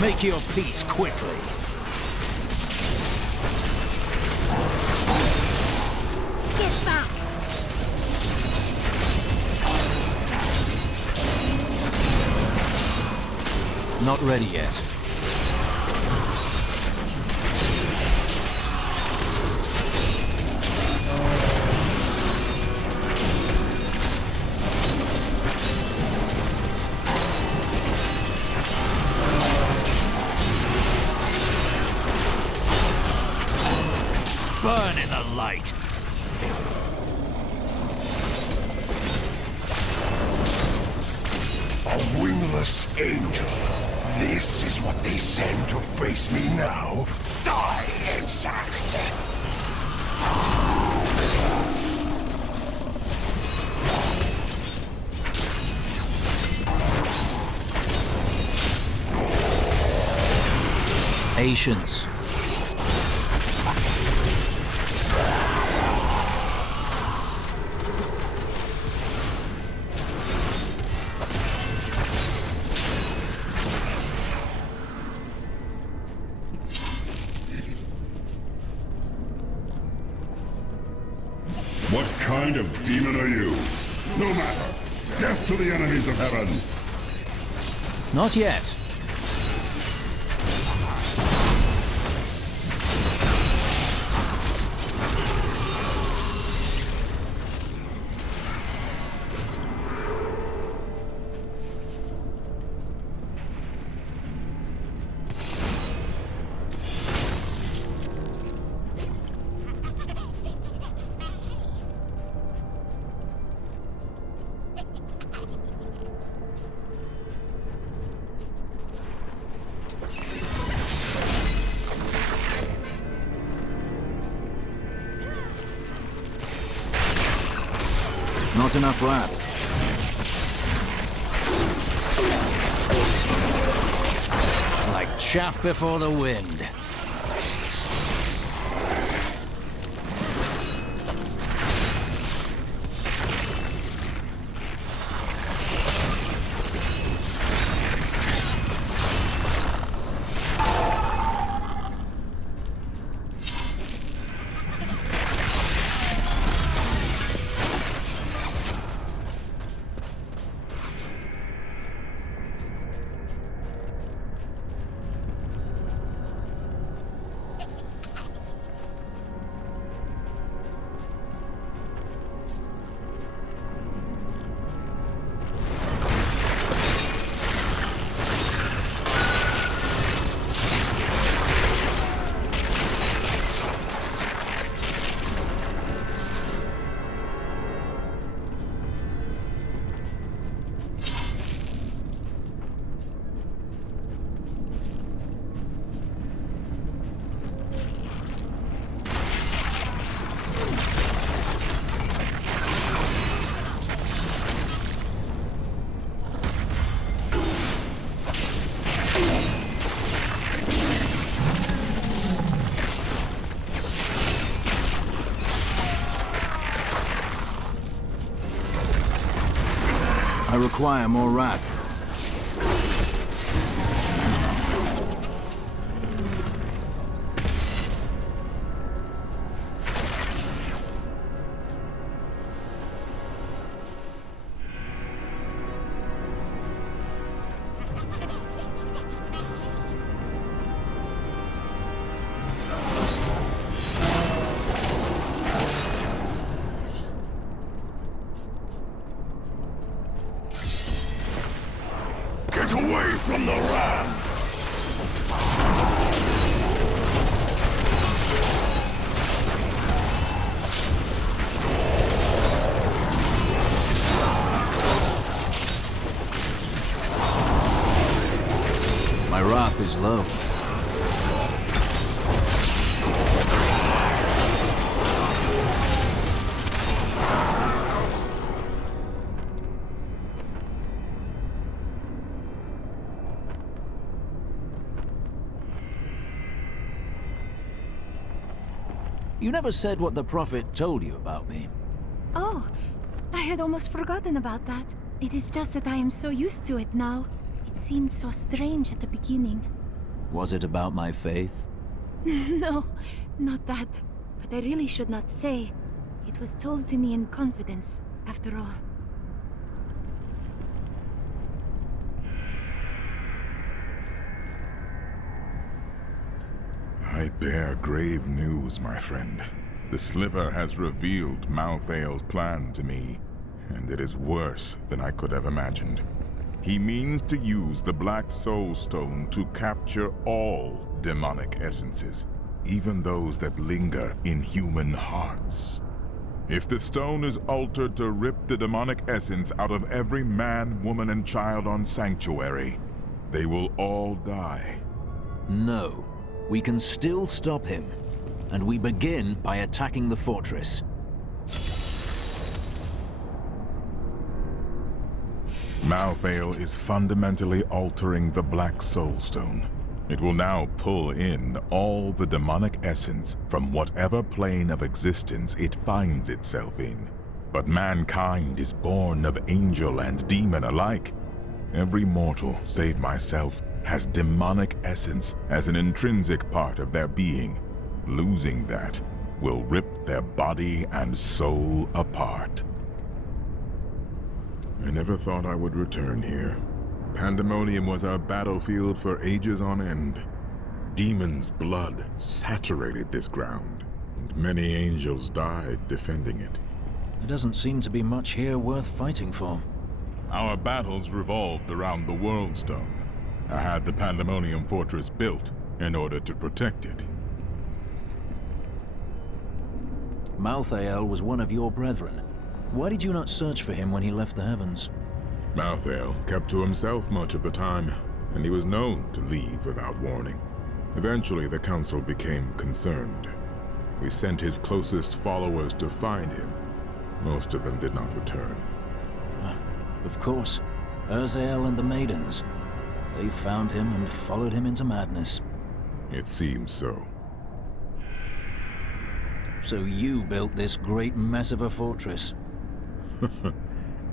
Make your peace quickly. Get back! Not ready yet. Burn in the light. A wingless angel. This is what they send to face me now. Die, insanity! Patience. What kind of demon are you? No matter. Death to the enemies of heaven. Not yet. Not enough wrath. Like chaff before the wind. I require more wrath. Get away from the ram! My wrath is low. You never said what the Prophet told you about me. Oh, I had almost forgotten about that. It is just that I am so used to it now. It seemed so strange at the beginning. Was it about my faith? No, not that. But I really should not say. It was told to me in confidence, after all. I bear grave news, my friend. The Sliver has revealed Malthael's plan to me, and it is worse than I could have imagined. He means to use the Black Soul Stone to capture all demonic essences, even those that linger in human hearts. If the stone is altered to rip the demonic essence out of every man, woman, and child on Sanctuary, they will all die. No. We can still stop him. And we begin by attacking the fortress. Malthael is fundamentally altering the Black Soul Stone. It will now pull in all the demonic essence from whatever plane of existence it finds itself in. But mankind is born of angel and demon alike. Every mortal, save myself, has demonic essence as an intrinsic part of their being. Losing that will rip their body and soul apart. I never thought I would return here. Pandemonium was our battlefield for ages on end. Demons' blood saturated this ground, and many angels died defending it. There doesn't seem to be much here worth fighting for. Our battles revolved around the World Stone. I had the Pandemonium Fortress built in order to protect it. Malthael was one of your brethren. Why did you not search for him when he left the heavens? Malthael kept to himself much of the time, and he was known to leave without warning. Eventually, the Council became concerned. We sent his closest followers to find him. Most of them did not return. Of course. Urzael and the Maidens. They found him and followed him into madness. It seems so. So you built this great mess of a fortress?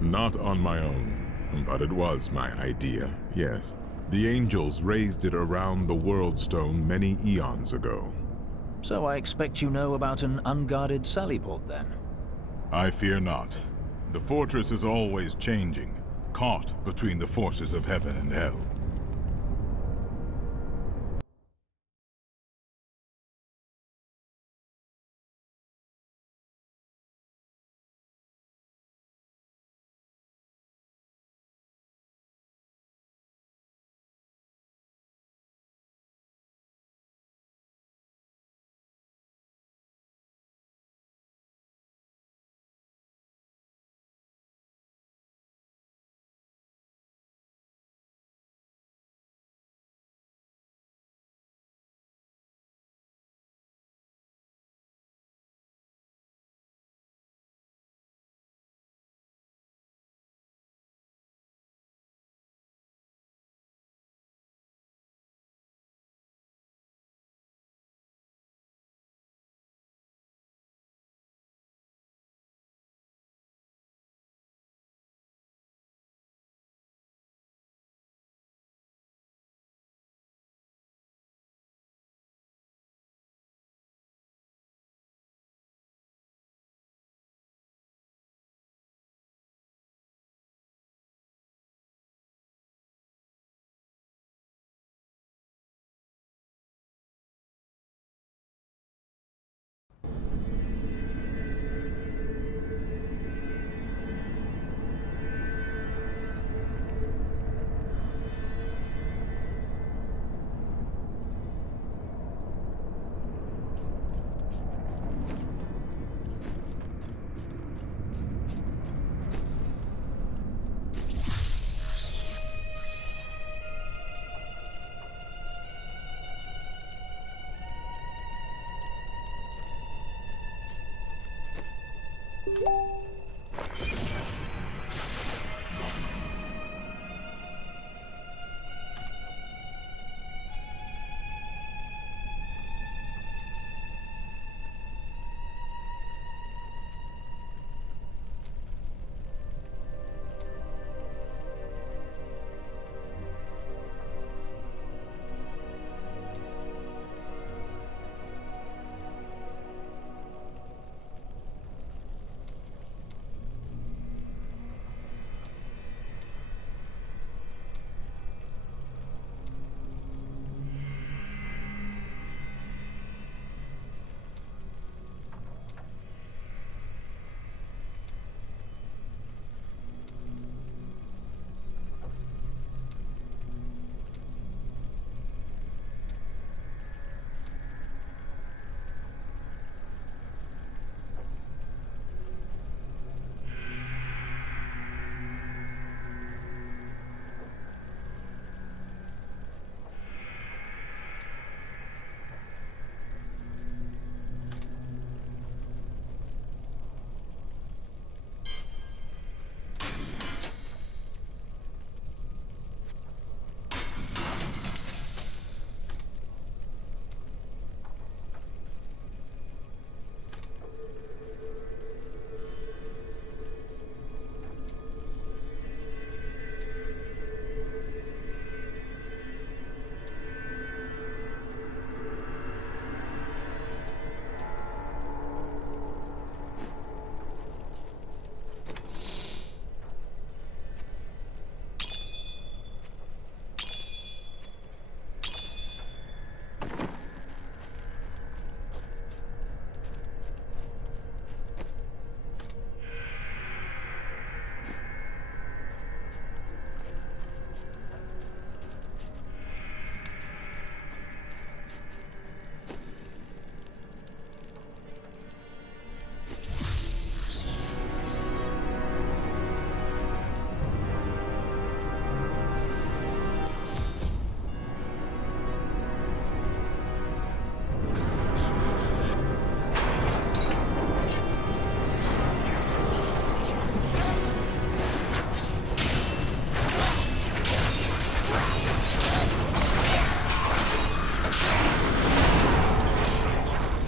Not on my own, but it was my idea, yes. The angels raised it around the World Stone many eons ago. So I expect you know about an unguarded sallyport then? I fear not. The fortress is always changing, caught between the forces of heaven and hell.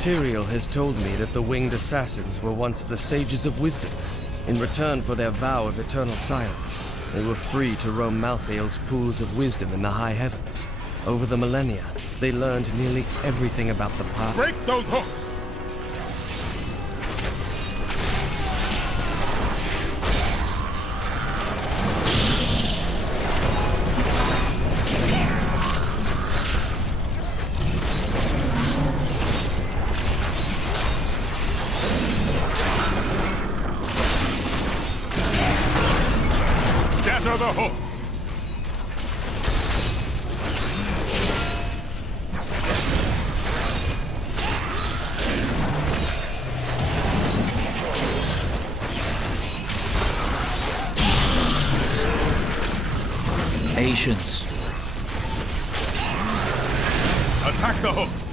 Tyrael has told me that the winged assassins were once the sages of wisdom. In return for their vow of eternal silence, they were free to roam Malthael's pools of wisdom in the high heavens. Over the millennia, they learned nearly everything about the path. Break those hooks! Scatter the hooks! Patience. Attack the hooks!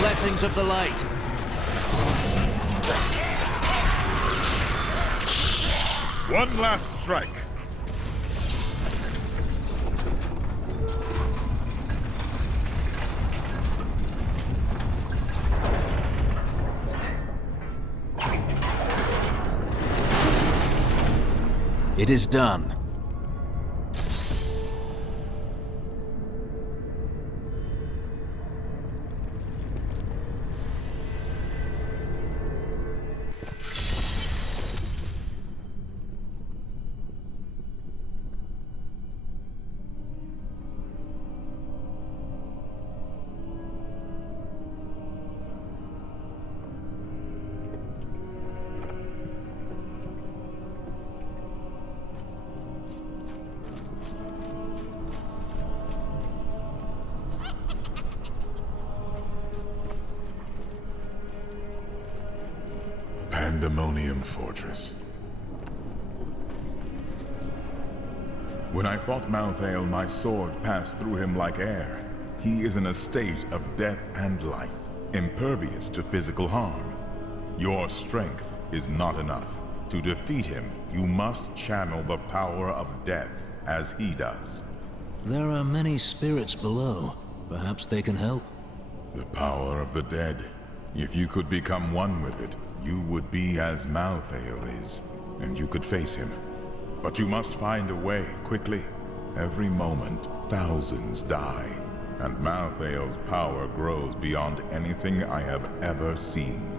Blessings of the light. One last strike. It is done. Pandemonium Fortress. When I fought Malthael, my sword passed through him like air. He is in a state of death and life, impervious to physical harm. Your strength is not enough. To defeat him, you must channel the power of death, as he does. There are many spirits below. Perhaps they can help. The power of the dead. If you could become one with it, you would be as Malthael is, and you could face him. But you must find a way, quickly. Every moment, thousands die, and Malthael's power grows beyond anything I have ever seen.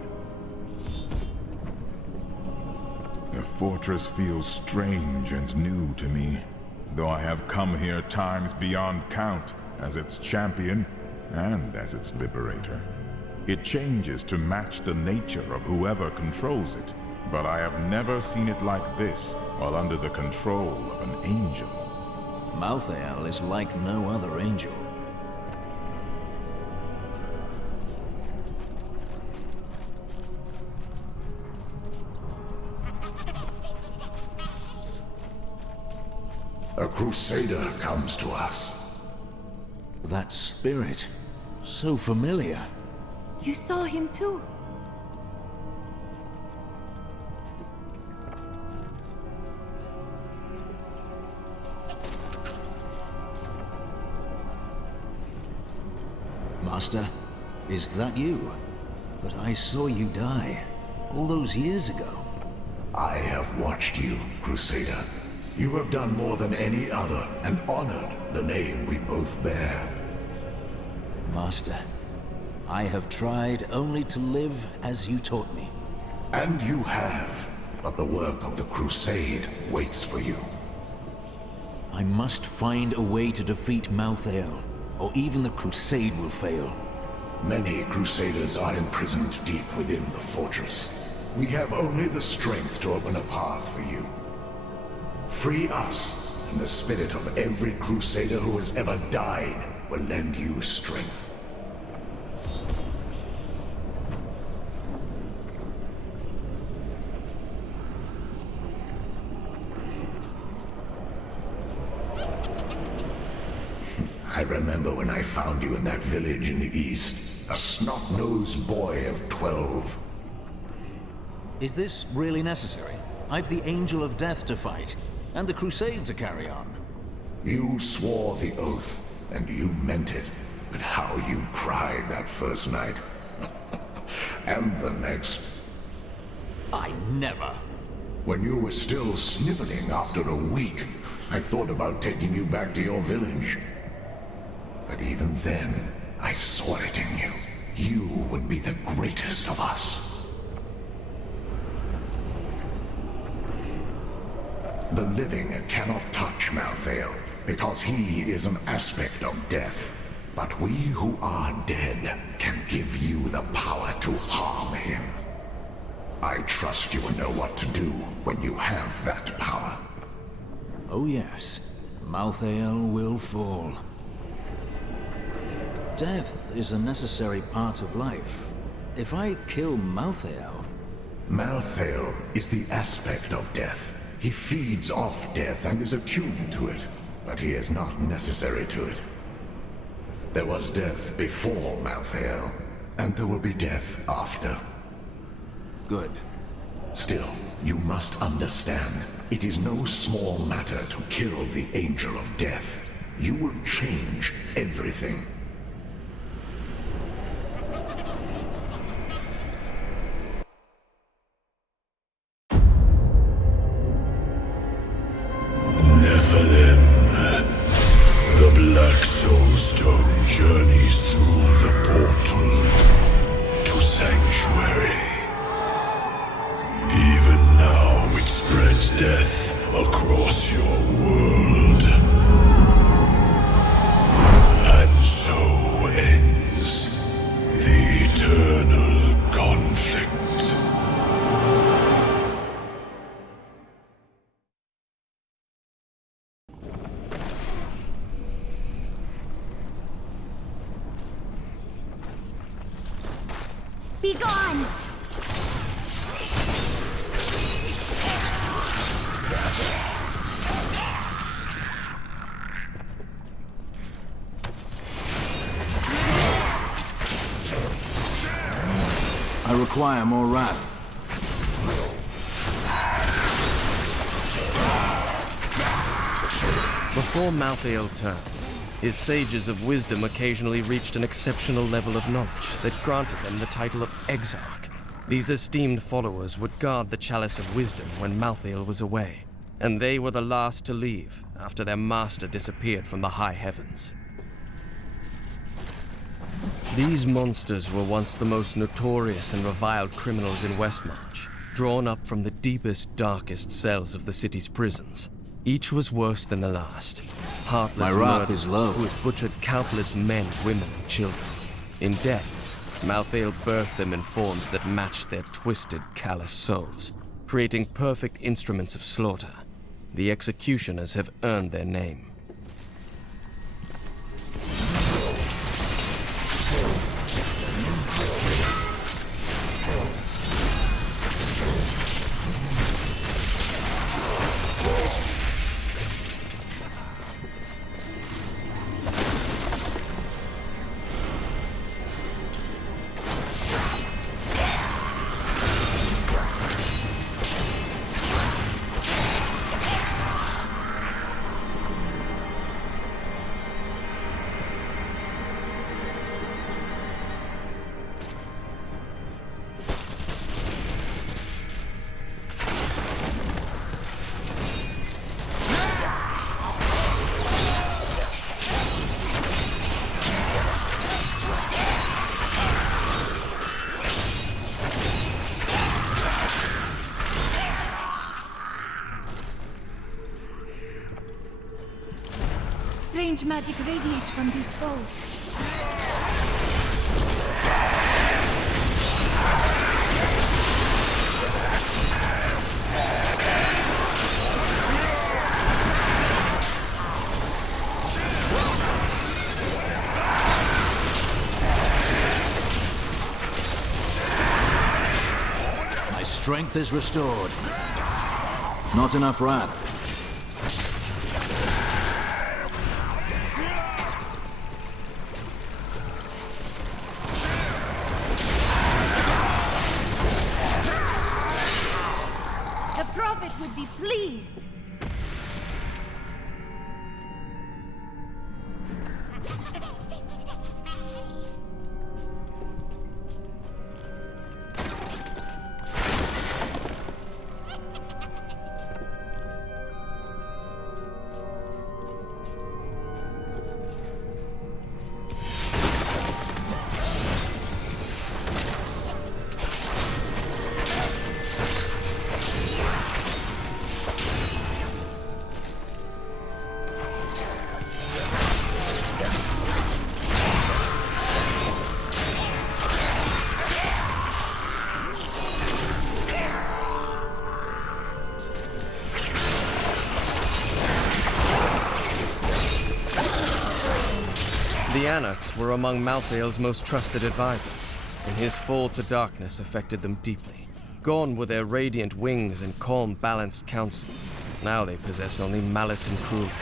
The fortress feels strange and new to me, though I have come here times beyond count as its champion and as its liberator. It changes to match the nature of whoever controls it, but I have never seen it like this while under the control of an angel. Malthael is like no other angel. A crusader comes to us. That spirit, so familiar. You saw him too. Master, is that you? But I saw you die all those years ago. I have watched you, Crusader. You have done more than any other, and honored the name we both bear. Master, I have tried only to live as you taught me. And you have, but the work of the Crusade waits for you. I must find a way to defeat Malthael, or even the Crusade will fail. Many Crusaders are imprisoned deep within the fortress. We have only the strength to open a path for you. Free us, and the spirit of every Crusader who has ever died will lend you strength. I remember when I found you in that village in the east, a snot-nosed boy of 12. Is this really necessary? I've the Angel of Death to fight. And the crusade to carry on. You swore the oath, and you meant it. But how you cried that first night. And the next. I never. When you were still sniveling after a week, I thought about taking you back to your village. But even then, I saw it in you. You would be the greatest of us. The living cannot touch Malthael, because he is an aspect of death. But we who are dead can give you the power to harm him. I trust you will know what to do when you have that power. Oh yes, Malthael will fall. Death is a necessary part of life. If I kill Malthael... Malthael is the aspect of death. He feeds off death and is attuned to it, but he is not necessary to it. There was death before Malthael, and there will be death after. Good. Still, you must understand, it is no small matter to kill the Angel of Death. You will change everything. Nephilim. The Black Soul Stone journeys through the portal to Sanctuary. Even now it spreads death across your world. And so ends the eternal conflict. Be gone! I require more wrath. Before Malthael turned, his sages of wisdom occasionally reached an exceptional level of knowledge that granted them the title of Exarch. These esteemed followers would guard the Chalice of Wisdom when Malthael was away, and they were the last to leave after their master disappeared from the high heavens. These monsters were once the most notorious and reviled criminals in Westmarch, drawn up from the deepest, darkest cells of the city's prisons. Each was worse than the last. Heartless My wrath murderers is low. who had butchered countless men, women, and children. In death, Malthael birthed them in forms that matched their twisted, callous souls, creating perfect instruments of slaughter. The executioners have earned their name. Strange magic radiates from these foes. My strength is restored. Not enough wrath. The Prophet would be pleased. Anarchs were among Malthael's most trusted advisors, and his fall to darkness affected them deeply. Gone were their radiant wings and calm, balanced counsel. Now they possess only malice and cruelty,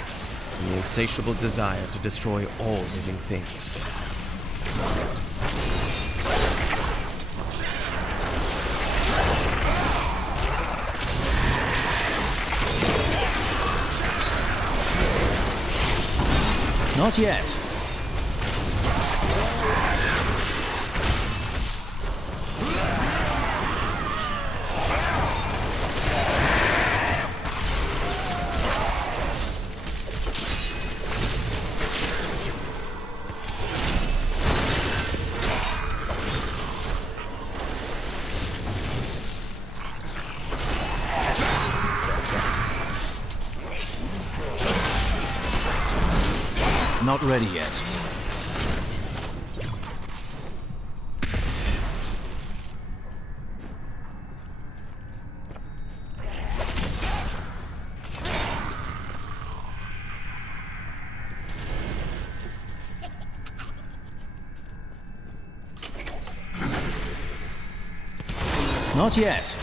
and the insatiable desire to destroy all living things. Not yet. Not ready yet. Not yet.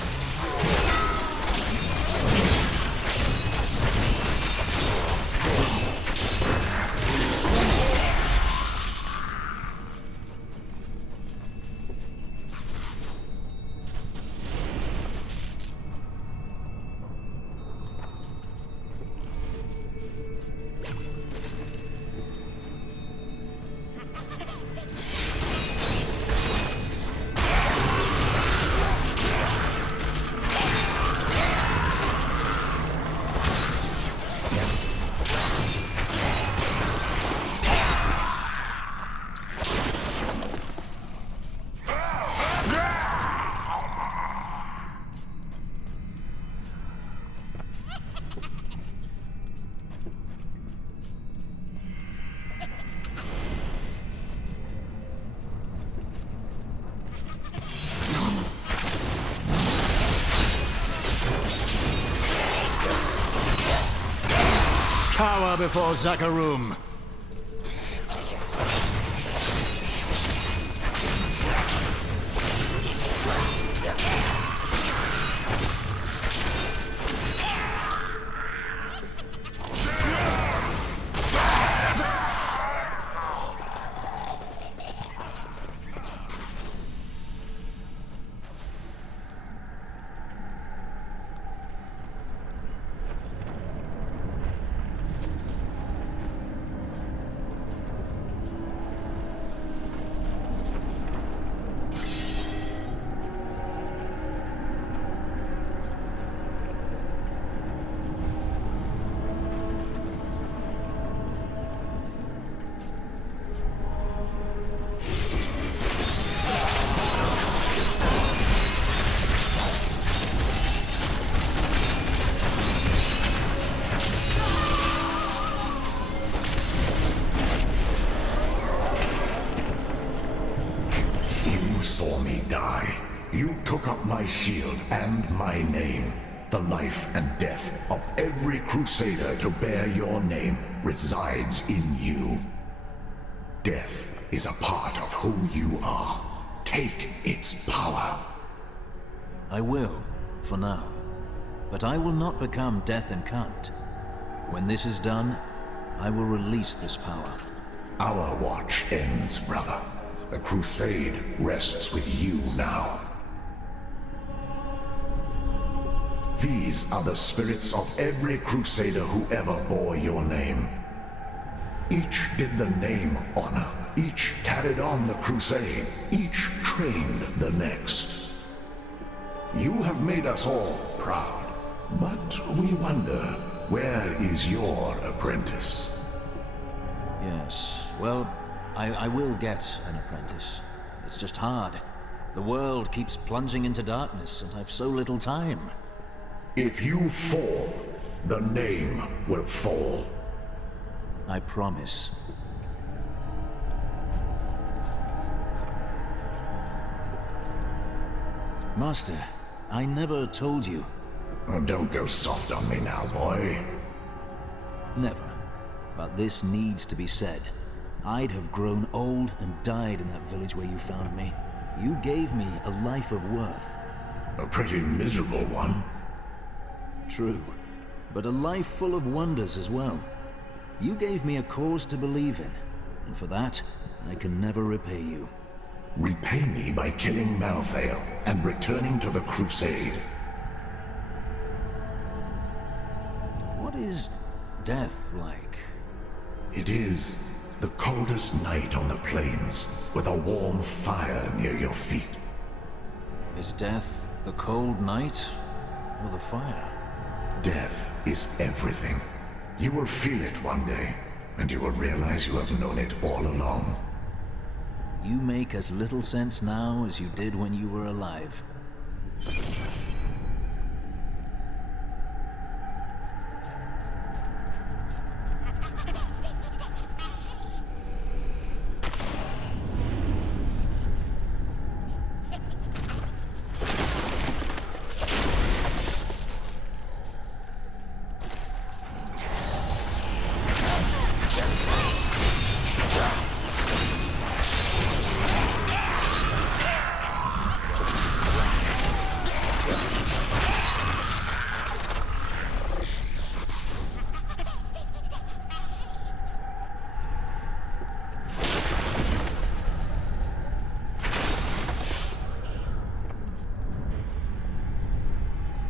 Cower before Zakarum. You took up my shield and my name. The life and death of every crusader to bear your name resides in you. Death is a part of who you are. Take its power. I will, for now. But I will not become death incarnate. When this is done, I will release this power. Our watch ends, brother. The crusade rests with you now. These are the spirits of every crusader who ever bore your name. Each did the name honor. Each carried on the crusade. Each trained the next. You have made us all proud. But we wonder, where is your apprentice? Yes, well, I will get an apprentice. It's just hard. The world keeps plunging into darkness, and I've so little time. If you fall, the name will fall. I promise. Master, I never told you. Oh, don't go soft on me now, boy. Never. But this needs to be said. I'd have grown old and died in that village where you found me. You gave me a life of worth. A pretty miserable one. True, but a life full of wonders as well. You gave me a cause to believe in, and for that, I can never repay you. Repay me by killing Malthael and returning to the Crusade. What is death like? It is the coldest night on the plains, with a warm fire near your feet. Is death the cold night, or the fire? Death is everything. You will feel it one day, and you will realize you have known it all along. You make as little sense now as you did when you were alive.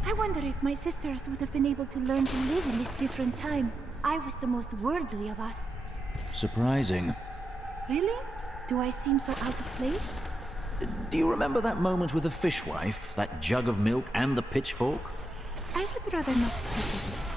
I wonder if my sisters would have been able to learn to live in this different time. I was the most worldly of us. Surprising. Really? Do I seem so out of place? Do you remember that moment with the fishwife, that jug of milk and the pitchfork? I would rather not speak of it.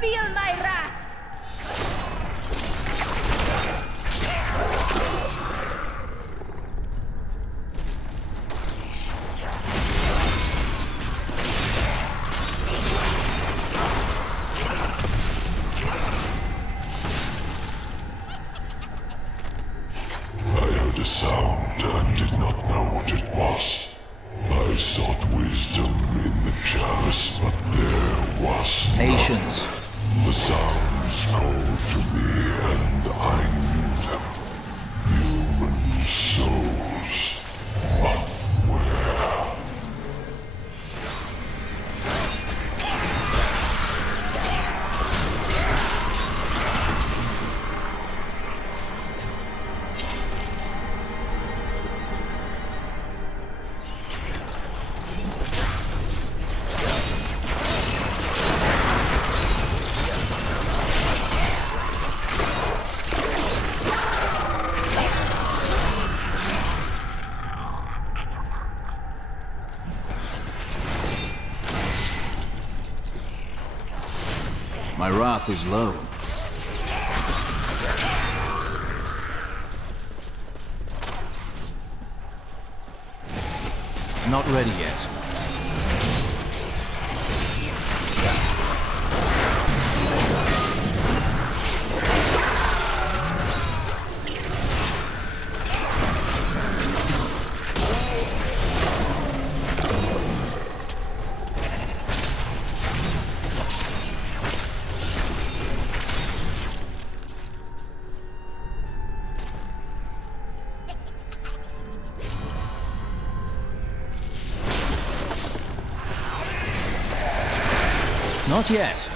Feel my wrath! I heard a sound and did not know what it was. I sought wisdom in the chalice, but there was none. Patience. The sounds called to me, and I knew them. Human souls. But where? My wrath is low. Not ready yet. Not yet.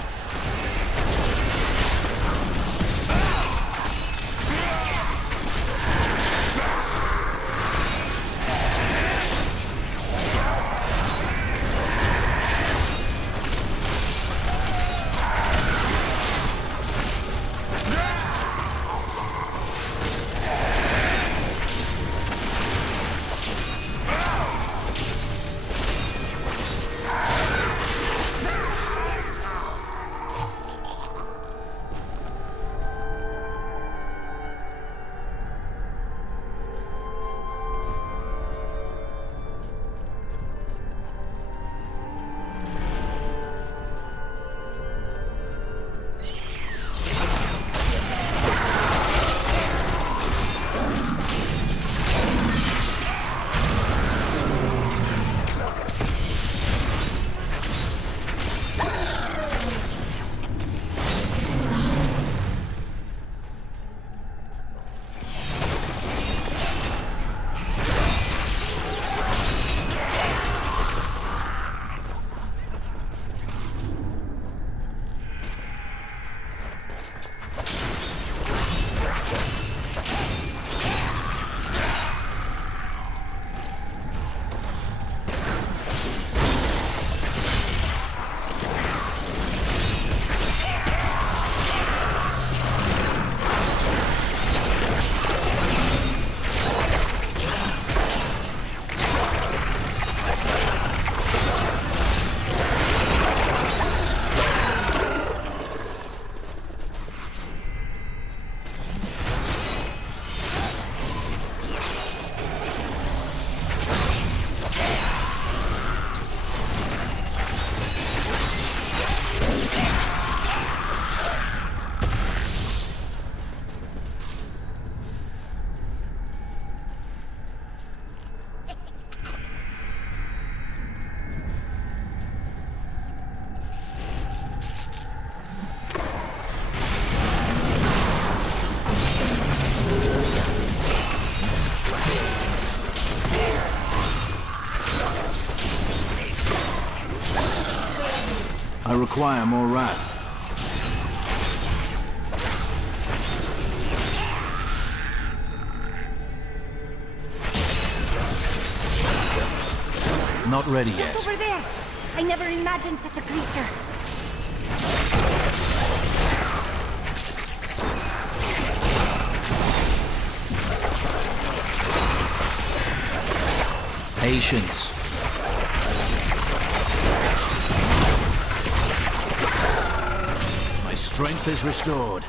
require more wrath. Not ready yet. Just over there! I never imagined such a creature. Patience. My strength is restored.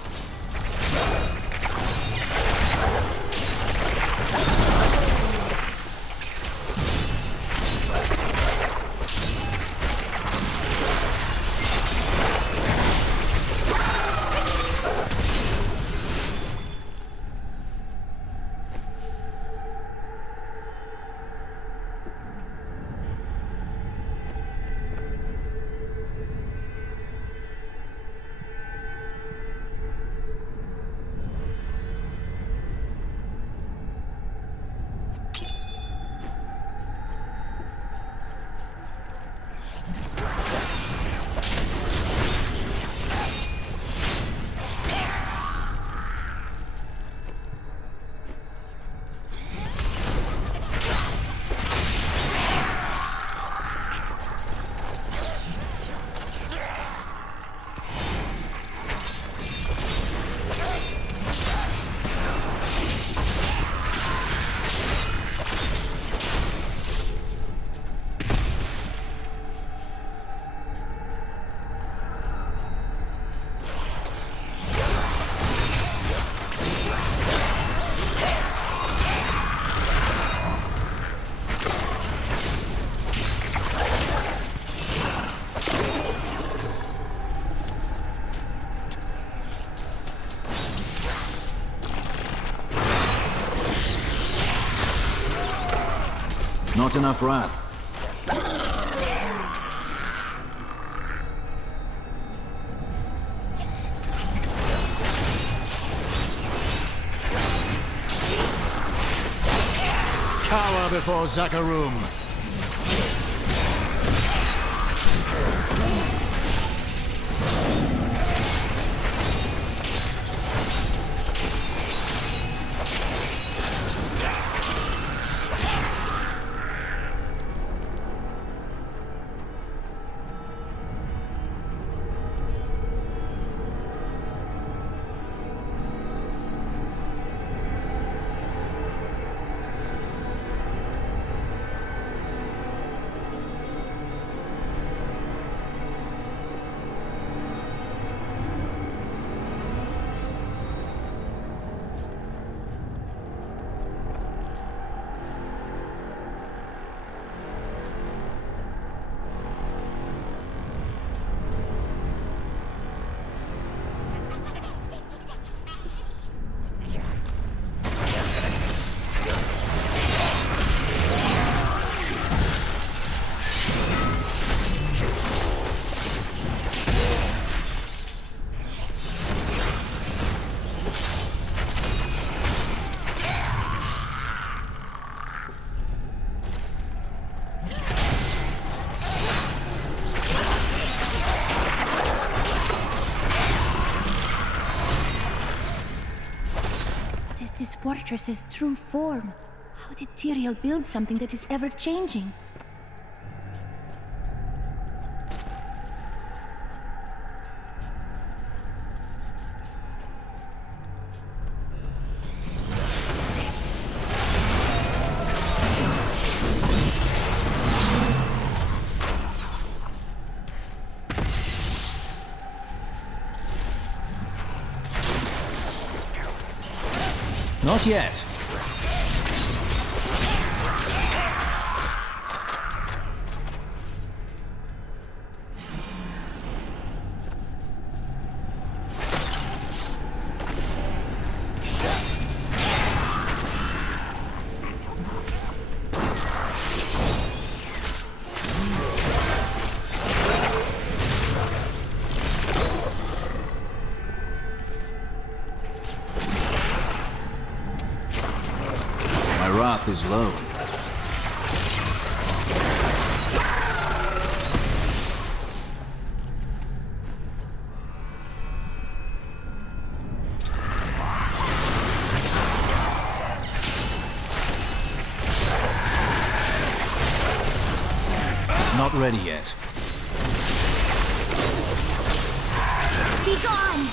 Not enough wrath. Cower before Zakarum. This fortress's true form. How did Tyrael build something that is ever-changing? Not yet. Wrath is low. not ready yet. Be gone!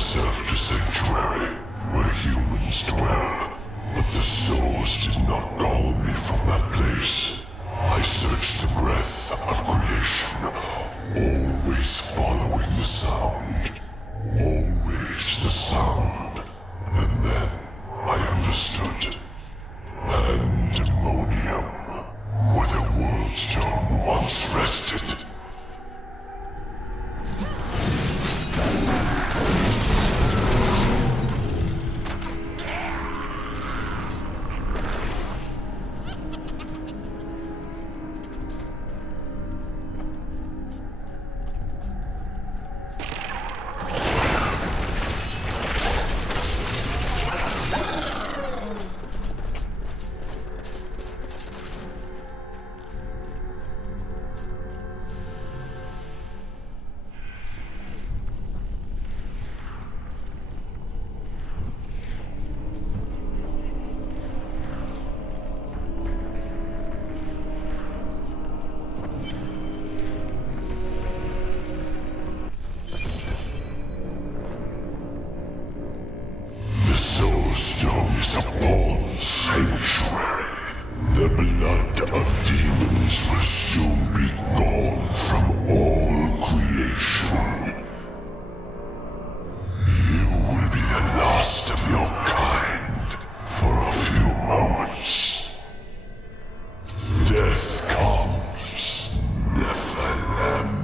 myself to Sanctuary, where humans dwell. But the souls did not call me from that place. I searched the breath of creation, always following the sound. Always the sound. And then I understood. Pandemonium, where the world stone once rested. Stone is upon Sanctuary. The blood of demons will soon be gone from all creation. You will be the last of your kind for a few moments. Death comes, Nephilim.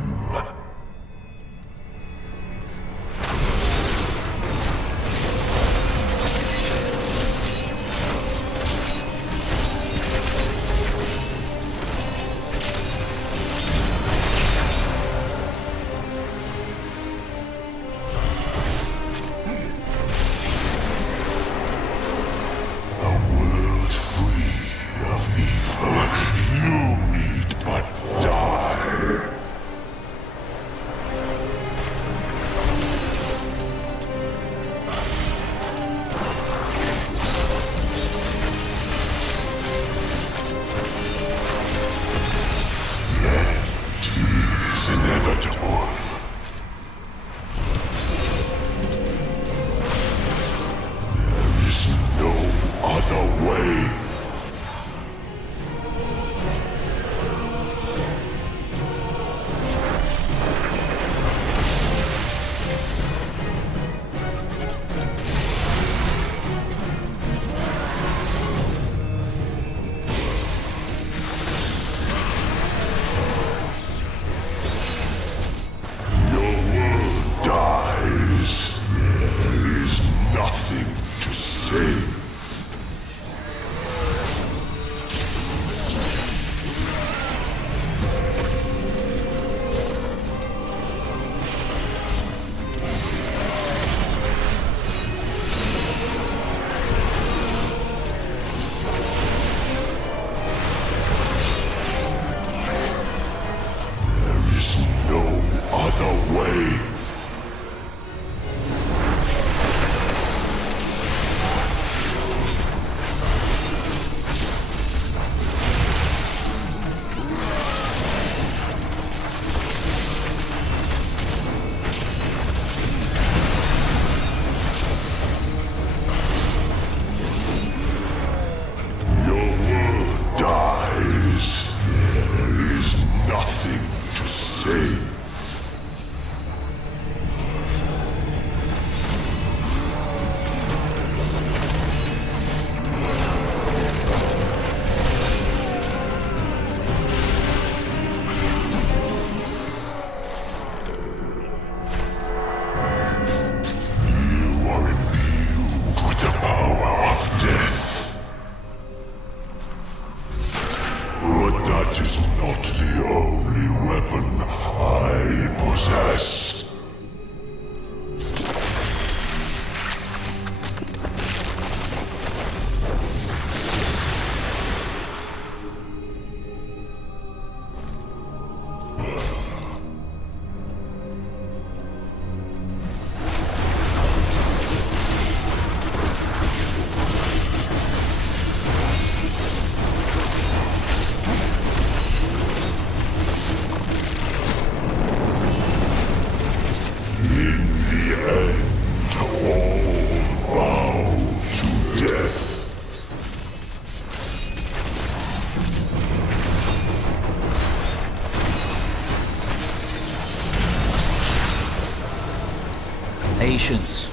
Patience.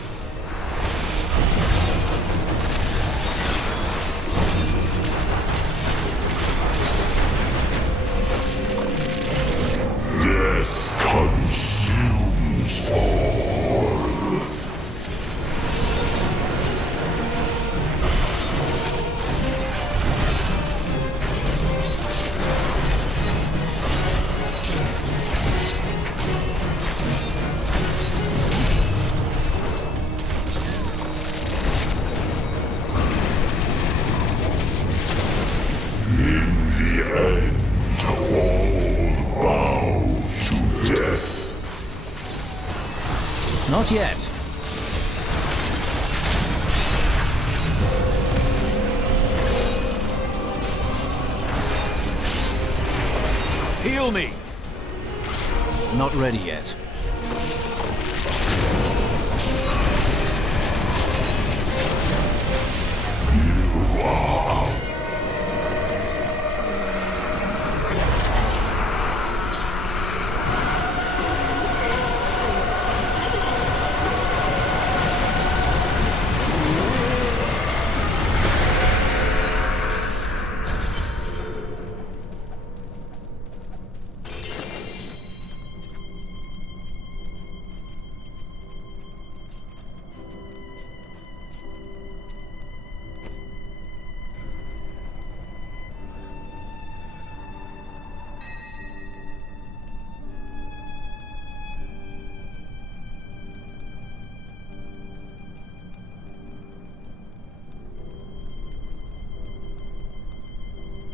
Death consumes all. In the end, all bow to death. Not yet. Heal me! Not ready yet. You are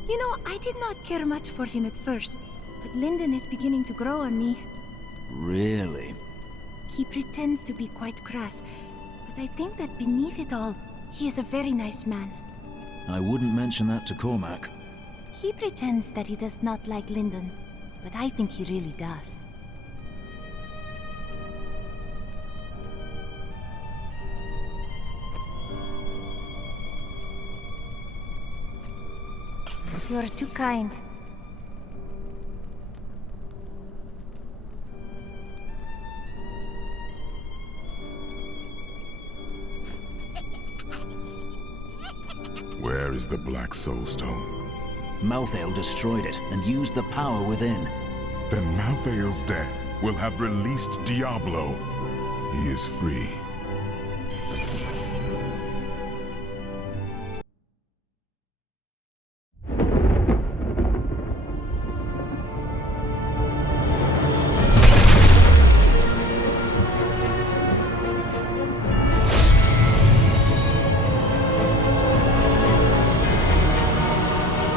You know, I did not care much for him at first, but Lyndon is beginning to grow on me. Really? He pretends to be quite crass, but I think that beneath it all, he is a very nice man. I wouldn't mention that to Cormac. He pretends that he does not like Lyndon, but I think he really does. You are too kind. Where is the Black Soulstone? Malthael destroyed it and used the power within. Then Malthael's death will have released Diablo. He is free.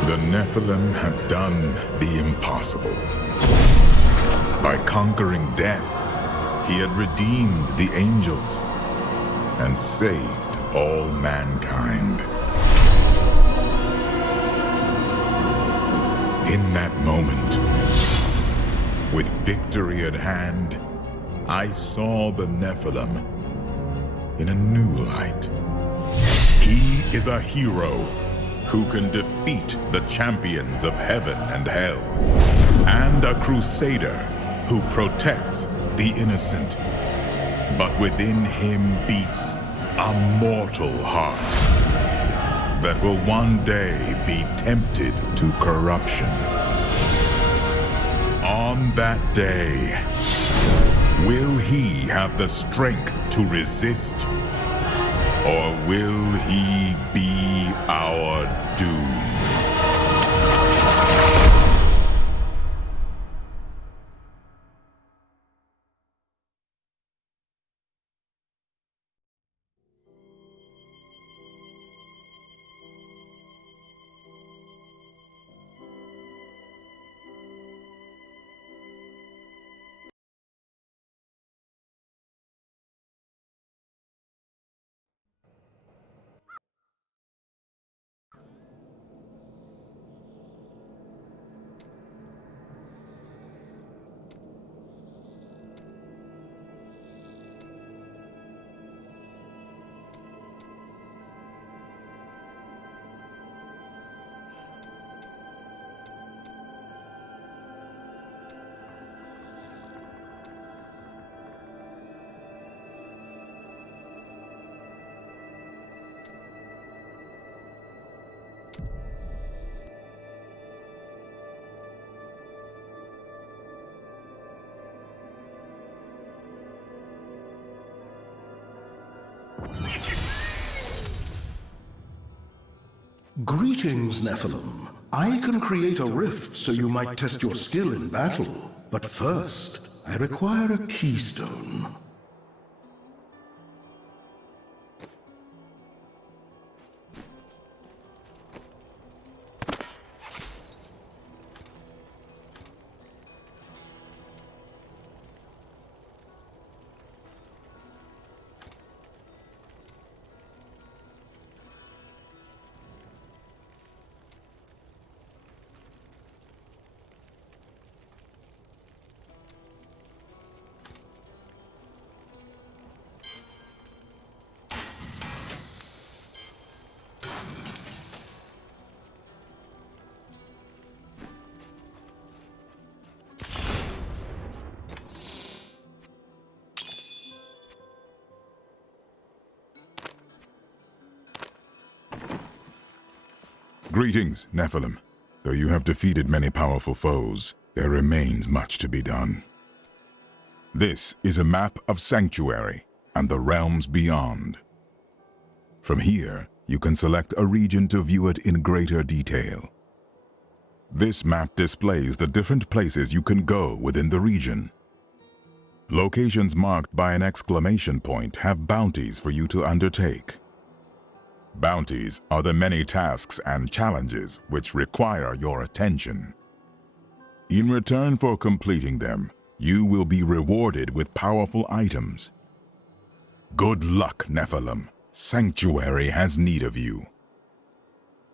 The Nephilim have done the impossible. By conquering death, he had redeemed the angels and saved all mankind. In that moment, with victory at hand, I saw the Nephilim in a new light. He is a hero who can defeat the champions of heaven and hell, and a crusader who protects the innocent. But within him beats a mortal heart that will one day be tempted to corruption. On that day, will he have the strength to resist? Or will he be our doom? Greetings, Nephilim. I can create a rift so you might test your skill in battle. But first, I require a keystone. Greetings, Nephilim. Though you have defeated many powerful foes, there remains much to be done. This is a map of Sanctuary and the realms beyond. From here, you can select a region to view it in greater detail. This map displays the different places you can go within the region. Locations marked by an exclamation point have bounties for you to undertake. Bounties are the many tasks and challenges which require your attention. In return for completing them, you will be rewarded with powerful items. Good luck, Nephilim. Sanctuary has need of you.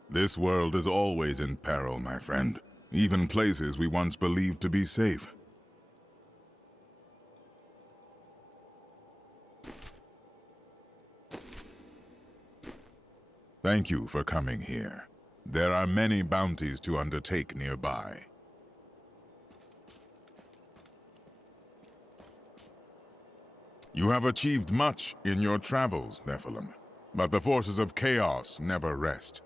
This world is always in peril, my friend. Even places we once believed to be safe. Thank you for coming here. There are many bounties to undertake nearby. You have achieved much in your travels, Nephilim, but the forces of chaos never rest.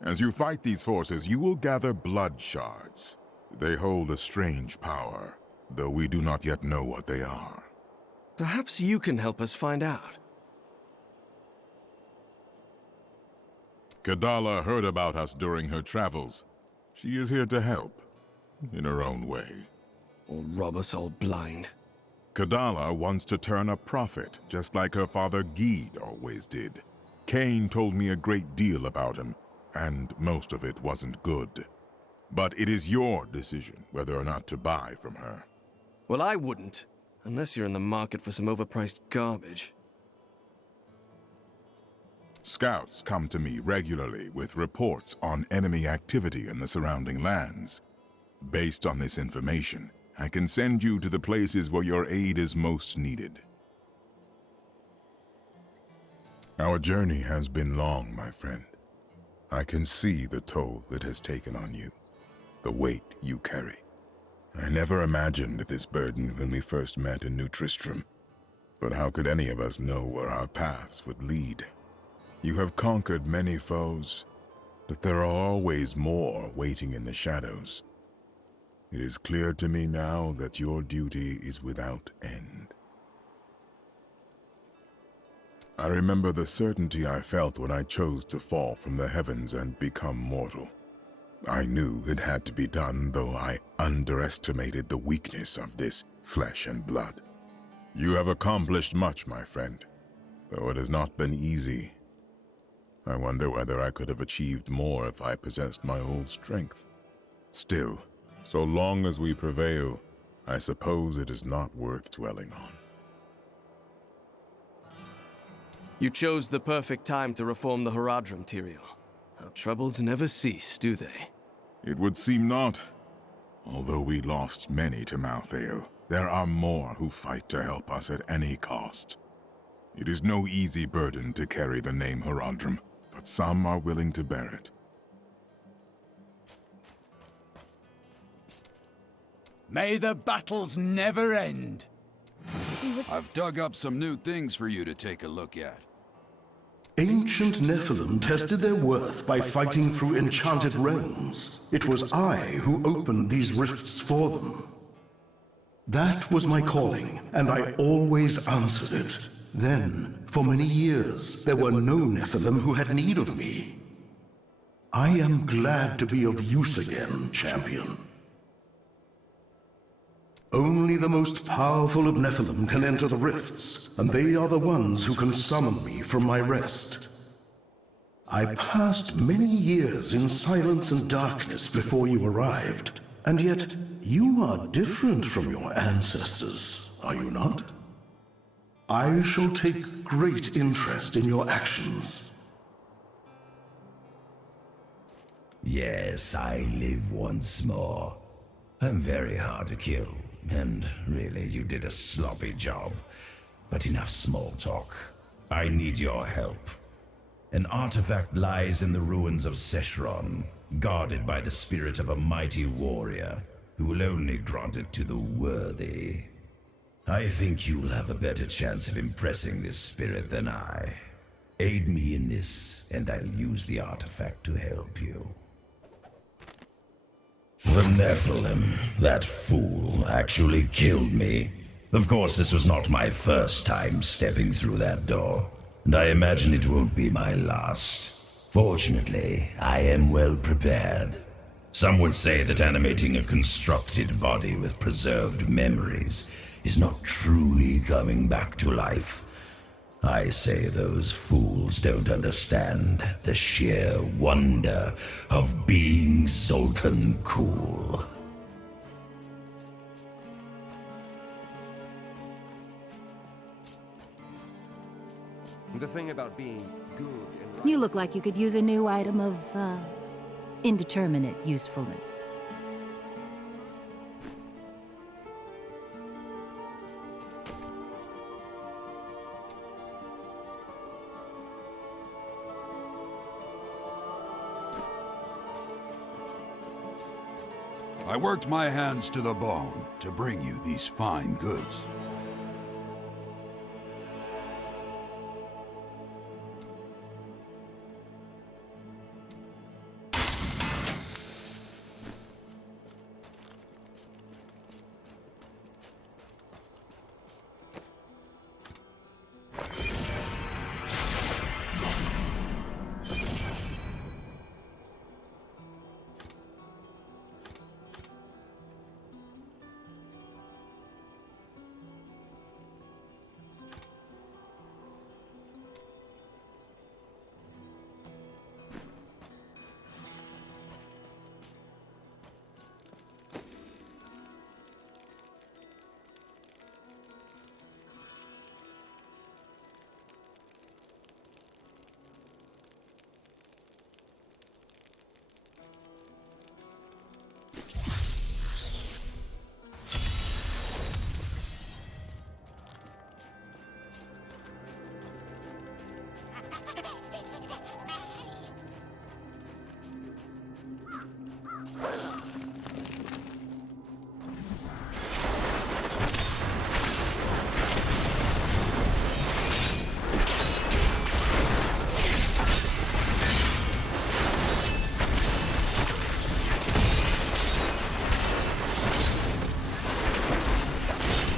As you fight these forces, you will gather blood shards. They hold a strange power, though we do not yet know what they are. Perhaps you can help us find out. Kadala heard about us during her travels. She is here to help, in her own way. Or rob us all blind. Kadala wants to turn a prophet, just like her father Geed always did. Cain told me a great deal about him, and most of it wasn't good. But it is your decision whether or not to buy from her. Well, I wouldn't, unless you're in the market for some overpriced garbage. Scouts come to me regularly with reports on enemy activity in the surrounding lands. Based on this information, I can send you to the places where your aid is most needed. Our journey has been long, my friend. I can see the toll it has taken on you, the weight you carry. I never imagined this burden when we first met in New Tristram, but how could any of us know where our paths would lead? You have conquered many foes, but there are always more waiting in the shadows. It is clear to me now that your duty is without end. I remember the certainty I felt when I chose to fall from the heavens and become mortal. I knew it had to be done, though I underestimated the weakness of this flesh and blood. You have accomplished much, my friend, though it has not been easy. I wonder whether I could have achieved more if I possessed my old strength. Still, so long as we prevail, I suppose it is not worth dwelling on. You chose the perfect time to reform the Horadrim, Tyrael. Our troubles never cease, do they? It would seem not. Although we lost many to Malthael, there are more who fight to help us at any cost. It is no easy burden to carry the name Horadrim, but some are willing to bear it. May the battles never end! I've dug up some new things for you to take a look at. Ancient Nephilim tested their worth by fighting through enchanted realms. It was I who opened these rifts for them. That was my calling, and I always answered it. Then, for many years, there were no Nephilim who had need of me. I am glad to be of use again, champion. Only the most powerful of Nephilim can enter the rifts, and they are the ones who can summon me from my rest. I passed many years in silence and darkness before you arrived, and yet you are different from your ancestors, are you not? I shall take great interest in your actions. Yes, I live once more. I'm very hard to kill, and really, you did a sloppy job. But enough small talk. I need your help. An artifact lies in the ruins of Seshron, guarded by the spirit of a mighty warrior, who will only grant it to the worthy. I think you'll have a better chance of impressing this spirit than I. Aid me in this, and I'll use the artifact to help you. The Nephilim, that fool, actually killed me. Of course, this was not my first time stepping through that door, and I imagine it won't be my last. Fortunately, I am well prepared. Some would say that animating a constructed body with preserved memories is not truly coming back to life. I say those fools don't understand the sheer wonder of being Zoltan cool. The thing about being good and You look like you could use a new item of, indeterminate usefulness. I worked my hands to the bone to bring you these fine goods.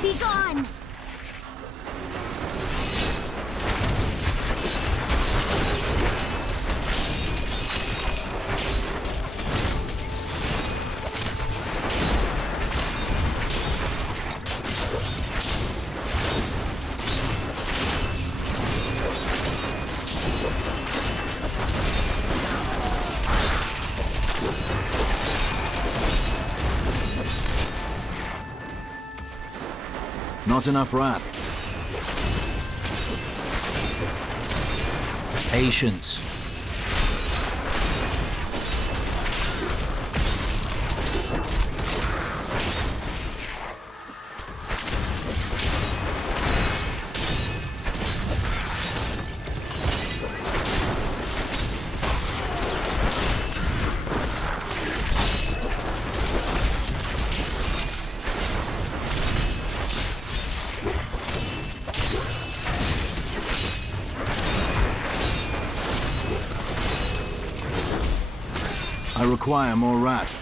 Be gone! Not enough wrath. Patience. I require more wrath.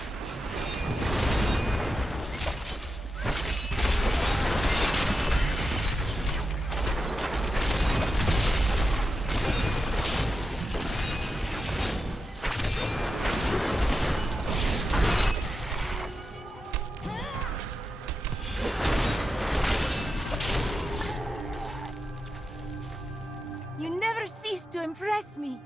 bless me.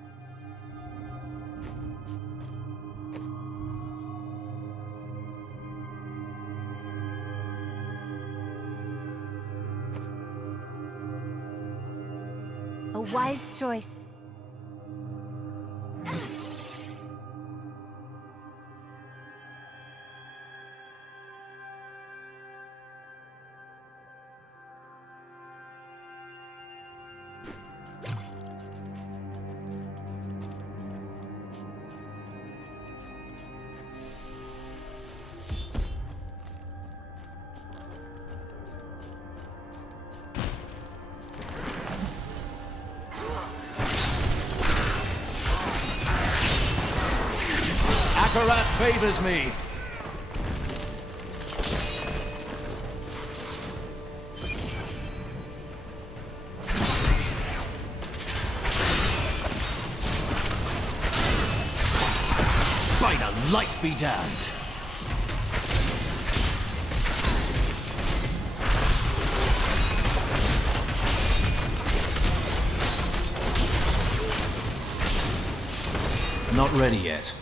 A wise choice. Akarat favors me. By the light be damned. Not ready yet.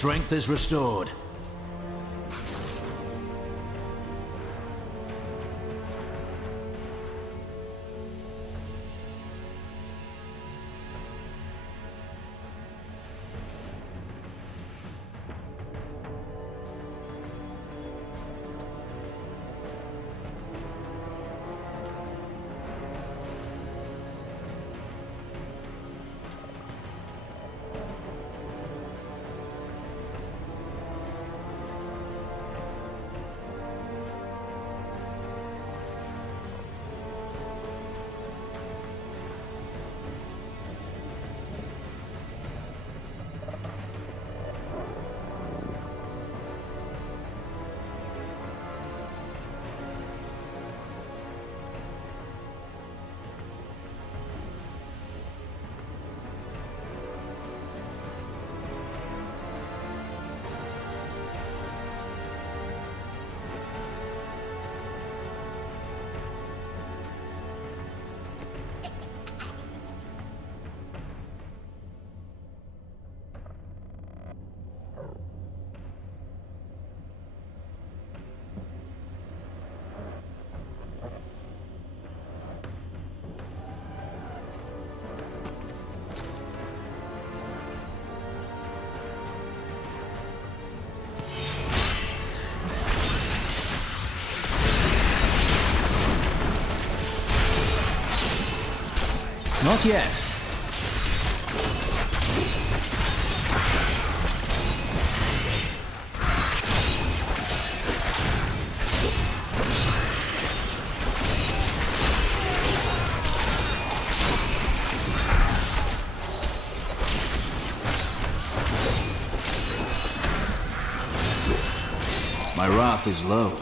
Strength is restored. Not yet. My wrath is low.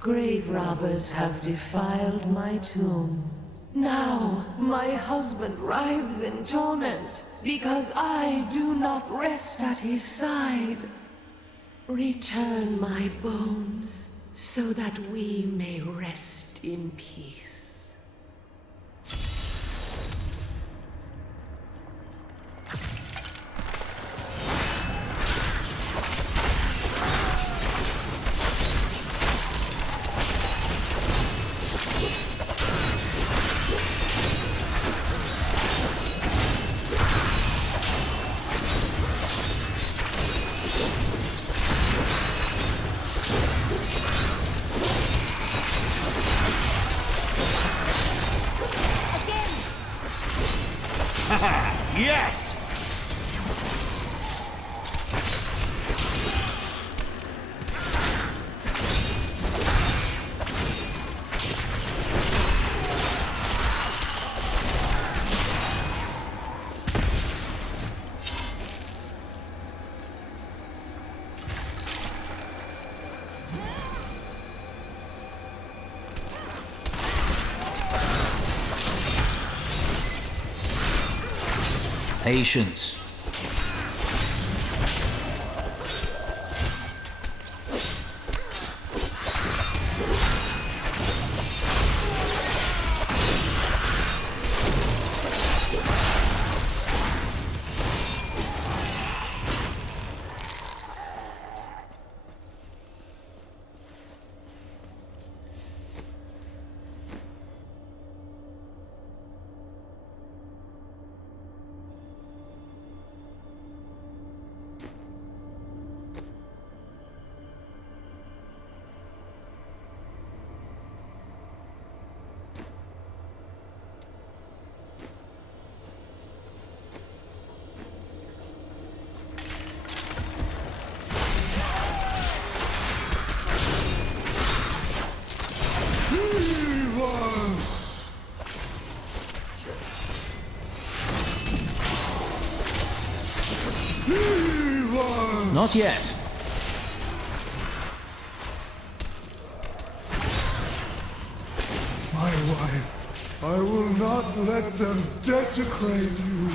Grave robbers have defiled my tomb. Now my husband writhes in torment because I do not rest at his side. Return my bones so that we may rest in peace. Yes! Patience. Not yet. My wife, I will not let them desecrate you.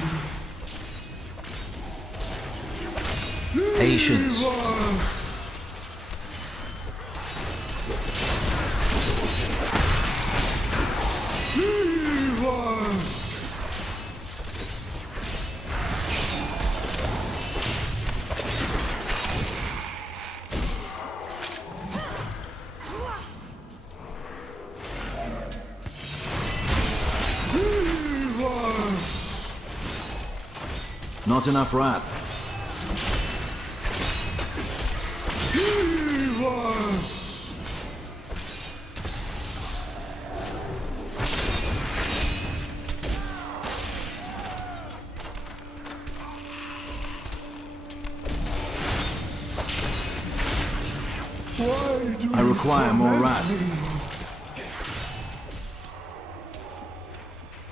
Patience. Not enough wrath. I require more wrath.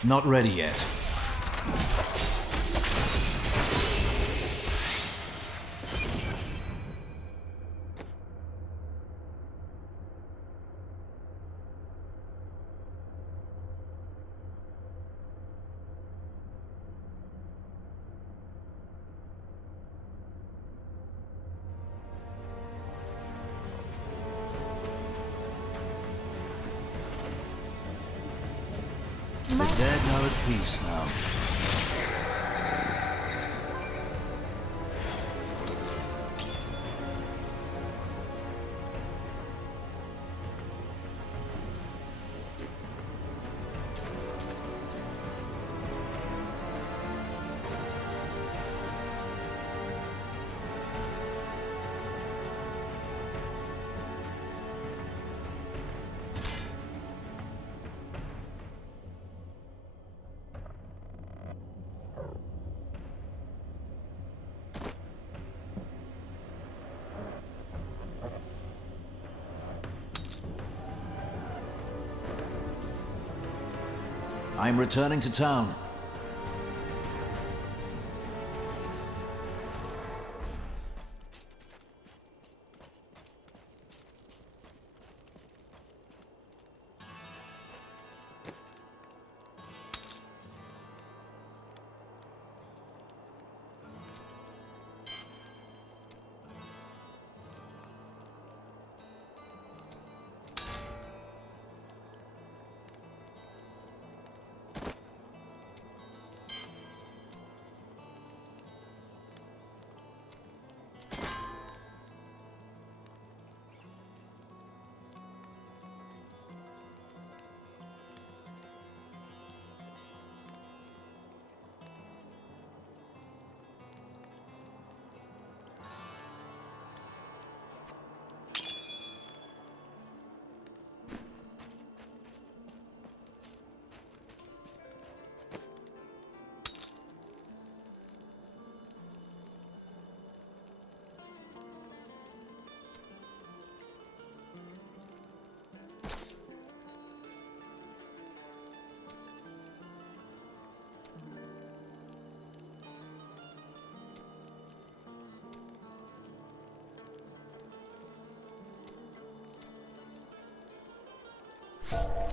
Not ready yet. The dead are at peace now. I'm returning to town. Epsiode.